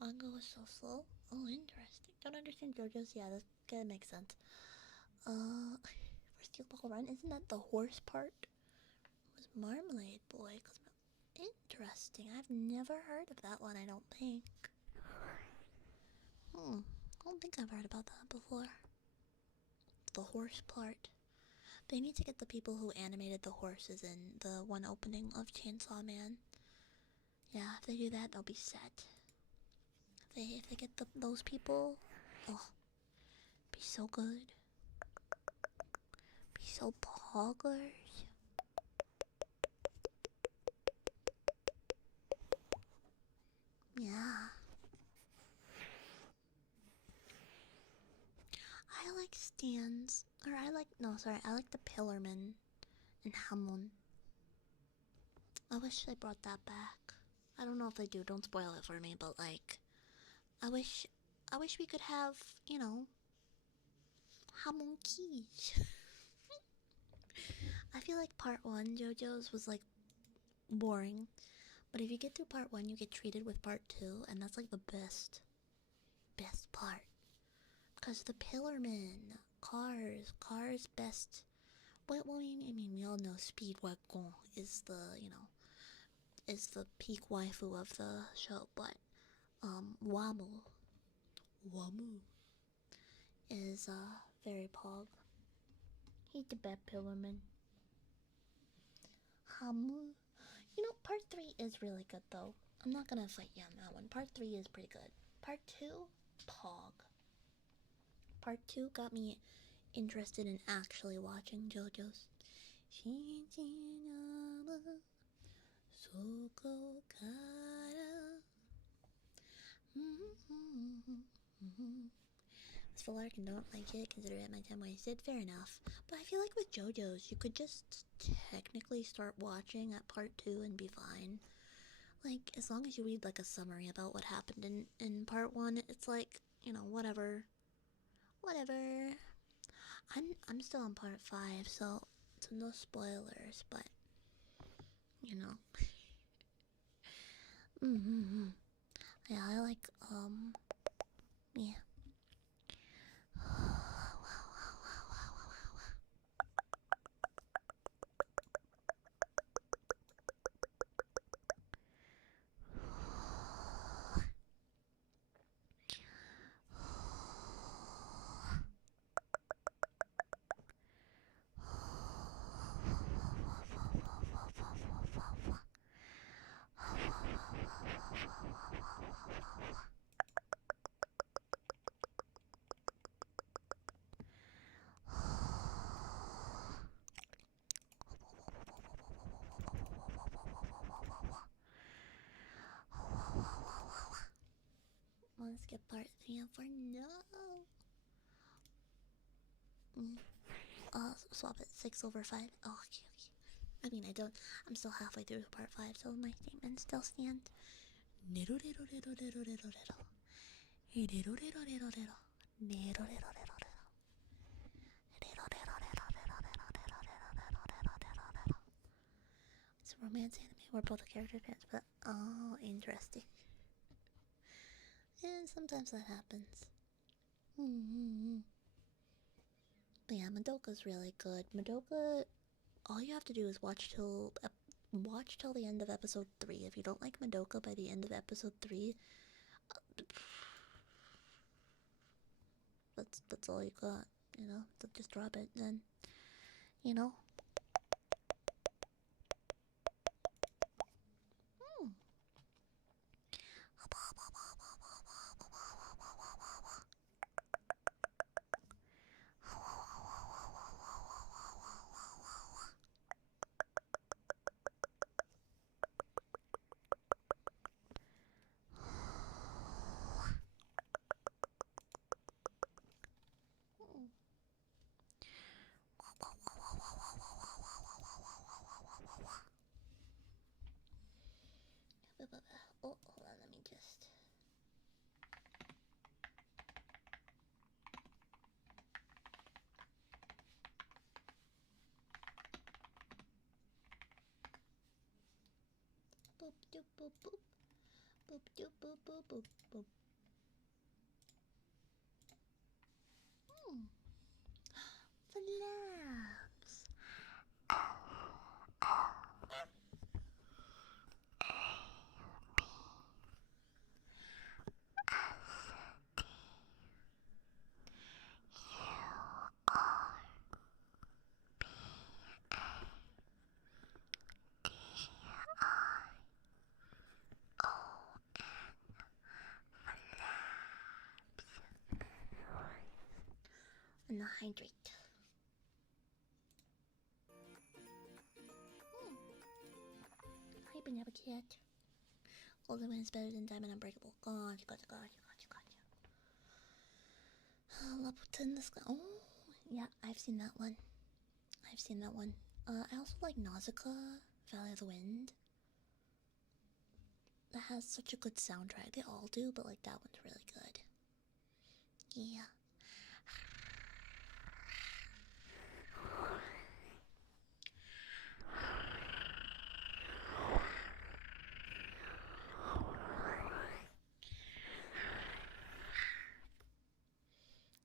Manga was so slow. Oh, interesting. Don't understand JoJo's. Yeah, that kind of makes sense. For Steel Ball Run, isn't that the horse part? It was Marmalade Boy. Interesting. I've never heard of that one, I don't think. I don't think I've heard about that before. The horse part. They need to get the people who animated the horses in the one opening of Chainsaw Man. Yeah, if they do that, they'll be set. If they get those people, oh, be so good. Be so poggers. Yeah. I like stands. I like the Pillarman and Hamon. I wish they brought that back. I don't know if they do, don't spoil it for me, but like, I wish we could have, Hamon keys. I feel like part 1 JoJo's was like boring, but if you get through part 1 you get treated with part 2, and that's like the best part. Because the Pillarman, cars best. Well, I mean, we all know Speedwagon is is the peak waifu of the show, but Wamu is very pog. He's the best Pillarman. Hamu. Part 3 is really good though. I'm not gonna fight you on that one. Part 3 is pretty good. Part 2, pog. Part 2 got me interested in actually watching JoJo's. As for Lark and don't like it, consider it my time wasted. Fair enough. But I feel like with JoJo's, you could just technically start watching at part 2 and be fine. Like, as long as you read like a summary about what happened in part 1, it's like, whatever. Whatever. I'm still on part 5, so no spoilers, but yeah, I like yeah. skip part 3 and 4. No. Swap it 6/5. Oh, okay, okay. I mean, I don't. I'm still halfway through part 5, so my statements still stand. Niddle diddle diddle diddle diddle diddle. Diddle diddle diddle diddle. Diddle diddle diddle diddle. It's a romance anime where both the characters dance, but oh, interesting. And sometimes that happens. But yeah, Madoka's really good. Madoka, all you have to do is watch till the end of episode 3. If you don't like Madoka by the end of episode 3, that's all you got. You know, so just drop it. Then, you know. Oh, hold on, let me just. Boop doop boop boop. Boop doop boop boop boop boop. Flaps. And the hydrate. Hi, Banana Cat. Golden Wind is better than Diamond Unbreakable. Gotcha, gotcha, gotcha, gotcha, gotcha. Laputa in the sky. Oh, yeah, I've seen that one. I also like Nausicaa, Valley of the Wind. That has such a good soundtrack. They all do, but like that one's really good. Yeah.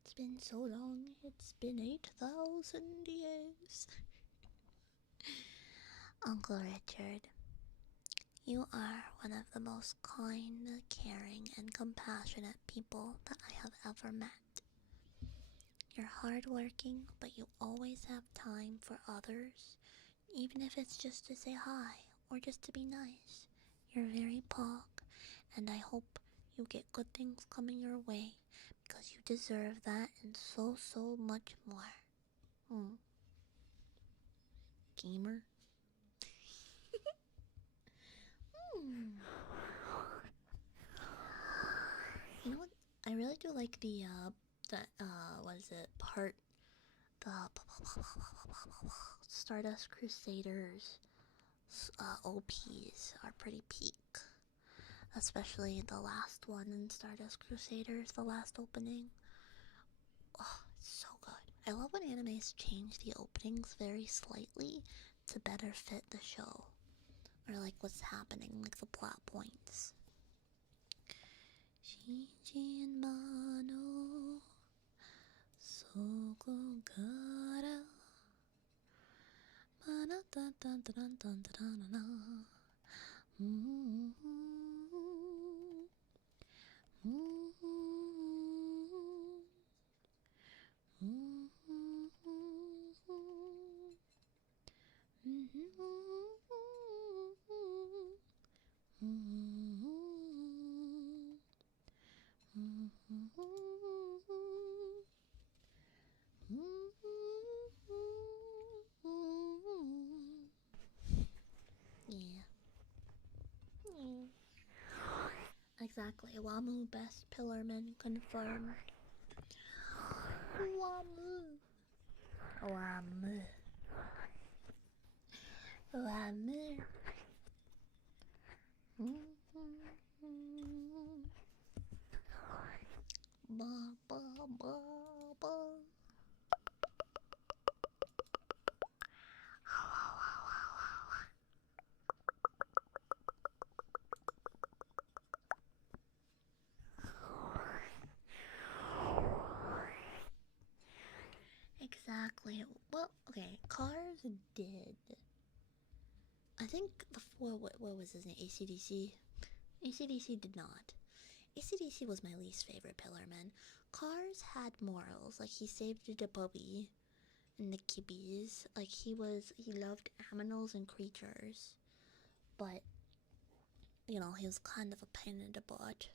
It's been so long. It's been 8,000 years. Uncle Richard, you are one of the most kind, caring, and compassionate people that I have ever met. You're hardworking, but you always have time for others, even if it's just to say hi or just to be nice. You're very pog, and I hope you get good things coming your way because you deserve that and so, so much more. Gamer. You know what? I really do like what is it, the Stardust Crusaders OPs are pretty peak. Especially the last one in Stardust Crusaders, the last opening. Oh, it's so good. I love when animes change the openings very slightly to better fit the show. Or like what's happening, like the plot points. Shinjin Mano Soko Kara Mana tan tan tan tan tan na. Exactly. Wamu best pillarman confirmed. Wamu. Wamu. Wamu. Ba ba ba ba. Exactly. Well, okay, Cars did. I think before, what was his name? ACDC? ACDC did not. ACDC was my least favorite Pillarman. Cars had morals. Like, he saved the puppy and the kibbies. Like, he loved animals and creatures. But, he was kind of a pain in the butt.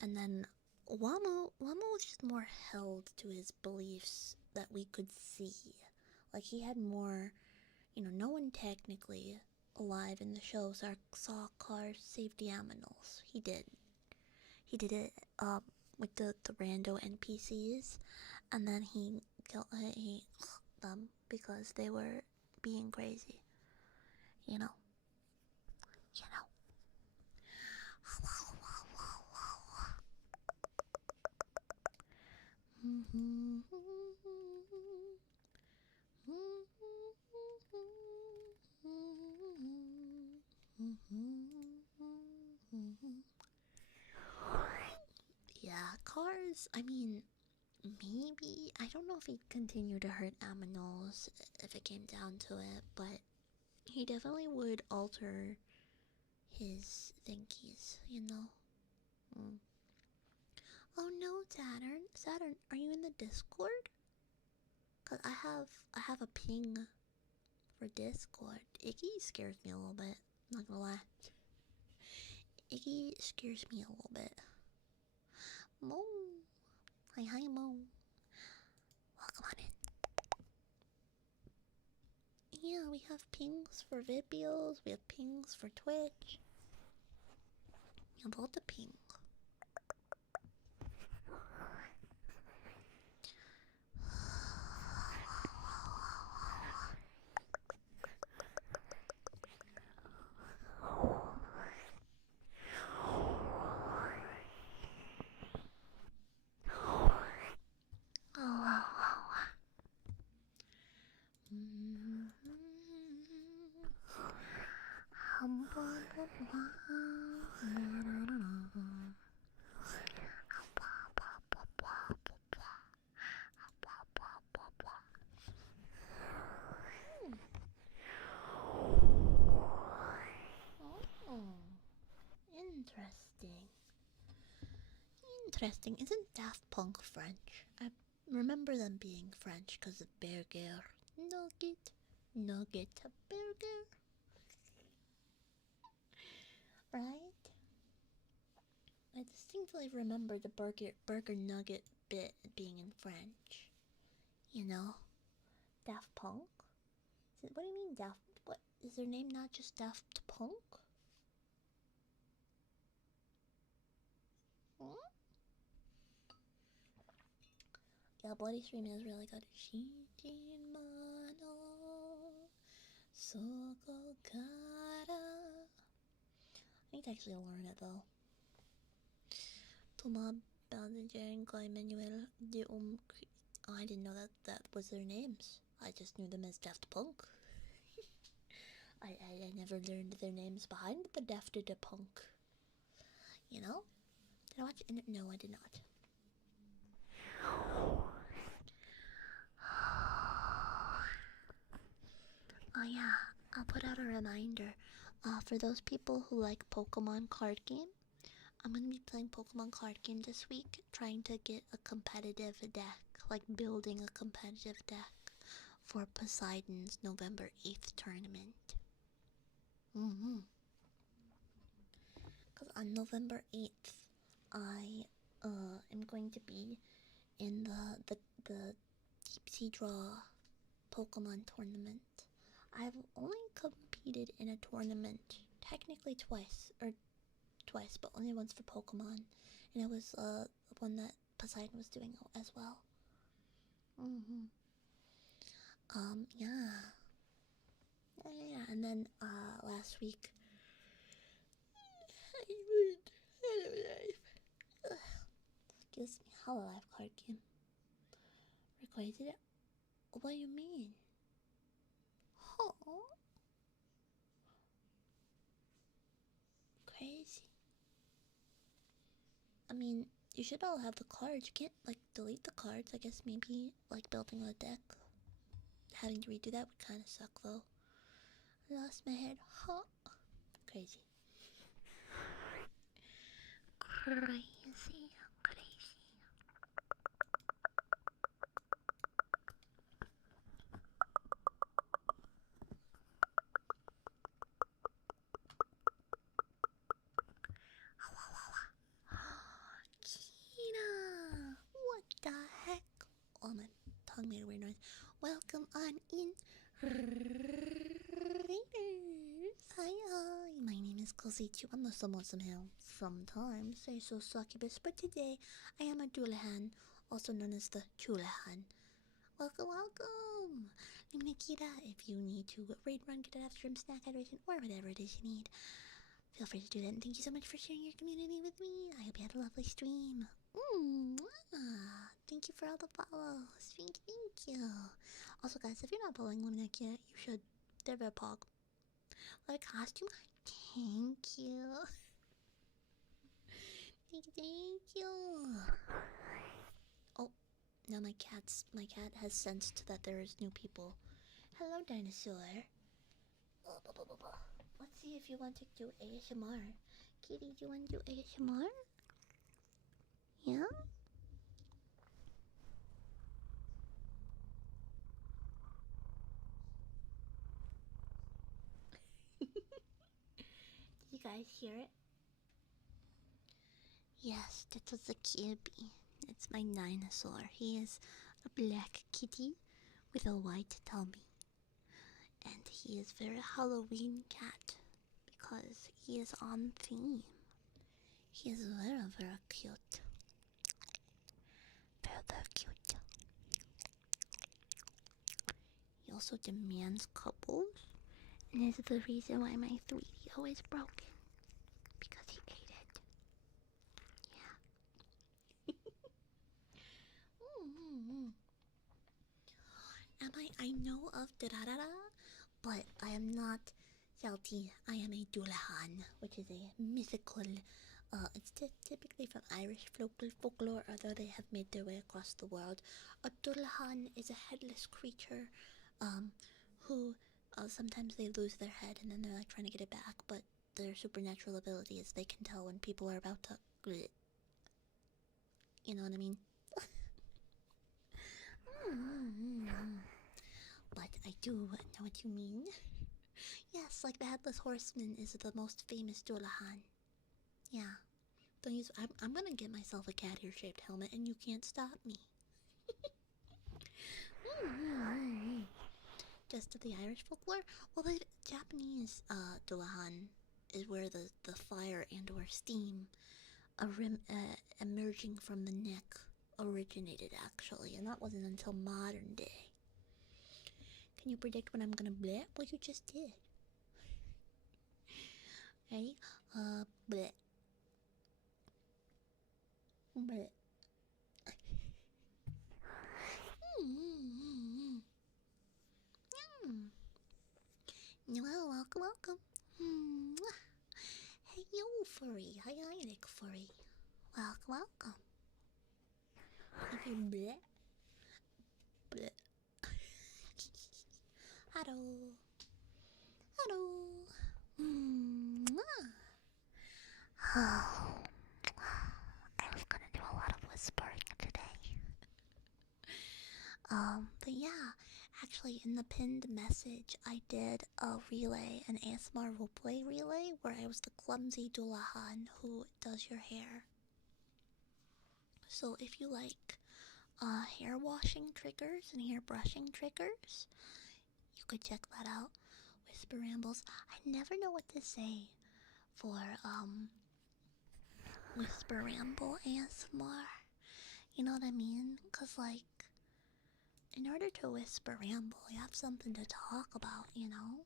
And then Wamo was just more held to his beliefs that we could see. Like, he had more, no one technically alive in the show saw Cars save the animals. He did. He did it with the rando NPCs, and then he killed them because they were being crazy. You know. Yeah, Cars, I mean, maybe, I don't know if he'd continue to hurt aminals if it came down to it, but he definitely would alter his thinkies. Mm. Oh no, Saturn, are you in the Discord? Cause I have a ping for Discord. Iggy scares me a little bit, not gonna lie. Iggy scares me a little bit. Mo. Hi, Mo. Welcome on in. Yeah, we have pings for Vibios, we have pings for Twitch. We have all the ping. Interesting. Isn't Daft Punk French? I remember them being French because of burger. Nugget, burger. Right? I distinctly remember the burger nugget bit being in French. Daft Punk? What do you mean Daft? What is their name? Not just Daft Punk? Hmm? Yeah, Bloody Streaming is really good. I need to actually learn it though. Thomas Baldinger and Guy Manuel de Oh, I didn't know that was their names. I just knew them as Daft Punk. I never learned their names behind the Daft Punk. Did I watch it? No, I did not. Oh yeah, I'll put out a reminder. For those people who like Pokemon card game, I'm gonna be playing Pokemon card game this week, trying to get a competitive deck, like building a competitive deck for Poseidon's November 8th tournament. Because on November 8th, I am going to be in the Deep Sea Draw Pokemon tournament. I've only competed in a tournament technically twice, or twice, but only once for Pokemon, and it was one that Poseidon was doing as well. Yeah. Yeah, and then last week I went Hololive. Excuse me, Hololive card game. Recorded it. What do you mean? Oh, crazy. I mean, you should all have the cards. You can't like delete the cards. I guess maybe like building a deck. Having to redo that would kind of suck though. I lost my head. Huh? Crazy. Crazy. Crazy. Kina! What the heck? Oh, my tongue made a weird noise. Welcome on in, Raiders. Hi, hi. My name is Kozichu. I'm the somewhat somehow. Sometimes say so succubus, but today I am a Dullahan, also known as the Dullahan. Welcome, welcome! I'm Nikita. If you need to raid run, get an after snack hydration, or whatever it is you need, feel free to do that. And thank you so much for sharing your community with me. I hope you had a lovely stream. Thank you for all the follows. Thank you. Also, guys, if you're not following Luminac yet, you should. They're very pog. Love a costume? Thank you. Thank you. Oh, now my cat has sensed that there is new people. Hello, dinosaur. Let's see if you want to do ASMR. Kitty, do you want to do ASMR? Yeah? Did you guys hear it? Yes, that was a Kirby. It's my dinosaur. He is a black kitty with a white tummy. And he is very Halloween cat because he is on theme. He is very, very cute. Very, very cute. He also demands couples, and this is the reason why my 3DO is broken. Because he ate it. Yeah. I know of Durarara, but I am not Celti. I am a Dullahan, which is a mythical. It's typically from Irish folklore, although they have made their way across the world. A Dullahan is a headless creature, who sometimes they lose their head and then they're like trying to get it back, but their supernatural ability is they can tell when people are about to. You know what I mean? But I do know what you mean. Yes, like the Headless Horseman is the most famous Dullahan. Yeah. Don't use. I'm gonna get myself a cat ear shaped helmet and you can't stop me. Just to the Irish folklore? Well, the Japanese Dullahan is where the fire and or steam emerging from the neck originated, actually, and that wasn't until modern day. Can you predict when I'm gonna bleh? Well, you just did. Ready? Bleh. Bleh. Well, welcome. Hey, you furry. Hi, Nick furry. Welcome. Okay, bleh. Bleh. Hello. Oh, I was gonna do a lot of whispering today. But yeah, actually in the pinned message I did a relay, an ASMR roleplay relay, where I was the clumsy Dullahan who does your hair. So if you like hair washing triggers and hair brushing triggers, you could check that out. Whisper Rambles. I never know what to say for whisper ramble ASMR. You know what I mean? Cause like, in order to whisper ramble, you have something to talk about, you know?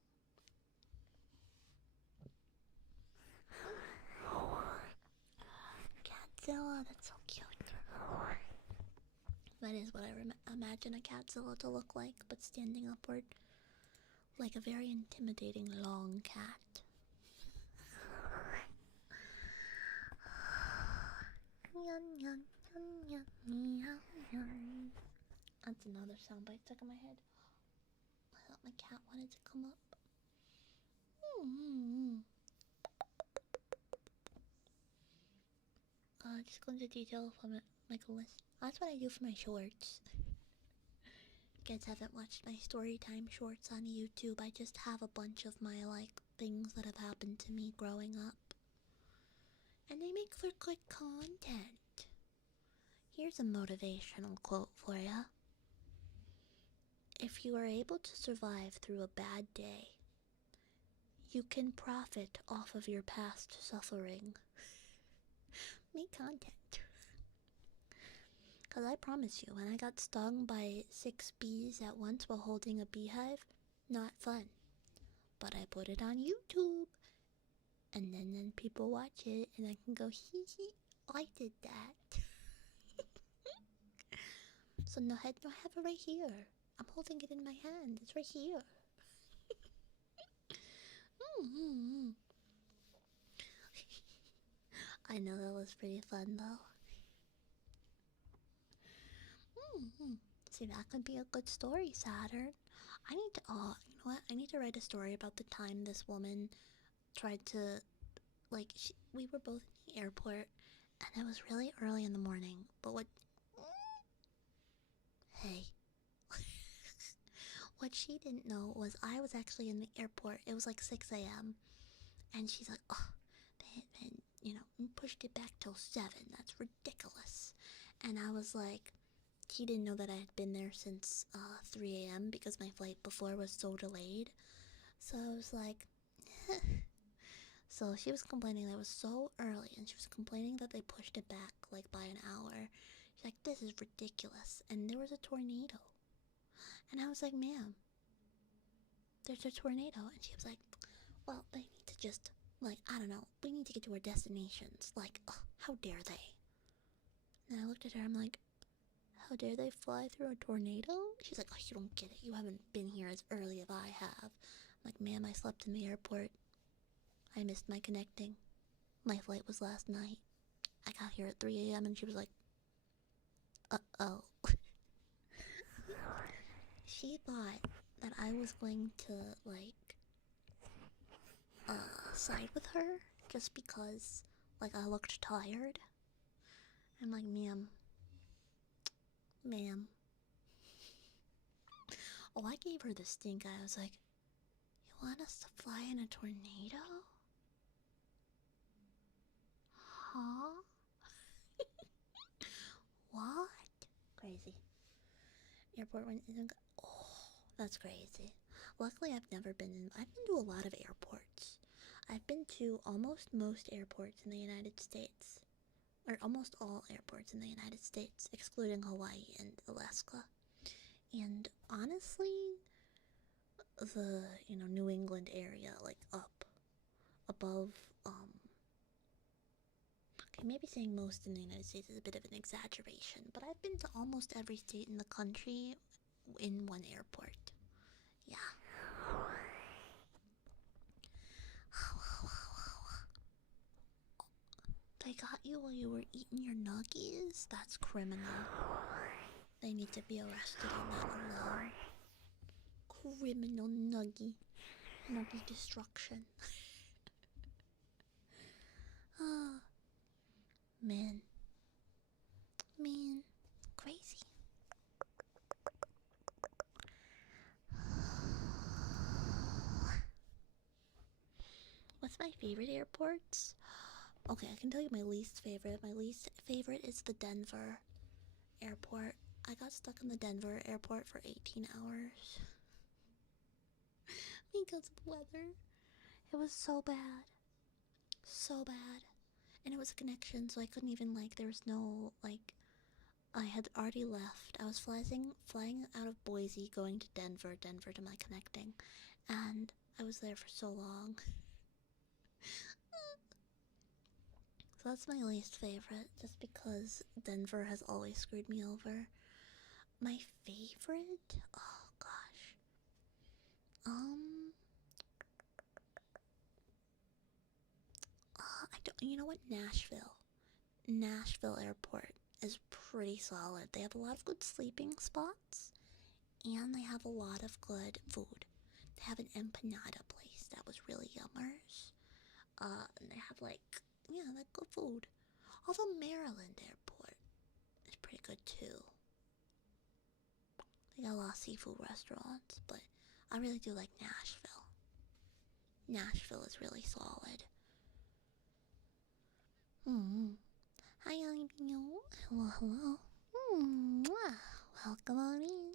Catzilla, that's so cute. That is what I imagine a catzilla to look like, but standing upward, like a very intimidating long cat. That's another soundbite stuck in my head. I thought my cat wanted to come up. Just go into detail from it, like a list. That's what I do for my shorts. If you guys haven't watched my story time shorts on YouTube, I just have a bunch of my like things that have happened to me growing up. And they make for good content. Here's a motivational quote for ya. If you are able to survive through a bad day, you can profit off of your past suffering. Make content. Because I promise you, when I got stung by 6 bees at once while holding a beehive, not fun. But I put it on YouTube. And then people watch it and I can go, hee hee, I did that. So no, I have it right here. I'm holding it in my hand. It's right here. I know that was pretty fun though. See, that could be a good story, Saturn. I need to, you know what? I need to write a story about the time this woman tried to, like, we were both in the airport, and it was really early in the morning, but what, hey. What she didn't know was I was actually in the airport. It was like 6 a.m. And she's like, oh, they you know, pushed it back till 7. That's ridiculous. And I was like, she didn't know that I had been there since 3 a.m. because my flight before was so delayed. So I was like, so she was complaining that it was so early, and she was complaining that they pushed it back like by an hour. She's like, this is ridiculous. And there was a tornado. And I was like, ma'am, there's a tornado. And she was like, well, they need to just, like, I don't know, we need to get to our destinations. Like, ugh, how dare they? And I looked at her, I'm like, how dare they fly through a tornado? She's like, oh, you don't get it. You haven't been here as early as I have. I'm like, ma'am, I slept in the airport. I missed my connecting. My flight was last night. I got here at 3 a.m. and she was like, uh-oh. She thought that I was going to, like, side with her just because, like, I looked tired. I'm like, ma'am. Oh, I gave her the stink eye. I was like, you want us to fly in a tornado? Huh? What? Crazy. Airport when isn't. Oh, that's crazy. Luckily, I've been to a lot of airports. I've been to almost most airports in the United States. Or almost all airports in the United States, excluding Hawaii and Alaska. And honestly, the, you know, New England area, like up above, okay, maybe saying most in the United States is a bit of an exaggeration, but I've been to almost every state in the country in one airport. Yeah. They got you while you were eating your nuggies? That's criminal. They need to be arrested on that alone. Criminal nuggie destruction. Ah, man, crazy. What's my favorite airports? Okay, I can tell you my least favorite. My least favorite is the Denver airport. I got stuck in the Denver airport for 18 hours because of the weather. It was so bad. So bad. and it was a connection, so I couldn't even like. There was no like. I had already left. I was flying out of Boise, going to Denver to my connecting, and I was there for so long. So that's my least favorite, just because Denver has always screwed me over. My favorite? Oh gosh. I don't. You know what? Nashville Airport is pretty solid. They have a lot of good sleeping spots, and they have a lot of good food. They have an empanada place that was really yummers. And they have like good food. Although Maryland Airport is pretty good too. They got a lot of seafood restaurants, but I really do like Nashville. Nashville is really solid. Hi, Olivia. Hello, hello. Welcome on in.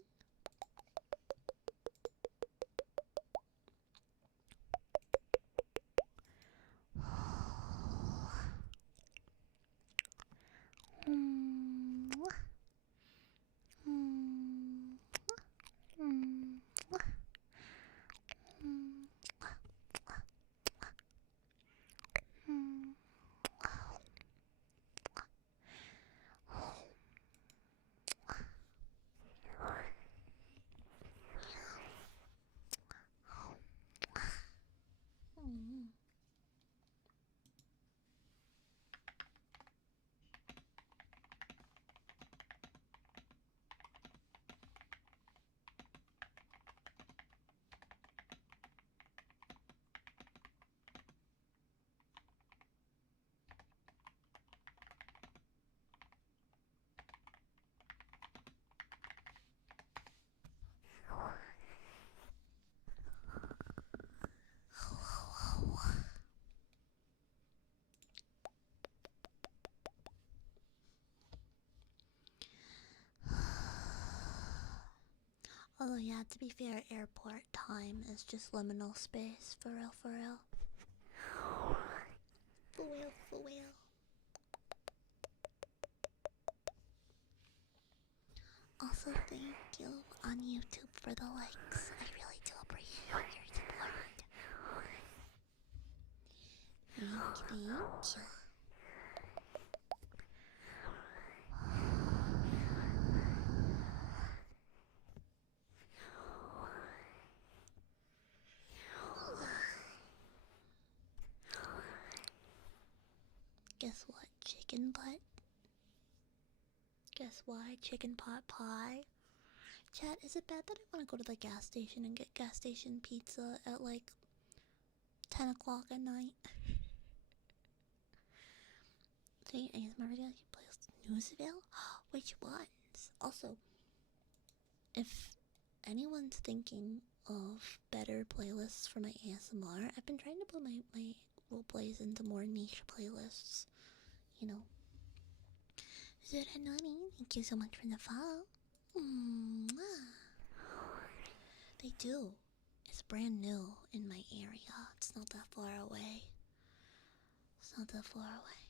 Although, yeah, to be fair, airport time is just liminal space. For real, for real. For real, for real. Also, thank you on YouTube for the likes. I really do appreciate your support. Thank you. Guess what? Chicken butt. Guess why? Chicken pot pie. Chat, is it bad that I want to go to the gas station and get gas station pizza at like 10 o'clock at night? So, ASMR video plays Newsville? Which ones? Also, if anyone's thinking of better playlists for my ASMR, I've been trying to put my roleplays into more niche playlists. You know. Zuranani, thank you so much for the follow. They do. It's brand new in my area. It's not that far away. It's not that far away.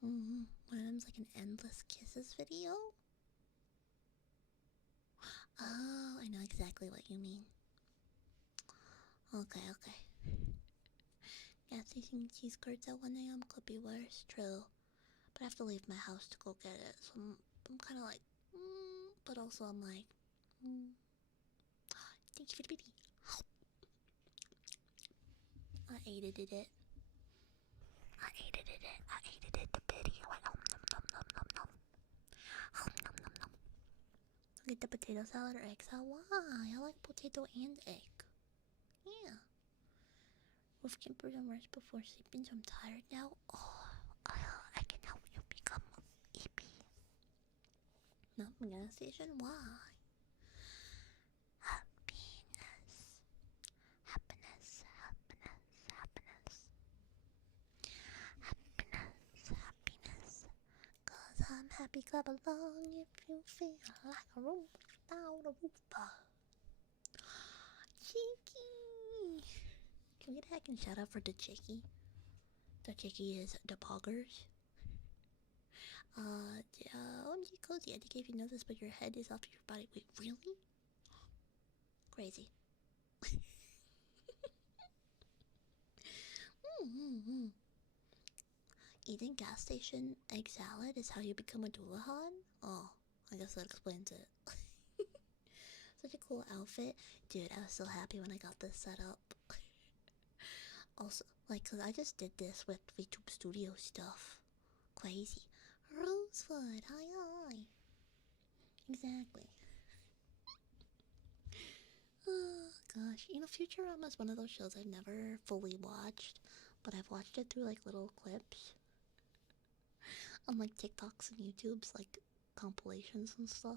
One of them's like an endless kisses video. Oh, I know exactly what you mean. Okay. Gas station cheese curds at 1 a.m. could be worse, true. But I have to leave my house to go get it, so I'm kind of like, but also I'm like, thank you for the baby. I aided it. The video. Get the potato salad or egg salad. Why? I like potato and egg. Yeah. Wolf can brew and rest before sleeping, so I'm tired now. Oh, I can help you become EP. Not the gas station? Why? Happiness. Cause I'm happy, clap along if you feel like a room without a roof. Cheeky! Can we get a heckin' shout out for the Chicky? The chickie is the poggers. OMG Cozy, I think if you know this, but your head is off your body. Wait, really? Crazy. Mm-hmm. Eating gas station egg salad is how you become a Dullahan? Oh, I guess that explains it. Such a cool outfit. Dude, I was so happy when I got this set up. Also, like, cause I just did this with VTube Studio stuff. Crazy. Rosewood, hi. Exactly. Oh, gosh. You know, Futurama is one of those shows I've never fully watched, but I've watched it through, like, little clips on, like, TikToks and YouTubes, like, compilations and stuff.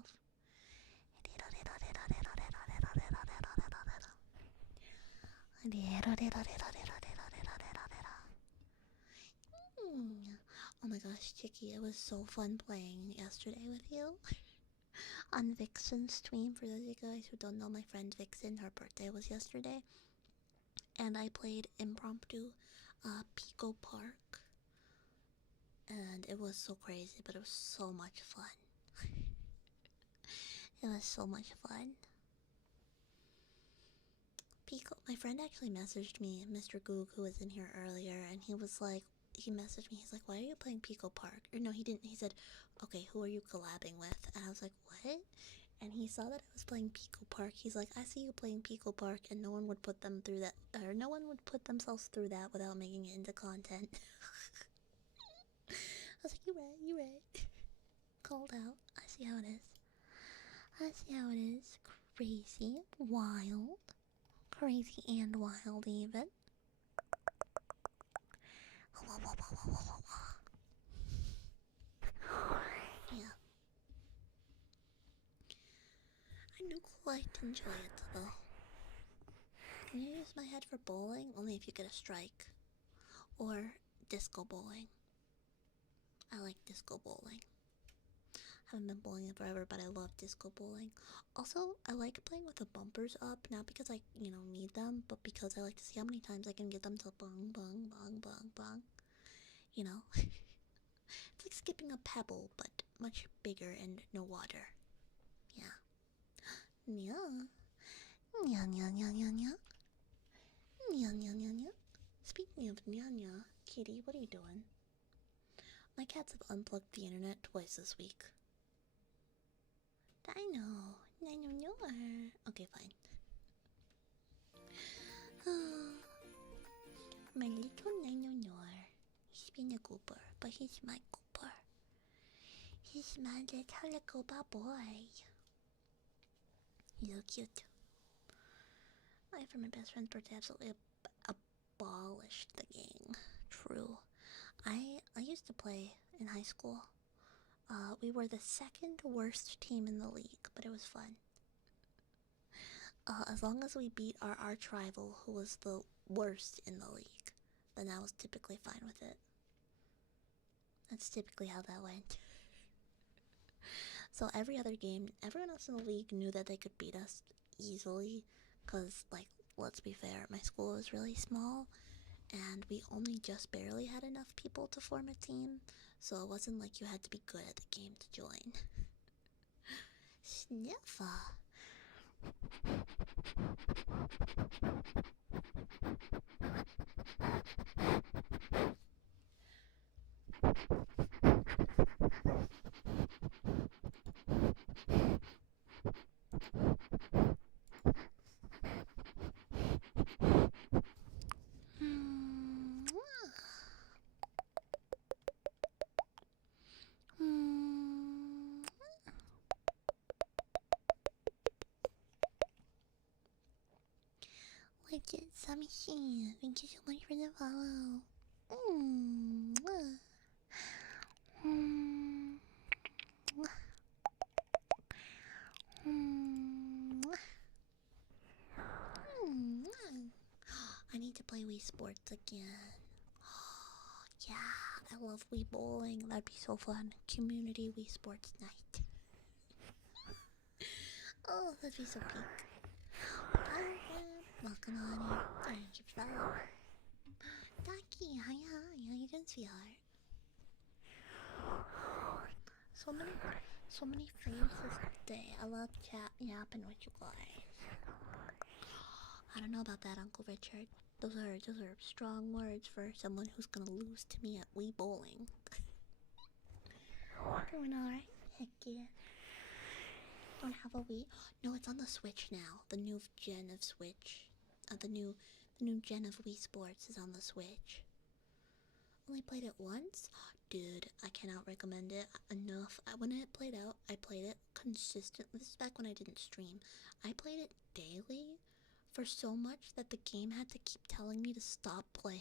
Oh my gosh, Chicky, it was so fun playing yesterday with you. On Vixen's stream, for those of you guys who don't know, my friend Vixen, her birthday was yesterday. And I played impromptu Pico Park. And it was so crazy, but it was so much fun. It was so much fun. Pico, my friend actually messaged me, Mr. Goog, who was in here earlier, and he was like, he messaged me, he's like, why are you playing Pico Park? Or no, he didn't, he said, okay, who are you collabing with? And I was like, what? And he saw that I was playing Pico Park. He's like, I see you playing Pico Park, and no one would put them through that, or no one would put themselves through that without making it into content. I was like, you right. Called out. I see how it is. I see how it is. Crazy, wild, crazy and wild even. Yeah. I do quite enjoy it though. Can you use my head for bowling? Only if you get a strike. Or disco bowling. I like disco bowling. Haven't been bowling in forever, but I love disco bowling. Also, I like playing with the bumpers up, not because I, need them, but because I like to see how many times I can get them to bong, bong, bong, bong, bong. You know? It's like skipping a pebble, but much bigger and no water. Yeah. Nya. Nya, nya, nya, nya, nya. Nya, nya, nya, nya. Speaking of nya, nya, Kitty, what are you doing? My cats have unplugged the internet twice this week. Dino. Dino. Okay, fine. My little Dino. He's been a goober, but he's my goober. He's my little goober boy. He's so cute. I, for my best friend's birthday, absolutely abolished the game. True. I used to play in high school. We were the second worst team in the league, but it was fun. As long as we beat our arch rival, who was the worst in the league, then I was typically fine with it. That's typically how that went. So every other game, everyone else in the league knew that they could beat us easily, because, like, let's be fair, my school is really small, and we only just barely had enough people to form a team, so it wasn't like you had to be good at the game to join. Sniffa. Like it, Samishi. Thank you so much for the follow. I need to play Wii Sports again. Yeah, I love Wii Bowling. That'd be so fun. Community Wii Sports night. Oh, that'd be so peak. Welcome on in. Thank you, fellow. Thank Cookie, hi, how you doing, sweetheart? So many faces today. I love yapping with you guys. I don't know about that, Uncle Richard. Those are strong words for someone who's gonna lose to me at Wii Bowling. Doing alright? Heck yeah. Don't have a Wii? No, it's on the Switch now. The new gen of Switch. The new gen of Wii Sports is on the Switch. Only played it once? Dude, I cannot recommend it enough. When it played out, I played it consistently. This is back when I didn't stream. I played it daily for so much that the game had to keep telling me to stop playing.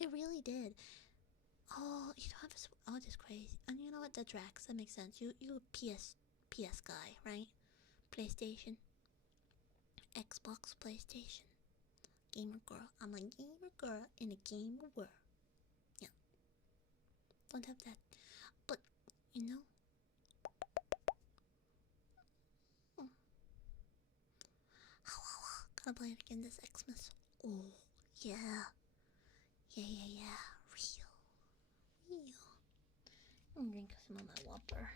It really did. Oh, you don't have a... Oh, that's crazy. And you know what? That's Rex. That makes sense. You PS guy, right? PlayStation. Xbox, PlayStation. Gamer girl. I'm a gamer girl in a gamer world. Yeah. Don't have that. But, you know... Hmm. Gonna play it again this Xmas. Oh, yeah. Yeah. Real. I'm gonna drink some of my water.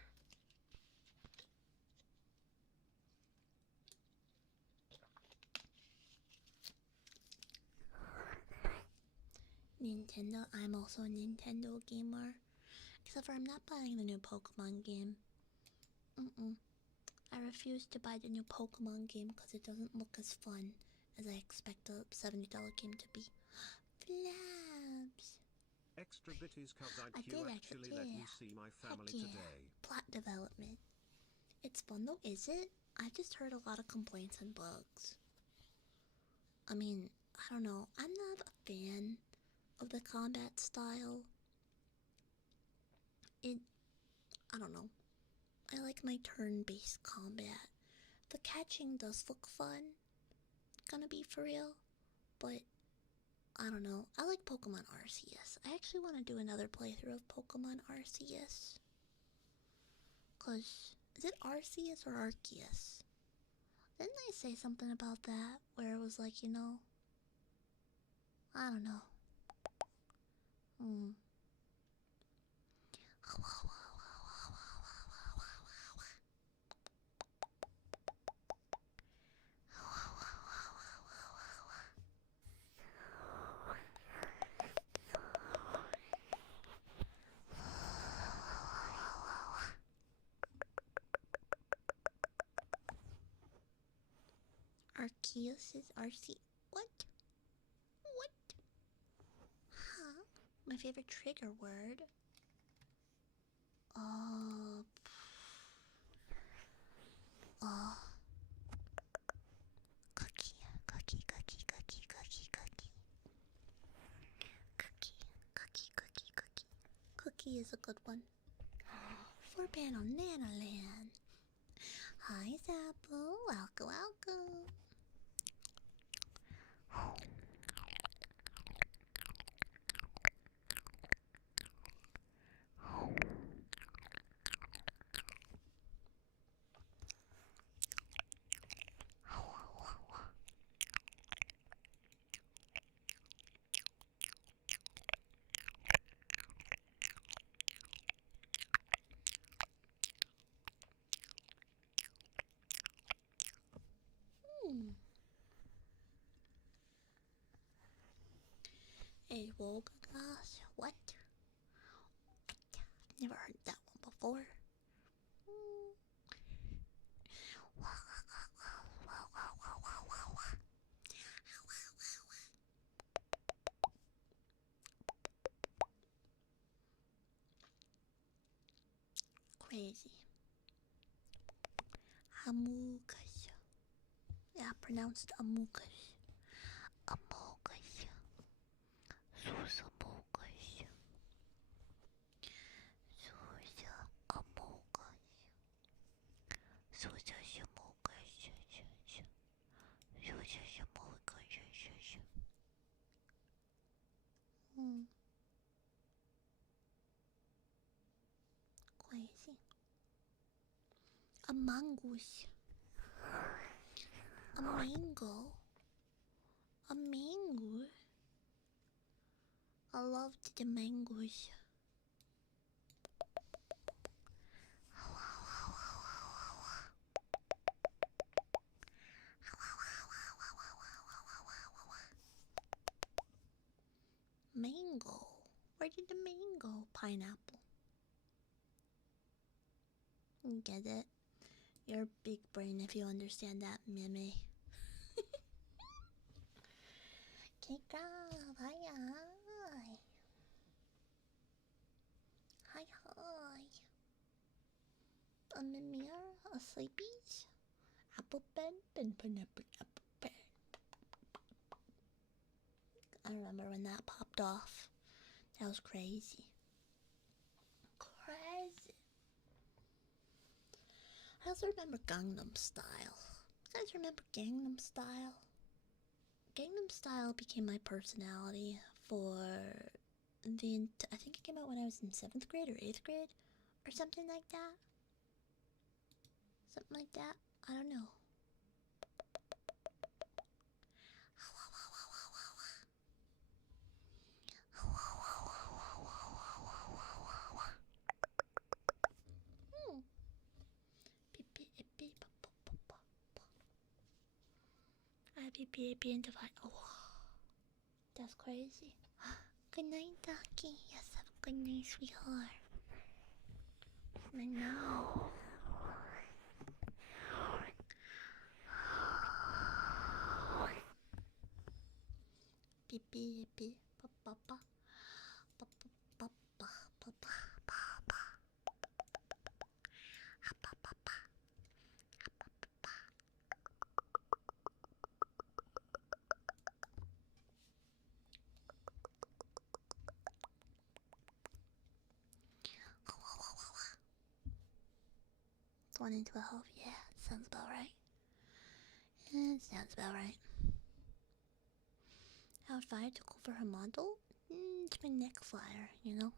Nintendo. I'm also a Nintendo gamer. Except for I'm not buying the new Pokemon game. I refuse to buy the new Pokemon game because it doesn't look as fun as I expect a $70 game to be. Flaps! Extra bitties cuz I IQ did actually let me see my family Heck yeah. today. Plot development. It's fun though, is it? I've just heard a lot of complaints and bugs. I mean, I don't know. I'm not a fan of the combat style. I don't know. I like my turn-based combat. The catching does look fun. Gonna be for real. But, I don't know. I like Pokemon Arceus. I actually want to do another playthrough of Pokemon Arceus. Cause, is it Arceus or Arceus? Didn't they say something about that? Where it was like, you know... I don't know. Arceus is Arce... What? Huh? My favorite trigger word? Uh... Uh... Cookie. Cookie is a good one. For Panel Nanoland. Hi, Zappo. Welcome. A Wolgagas? What? Never heard that one before. Crazy. Amogus. Yeah, pronounced Amogus. Amogus. Susamogus. Susa Amogus. Susa Shamogus. Susa Shamogus. Crazy. A mongoose. A mango. A mango. I loved the mangoes. Mango. Where did the mango? Pineapple. Get it? You're big brain if you understand that, Mimi. Kick off. Hi, hi. Hi, hi. A mimir, a sleepies, apple pen, pineapple, apple pen. I remember when that popped off. That was crazy. Crazy. I also remember Gangnam Style. You guys remember Gangnam Style? Gangnam Style became my personality for I think it came out when I was in 7th grade or 8th grade or something like that. Something like that. I don't know. Into fight. Oh, that's crazy. Good night, Ducky. Yes, have a good night, sweetheart. And now. Beep beep beep. Pa pa pa pa pa pa pa pa pa. 1 and 12, yeah, sounds about right. It sounds about right. How if I to go for her model? It's my neck flyer, you know?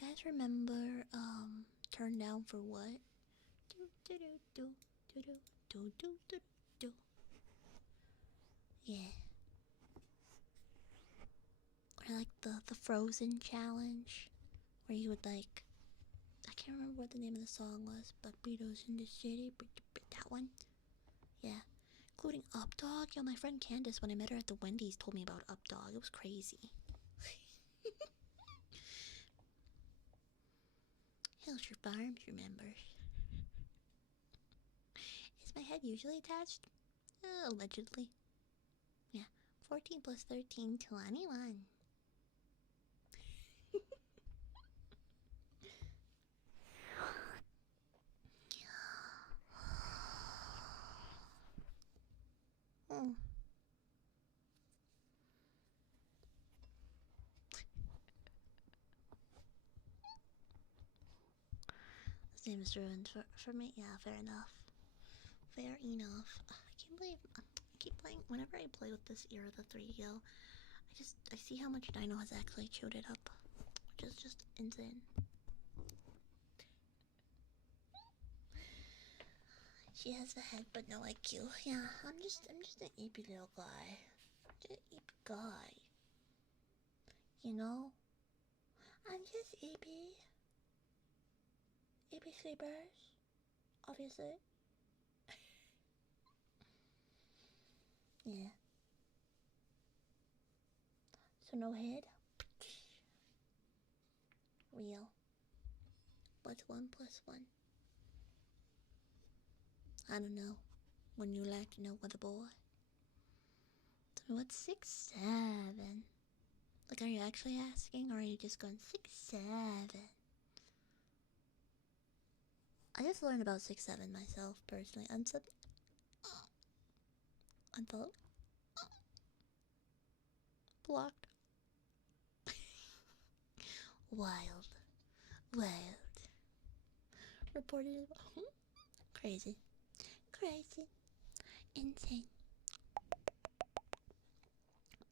Guys remember Turn Down for What? Do do do do do do do do do. Yeah. Or like the Frozen challenge where you would like I can't remember what the name of the song was, but burritos in the city, that one. Yeah. Including Updog. Yo, my friend Candace, when I met her at the Wendy's, told me about Updog. It was crazy. Hillshire Farms remembers. Is my head usually attached? Allegedly. Yeah. 14 plus 13, 21. Oh. This name is ruined for me. Yeah, fair enough. Fair enough. I can't believe I keep playing. Whenever I play with this era, the 3DO, I see how much Dino has actually chewed it up, which is just insane. She has the head but no IQ. Yeah, I'm just an eepy little guy. Just an eepy guy. You know? I'm just eepy. Eepy sleepers. Obviously. Yeah. So no head? Real. What's 1 plus 1? I don't know. When you like to know what a boy. So what's 6, 7? Like, are you actually asking, or are you just going 6, 7? I just learned about 6, 7 myself, personally. Unfold. Blocked. Wild. Wild. reported. Crazy. Crazy. Insane.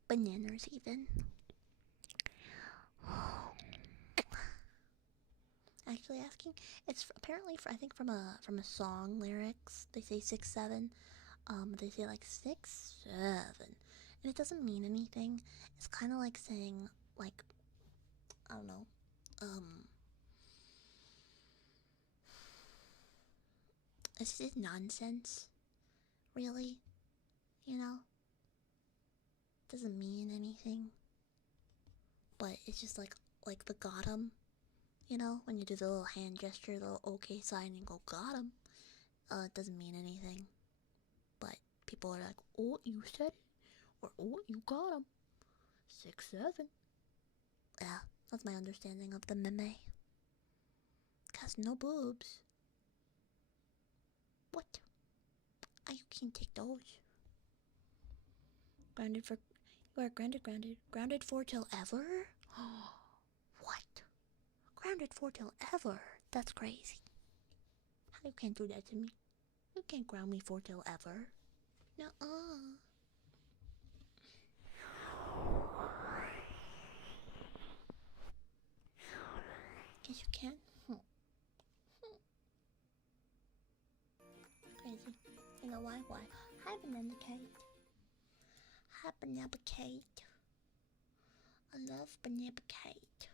Bananas, even. Actually asking, it's apparently I think from a song lyrics. They say 6'7". They say like 6'7", and it doesn't mean anything. It's kind of like saying like, I don't know, it's just nonsense. Really, you know, doesn't mean anything. But it's just like the got 'em. You know, when you do the little hand gesture, the little okay sign, and go got 'em. It doesn't mean anything. But people are like, oh, you said it, or oh, you got 'em. 6'7". Yeah, that's my understanding of the meme. Has no boobs. What? You can't take those. Grounded for. You are grounded for till ever? What? Grounded for till ever? That's crazy. How you can't do that to me? You can't ground me for till ever. Nuh-uh. Guess you can. Crazy. You know why? Why? Hi, Banana Kate. Hi, Banana Kate. I love Banana Kate.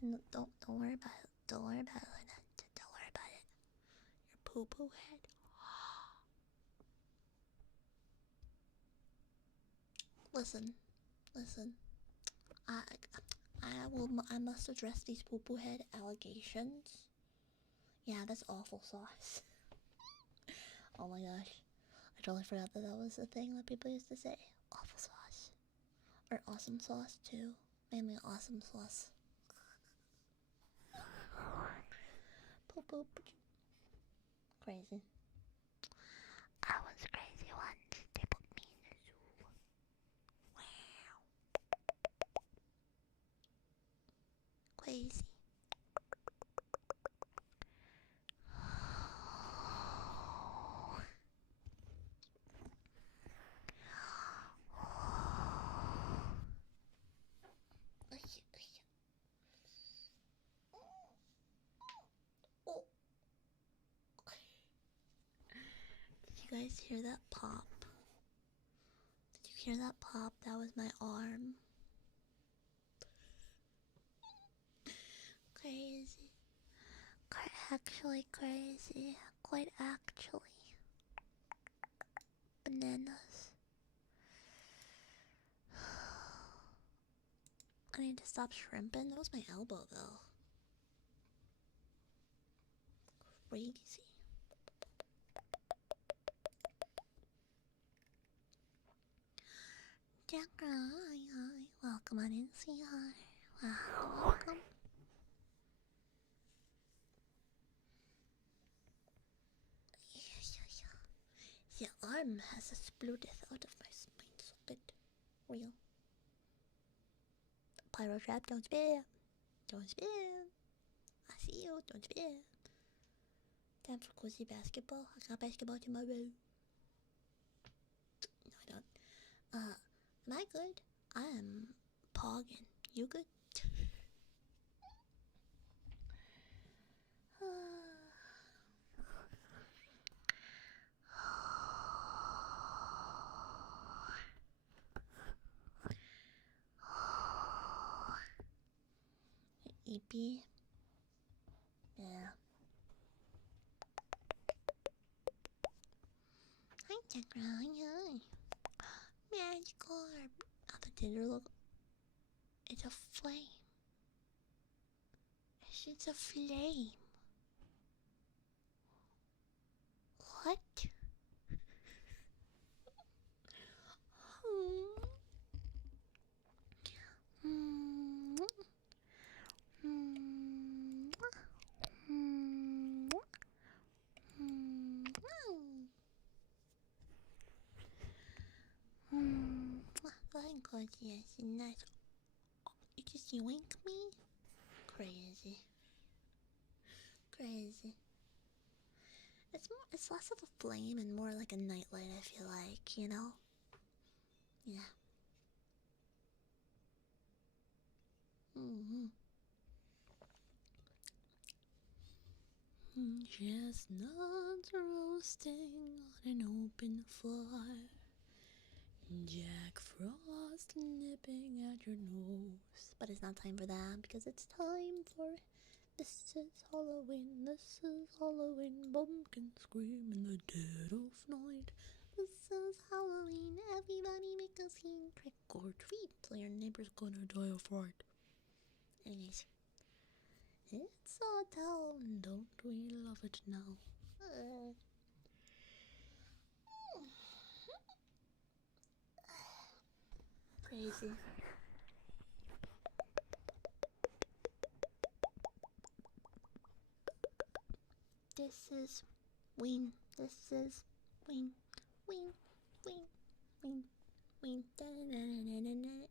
No, don't worry about it. Don't worry about it, Lynette. Don't worry about it. Your poo-poo head. Listen. I must address these poo-poo head allegations. Yeah, that's awful sauce. Oh my gosh. I totally forgot that was the thing that people used to say. Awful sauce. Or awesome sauce, too. Mainly awesome sauce. Poo-poo. Crazy. I was crazy once. They put me in the zoo. Wow. Crazy. Did you guys hear that pop? Did you hear that pop? That was my arm. Crazy. Quite actually crazy. Quite actually. Bananas. I need to stop shrimping. That was my elbow, though. Crazy. Jack, welcome on in, sweetheart. Welcome. The arm has exploded out of my spine socket. Real. Pyro trap, don't spam. Don't spam. I see you, don't spam. Time for cozy basketball. I got basketball tomorrow. No, I don't. Am I good? I am pogging. You good? EP. Yeah. Hi, Chakra. Hi. Magic orb. Oh, the Tinder look. It's a flame. It's a flame. What? Flying cards, yes, and nice. You just yoink me? Crazy. Crazy. It's less of a flame and more like a nightlight, I feel like, you know? Yeah. Mm-hmm. Chestnuts roasting on an open fire. Jack Frost nipping at your nose. But it's not time for that because it's time for This is Halloween, this is Halloween. Pumpkin scream in the dead of night. This is Halloween, everybody make a scene. Trick or treat, or your neighbor's gonna die of fright. Anyways, it's our town, don't we love it now? Crazy. This is Ween. This is Ween. Ween. Ween. Ween. Ween.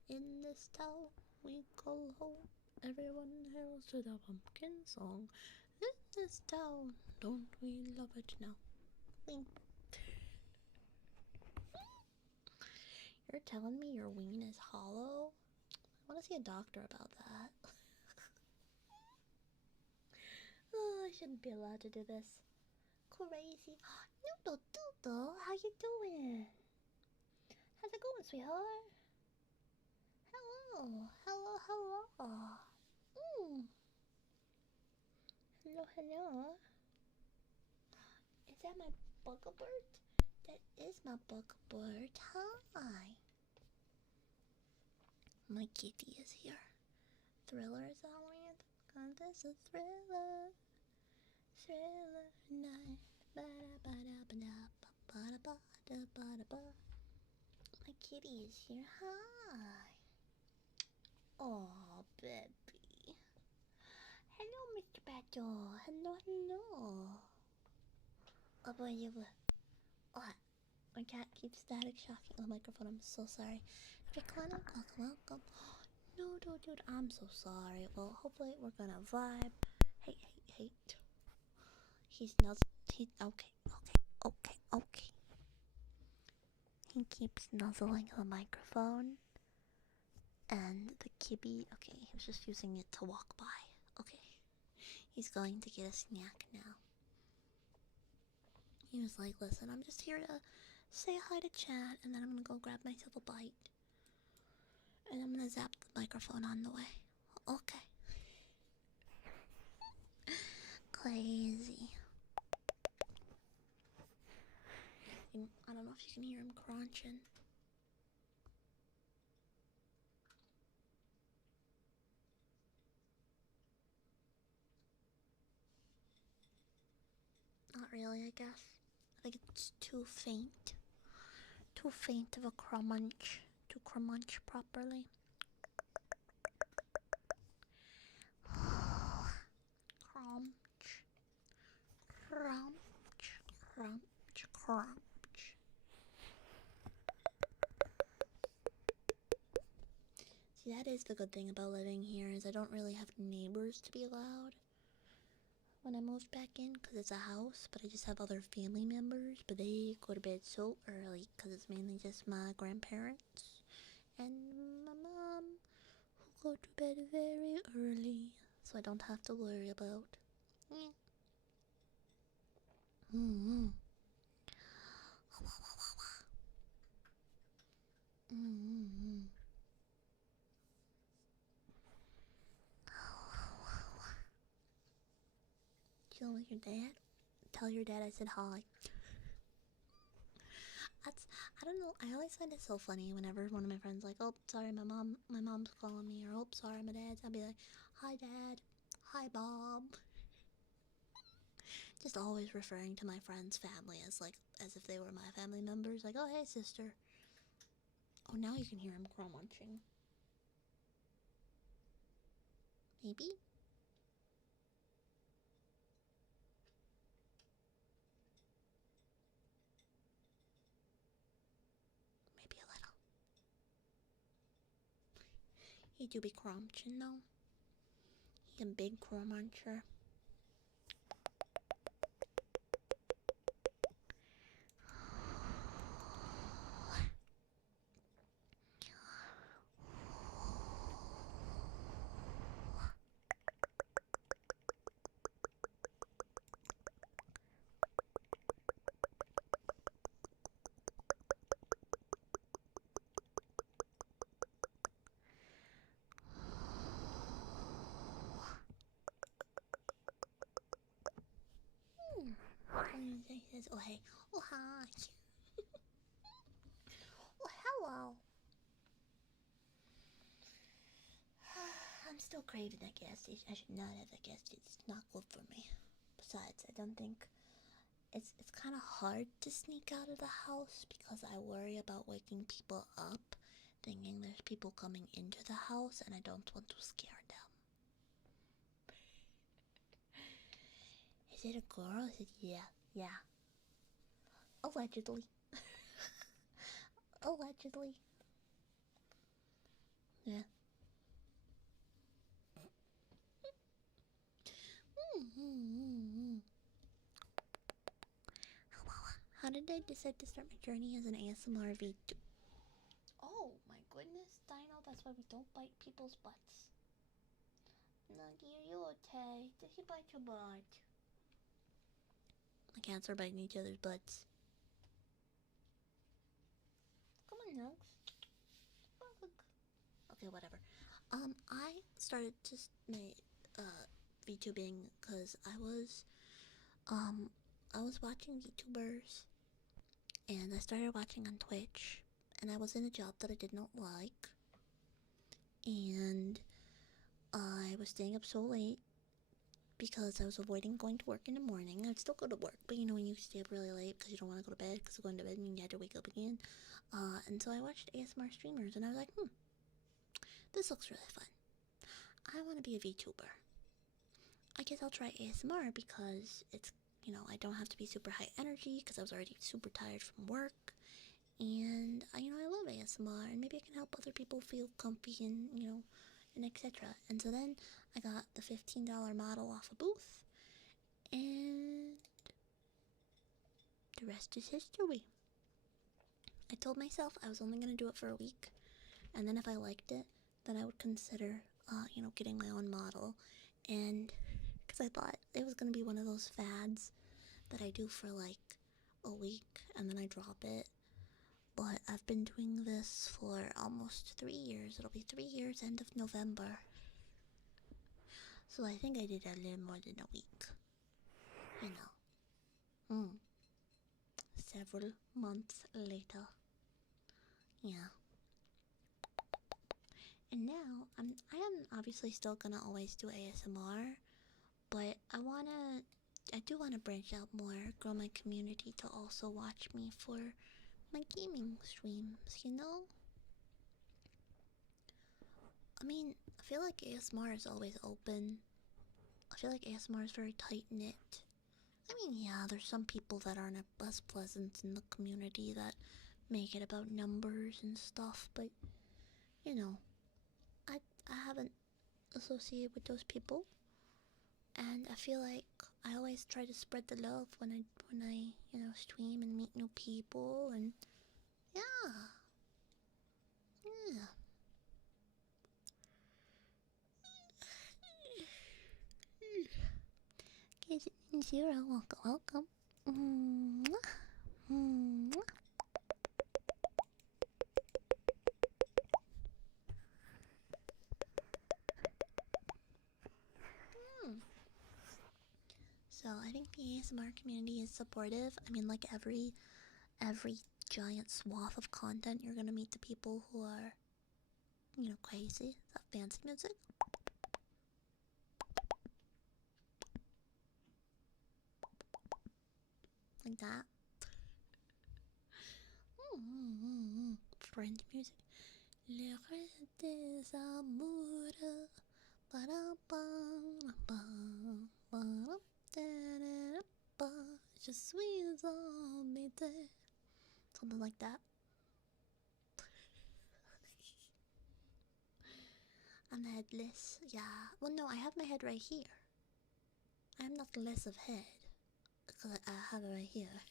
In this town we call home. Everyone hails to the pumpkin song. In this town, don't we love it now? Ween. You're telling me your ween is hollow? I want to see a doctor about that. Oh, I shouldn't be allowed to do this. Crazy. Noodle Doodle, how you doing? How's it going, sweetheart? Hello, hello, hello. Hello, hello. Is that my bugabird? That is my bugabird. Hi. My kitty is here. Thriller is on with. Cause this is Thriller. Thriller night. Ba-da-ba-da-ba-da-ba-da-ba-da-ba. My kitty is here. Hi. Oh, baby. Hello, Mr. Battle. Hello, hello. Oh, boy, you. Oh, my cat keeps static shocking the microphone. I'm so sorry. Recliner, welcome. No, dude, I'm so sorry. Well, hopefully we're gonna vibe. Hey. He's not. Okay. He keeps nuzzling the microphone. And the kibby, okay, he was just using it to walk by. Okay. He's going to get a snack now. He was like, listen, I'm just here to say hi to chat, and then I'm gonna go grab myself a bite. And I'm gonna zap the microphone on the way. Okay. Crazy. I don't know if you can hear him crunching. Not really, I guess. I think it's too faint. Too faint of a crunch to crunch properly. Crunch. See, that is the good thing about living here, is I don't really have neighbors to be loud when I moved back in, because it's a house, but I just have other family members, but they go to bed so early, because it's mainly just my grandparents and my mom, who go to bed very early, so I don't have to worry about. Yeah. Mm-hmm. Mm-hmm. Chill with your dad. Tell your dad I said hi. I don't know. I always find it so funny whenever one of my friends like, oh, sorry, my mom's calling me, or oh, sorry, my dad's. I'll be like, hi, dad. Hi, mom. Just always referring to my friend's family as if they were my family members. Like, oh, hey, sister. Oh, now you can hear him crunching. Maybe. Maybe a little. He do be crunching though. He a big cruncher. He says, "Oh hey, oh hi, oh hello." I'm still craving that gas station. I should not have that gas station. It's not good for me. Besides, I don't think it's kind of hard to sneak out of the house because I worry about waking people up, thinking there's people coming into the house, and I don't want to scare them. Is it a girl? Is it yeah? Allegedly. Allegedly. Yeah. How did I decide to start my journey as an ASMR VTuber? Oh my goodness, Dino, that's why we don't bite people's butts. Nuggy, are you okay? Did he bite your butt? The cats are biting each other's butts. Come on, Nugs. Okay, whatever. I started just my VTubing because I was watching VTubers, and I started watching on Twitch, and I was in a job that I did not like, and I was staying up so late because I was avoiding going to work in the morning. I'd still go to work, but you know, when you stay up really late because you don't want to go to bed because you're going to bed and you had to wake up again. And so I watched ASMR streamers, and I was like, this looks really fun. I want to be a VTuber. I guess I'll try ASMR because it's, you know, I don't have to be super high energy because I was already super tired from work. And, you know, I love ASMR, and maybe I can help other people feel comfy and, you know, and etc. And so then I got the $15 model off a booth, and the rest is history. I told myself I was only going to do it for a week, and then if I liked it, then I would consider, you know, getting my own model. And because I thought it was going to be one of those fads that I do for like a week and then I drop it. But I've been doing this for almost 3 years. It'll be 3 years end of November. So I think I did a little more than a week. You know. Several months later. Yeah. And now I am obviously still gonna always do ASMR, but I do wanna branch out more, grow my community to also watch me for my gaming streams, you know? I mean, I feel like ASMR is always open. I feel like ASMR is very tight knit. I mean, yeah, there's some people that aren't as pleasant in the community that make it about numbers and stuff, but you know, I haven't associated with those people, and I feel like I always try to spread the love when I you know, stream and meet new people, and yeah. Agent Zero, welcome. So I think the ASMR community is supportive. I mean, like every giant swath of content, you're gonna meet the people who are, you know, crazy. Is that fancy music? Like that. French music. Le reste des amours. Je suis embêtée. Something like that. I'm headless. Yeah. Well, no, I have my head right here. I'm not less of head. Because I have it right here.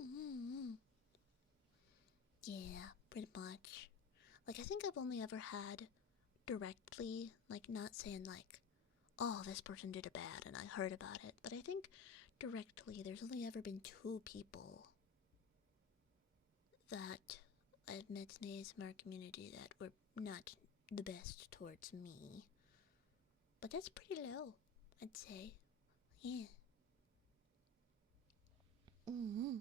Mm-hmm. Yeah, pretty much. Like, I think I've only ever had directly, like, not saying, like, oh, this person did it bad and I heard about it, but I think directly there's only ever been two people that I've met in the ASMR community that were not the best towards me. But that's pretty low, I'd say. Yeah. Mm-hmm.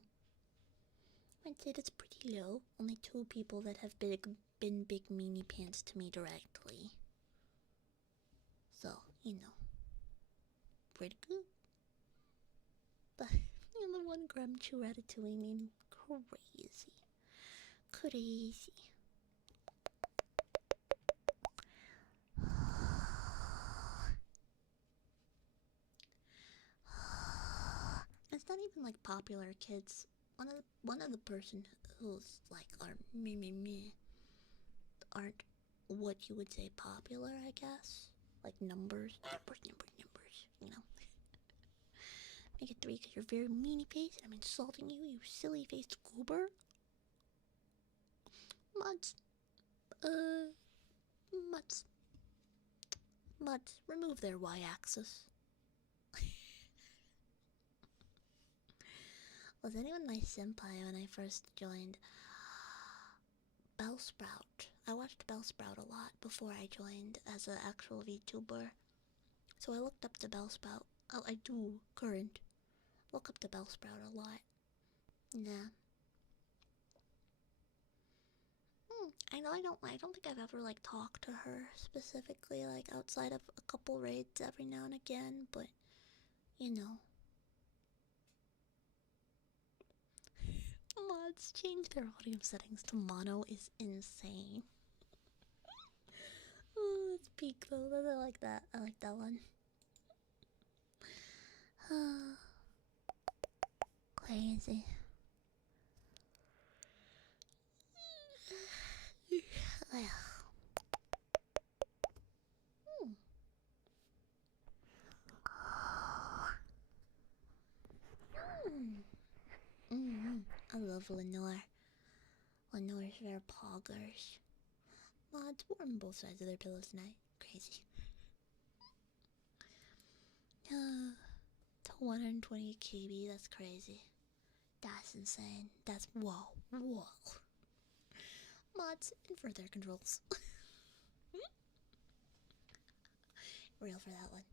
I'd say that's pretty low. Only two people that have been big meanie pants to me directly. So, pretty good. But, the 1 gram chew ratatouille made me crazy. Crazy. It's not even like popular kids. One of the person who's like are me aren't what you would say popular, I guess. Like numbers. Make it 3 because you're very meanie faced. I'm insulting you, you silly faced goober. Muds. Muds. Muds. Remove their y-axis. Was anyone my senpai when I first joined? Bellsprout. I watched Bellsprout a lot before I joined as an actual VTuber. So I looked up to Bellsprout. Oh, I do, current. Look up to Bellsprout a lot. Yeah. I don't think I've ever, like, talked to her specifically, like, outside of a couple raids every now and again, but, Mods change their audio settings to mono is insane. Oh, that's peak though. I like that. I like that one. Crazy. I love Lenore. Lenore's very poggers. Mods warm both sides of their pillows tonight. Crazy. To 120 KB, that's crazy. That's insane. That's whoa. Mods invert their controls. Real for that one.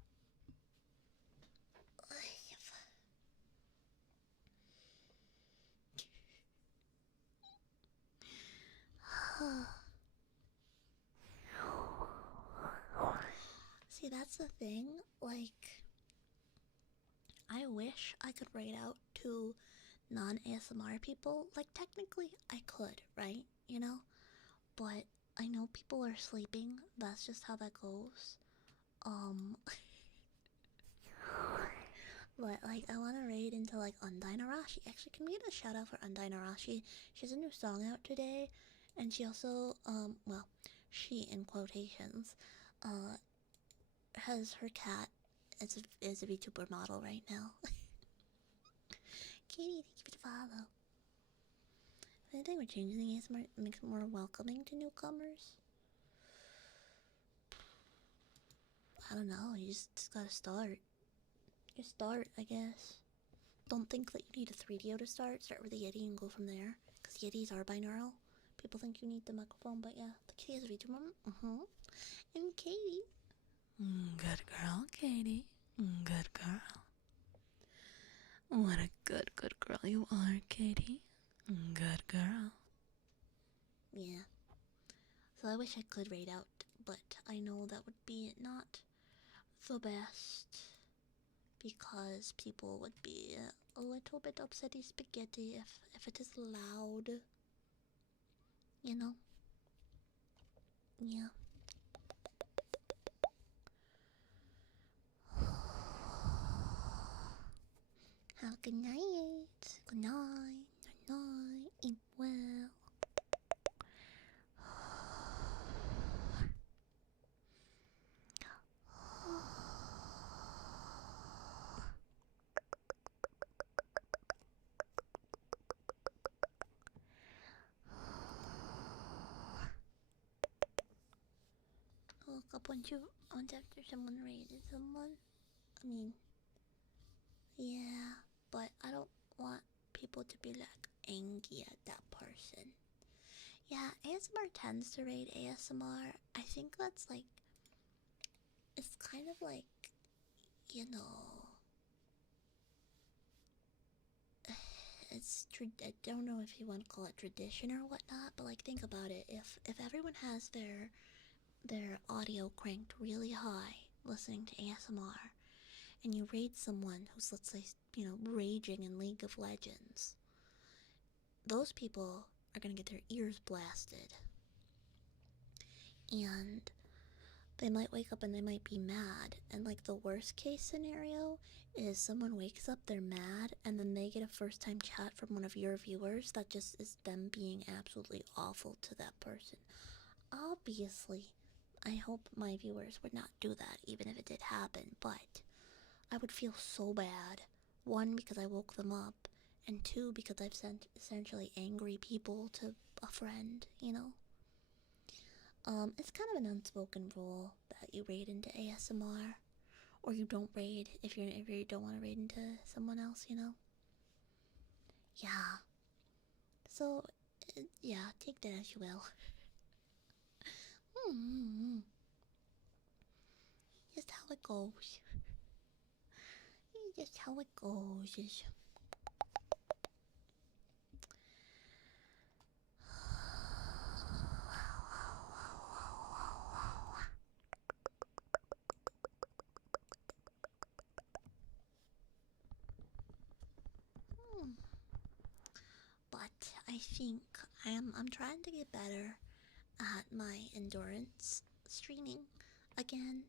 See, that's the thing. Like, I wish I could rate out to non-ASMR people. Like, technically, I could, right? But I know people are sleeping. That's just how that goes. But, like, I want to raid into, like, Undyne Arashi. Actually, can we get a shout out for Undyne Arashi? She has a new song out today. And she also, well, she, in quotations, has her cat as a VTuber model right now. Katie, thank you for the follow. I think we're changing the ASMR makes it more welcoming to newcomers. I don't know, you just gotta start. Just start, I guess. Don't think that you need a 3DO to start. Start with a Yeti and go from there. Because Yetis are binaural. People think you need the microphone, but yeah. The Kitty has a VTuber. And Katie. Good girl, Katie. Good girl. What a good girl you are, Katie. Good girl. Yeah. So I wish I could rate out, but I know that would be not the best. Because people would be a little bit upsetty spaghetti if it is loud. Yeah. Have a good night. Good night. Good night. Eat well. once after someone rated someone. I mean, yeah, but I don't want people to be like angry at that person. Yeah, ASMR tends to rate ASMR. I think that's like, it's kind of like, you know, I don't know if you want to call it tradition or whatnot, but like think about it. If everyone has their audio cranked really high listening to ASMR, and you raid someone who's, let's say, raging in League of Legends, those people are gonna get their ears blasted. And they might wake up and they might be mad. And like the worst case scenario is someone wakes up, they're mad, and then they get a first time chat from one of your viewers that just is them being absolutely awful to that person. Obviously, I hope my viewers would not do that, even if it did happen, but I would feel so bad. One, because I woke them up, and two, because I've sent essentially angry people to a friend, you know? It's kind of an unspoken rule that you raid into ASMR, or you don't raid if you don't want to raid into someone else, you know? Yeah. So, yeah, take that as you will. Hmm. Just how it goes. Just how it goes. Hmm. But I think I'm trying to get better at my endurance streaming again.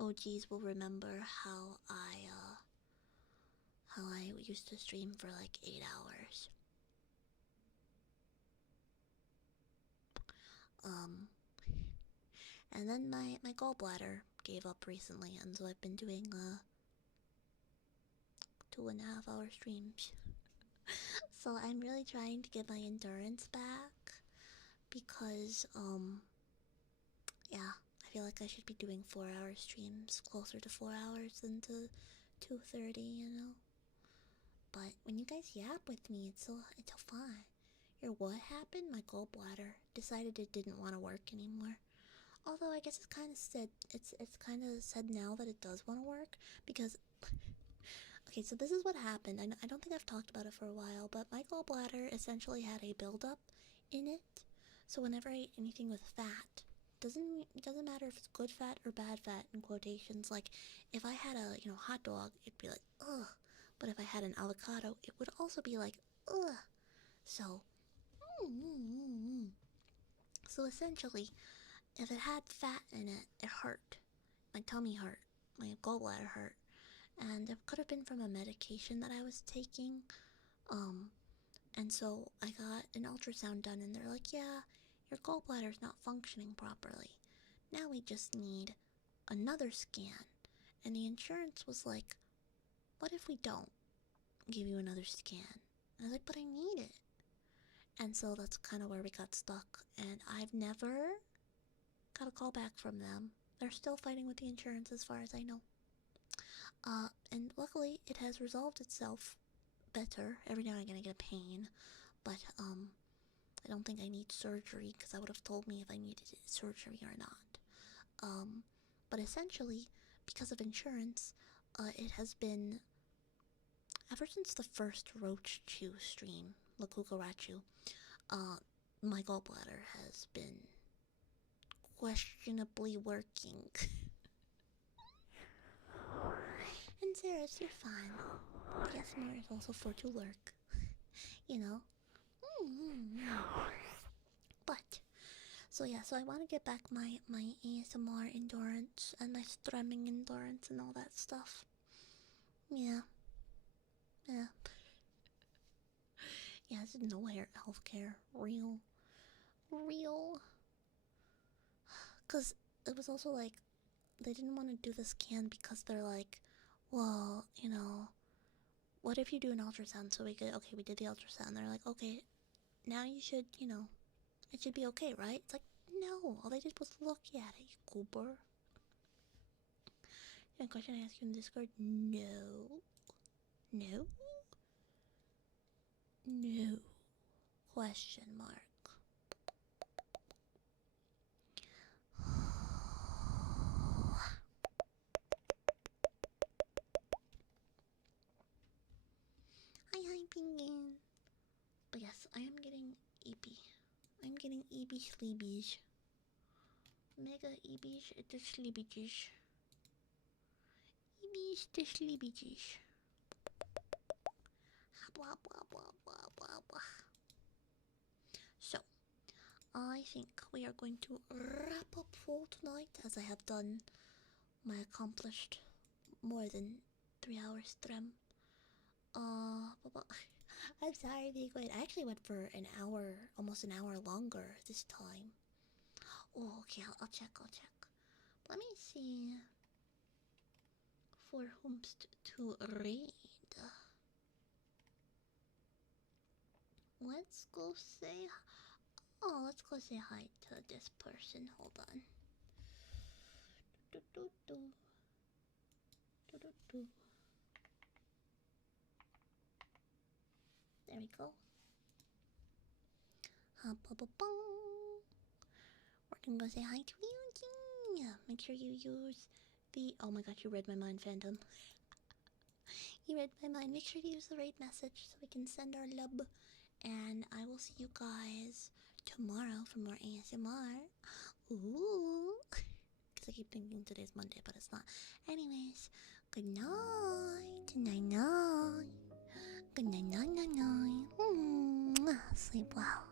OGs will remember how I used to stream for like 8 hours. Um, and then my gallbladder gave up recently, and so I've been doing 2.5 hour streams. So I'm really trying to get my endurance back because yeah, I feel like I should be doing 4 hour streams, closer to 4 hours than to 2:30, you know. But when you guys yap with me, it's so fun. Your what happened? My gallbladder decided it didn't want to work anymore. Although I guess it's kind of said now that it does want to work because okay, so this is what happened. I don't think I've talked about it for a while, but my gallbladder essentially had a buildup in it. So whenever I eat anything with fat, doesn't matter if it's good fat or bad fat in quotations. Like if I had a hot dog, it'd be like ugh, but if I had an avocado, it would also be like ugh. So so essentially, if it had fat in it, it hurt. My tummy hurt. My gallbladder hurt. And it could have been from a medication that I was taking. Um, and so I got an ultrasound done, and they're like, yeah, your gallbladder's not functioning properly. Now we just need another scan. And the insurance was like, what if we don't give you another scan? And I was like, but I need it. And so that's kind of where we got stuck. And I've never got a call back from them. They're still fighting with the insurance as far as I know. And luckily it has resolved itself better. Every now and again I get a pain, but I don't think I need surgery because I would have told me if I needed surgery or not. But essentially, because of insurance, it has been ever since the first Roach Chew stream, La Cucarachu, my gallbladder has been questionably working. And Sarah, you're fine. The ASMR is also for to lurk, you know. But so yeah, so I want to get back my ASMR endurance and my strumming endurance and all that stuff. Yeah, yeah, yeah. This is no healthcare, real. Cause it was also like they didn't want to do the scan because they're like, well, what if you do an ultrasound? So we could, okay, we did the ultrasound. They're like, okay, now you should, it should be okay, right? It's like, no, all they did was look at it, you goober. A question I ask you in Discord? No. No? No. Question mark. Hi, Pingin. But yes, I am getting EP. I'm getting EP sleebies. Mega EBs at the sleebages. EBs the sleebages. Blah blah blah blah blah blah. So, I think we are going to wrap up for tonight as I have done my accomplished more than 3 hours stream. I'm sorry, Bigwood. I actually went for an hour, almost an hour longer this time. Oh, okay, I'll check, I'll check. Let me see for whom to raid. Let's go say. Oh, let's go say hi to this person. Hold on. There we go. We're gonna go say hi to you. Make sure you use the. Oh my god, you read my mind, Phantom. You read my mind. Make sure to use the raid message so we can send our love. And I will see you guys tomorrow for more ASMR. Ooh. Because I keep thinking today's Monday, but it's not. Anyways, good night. Night night. Good night, night, night, night. Sleep well.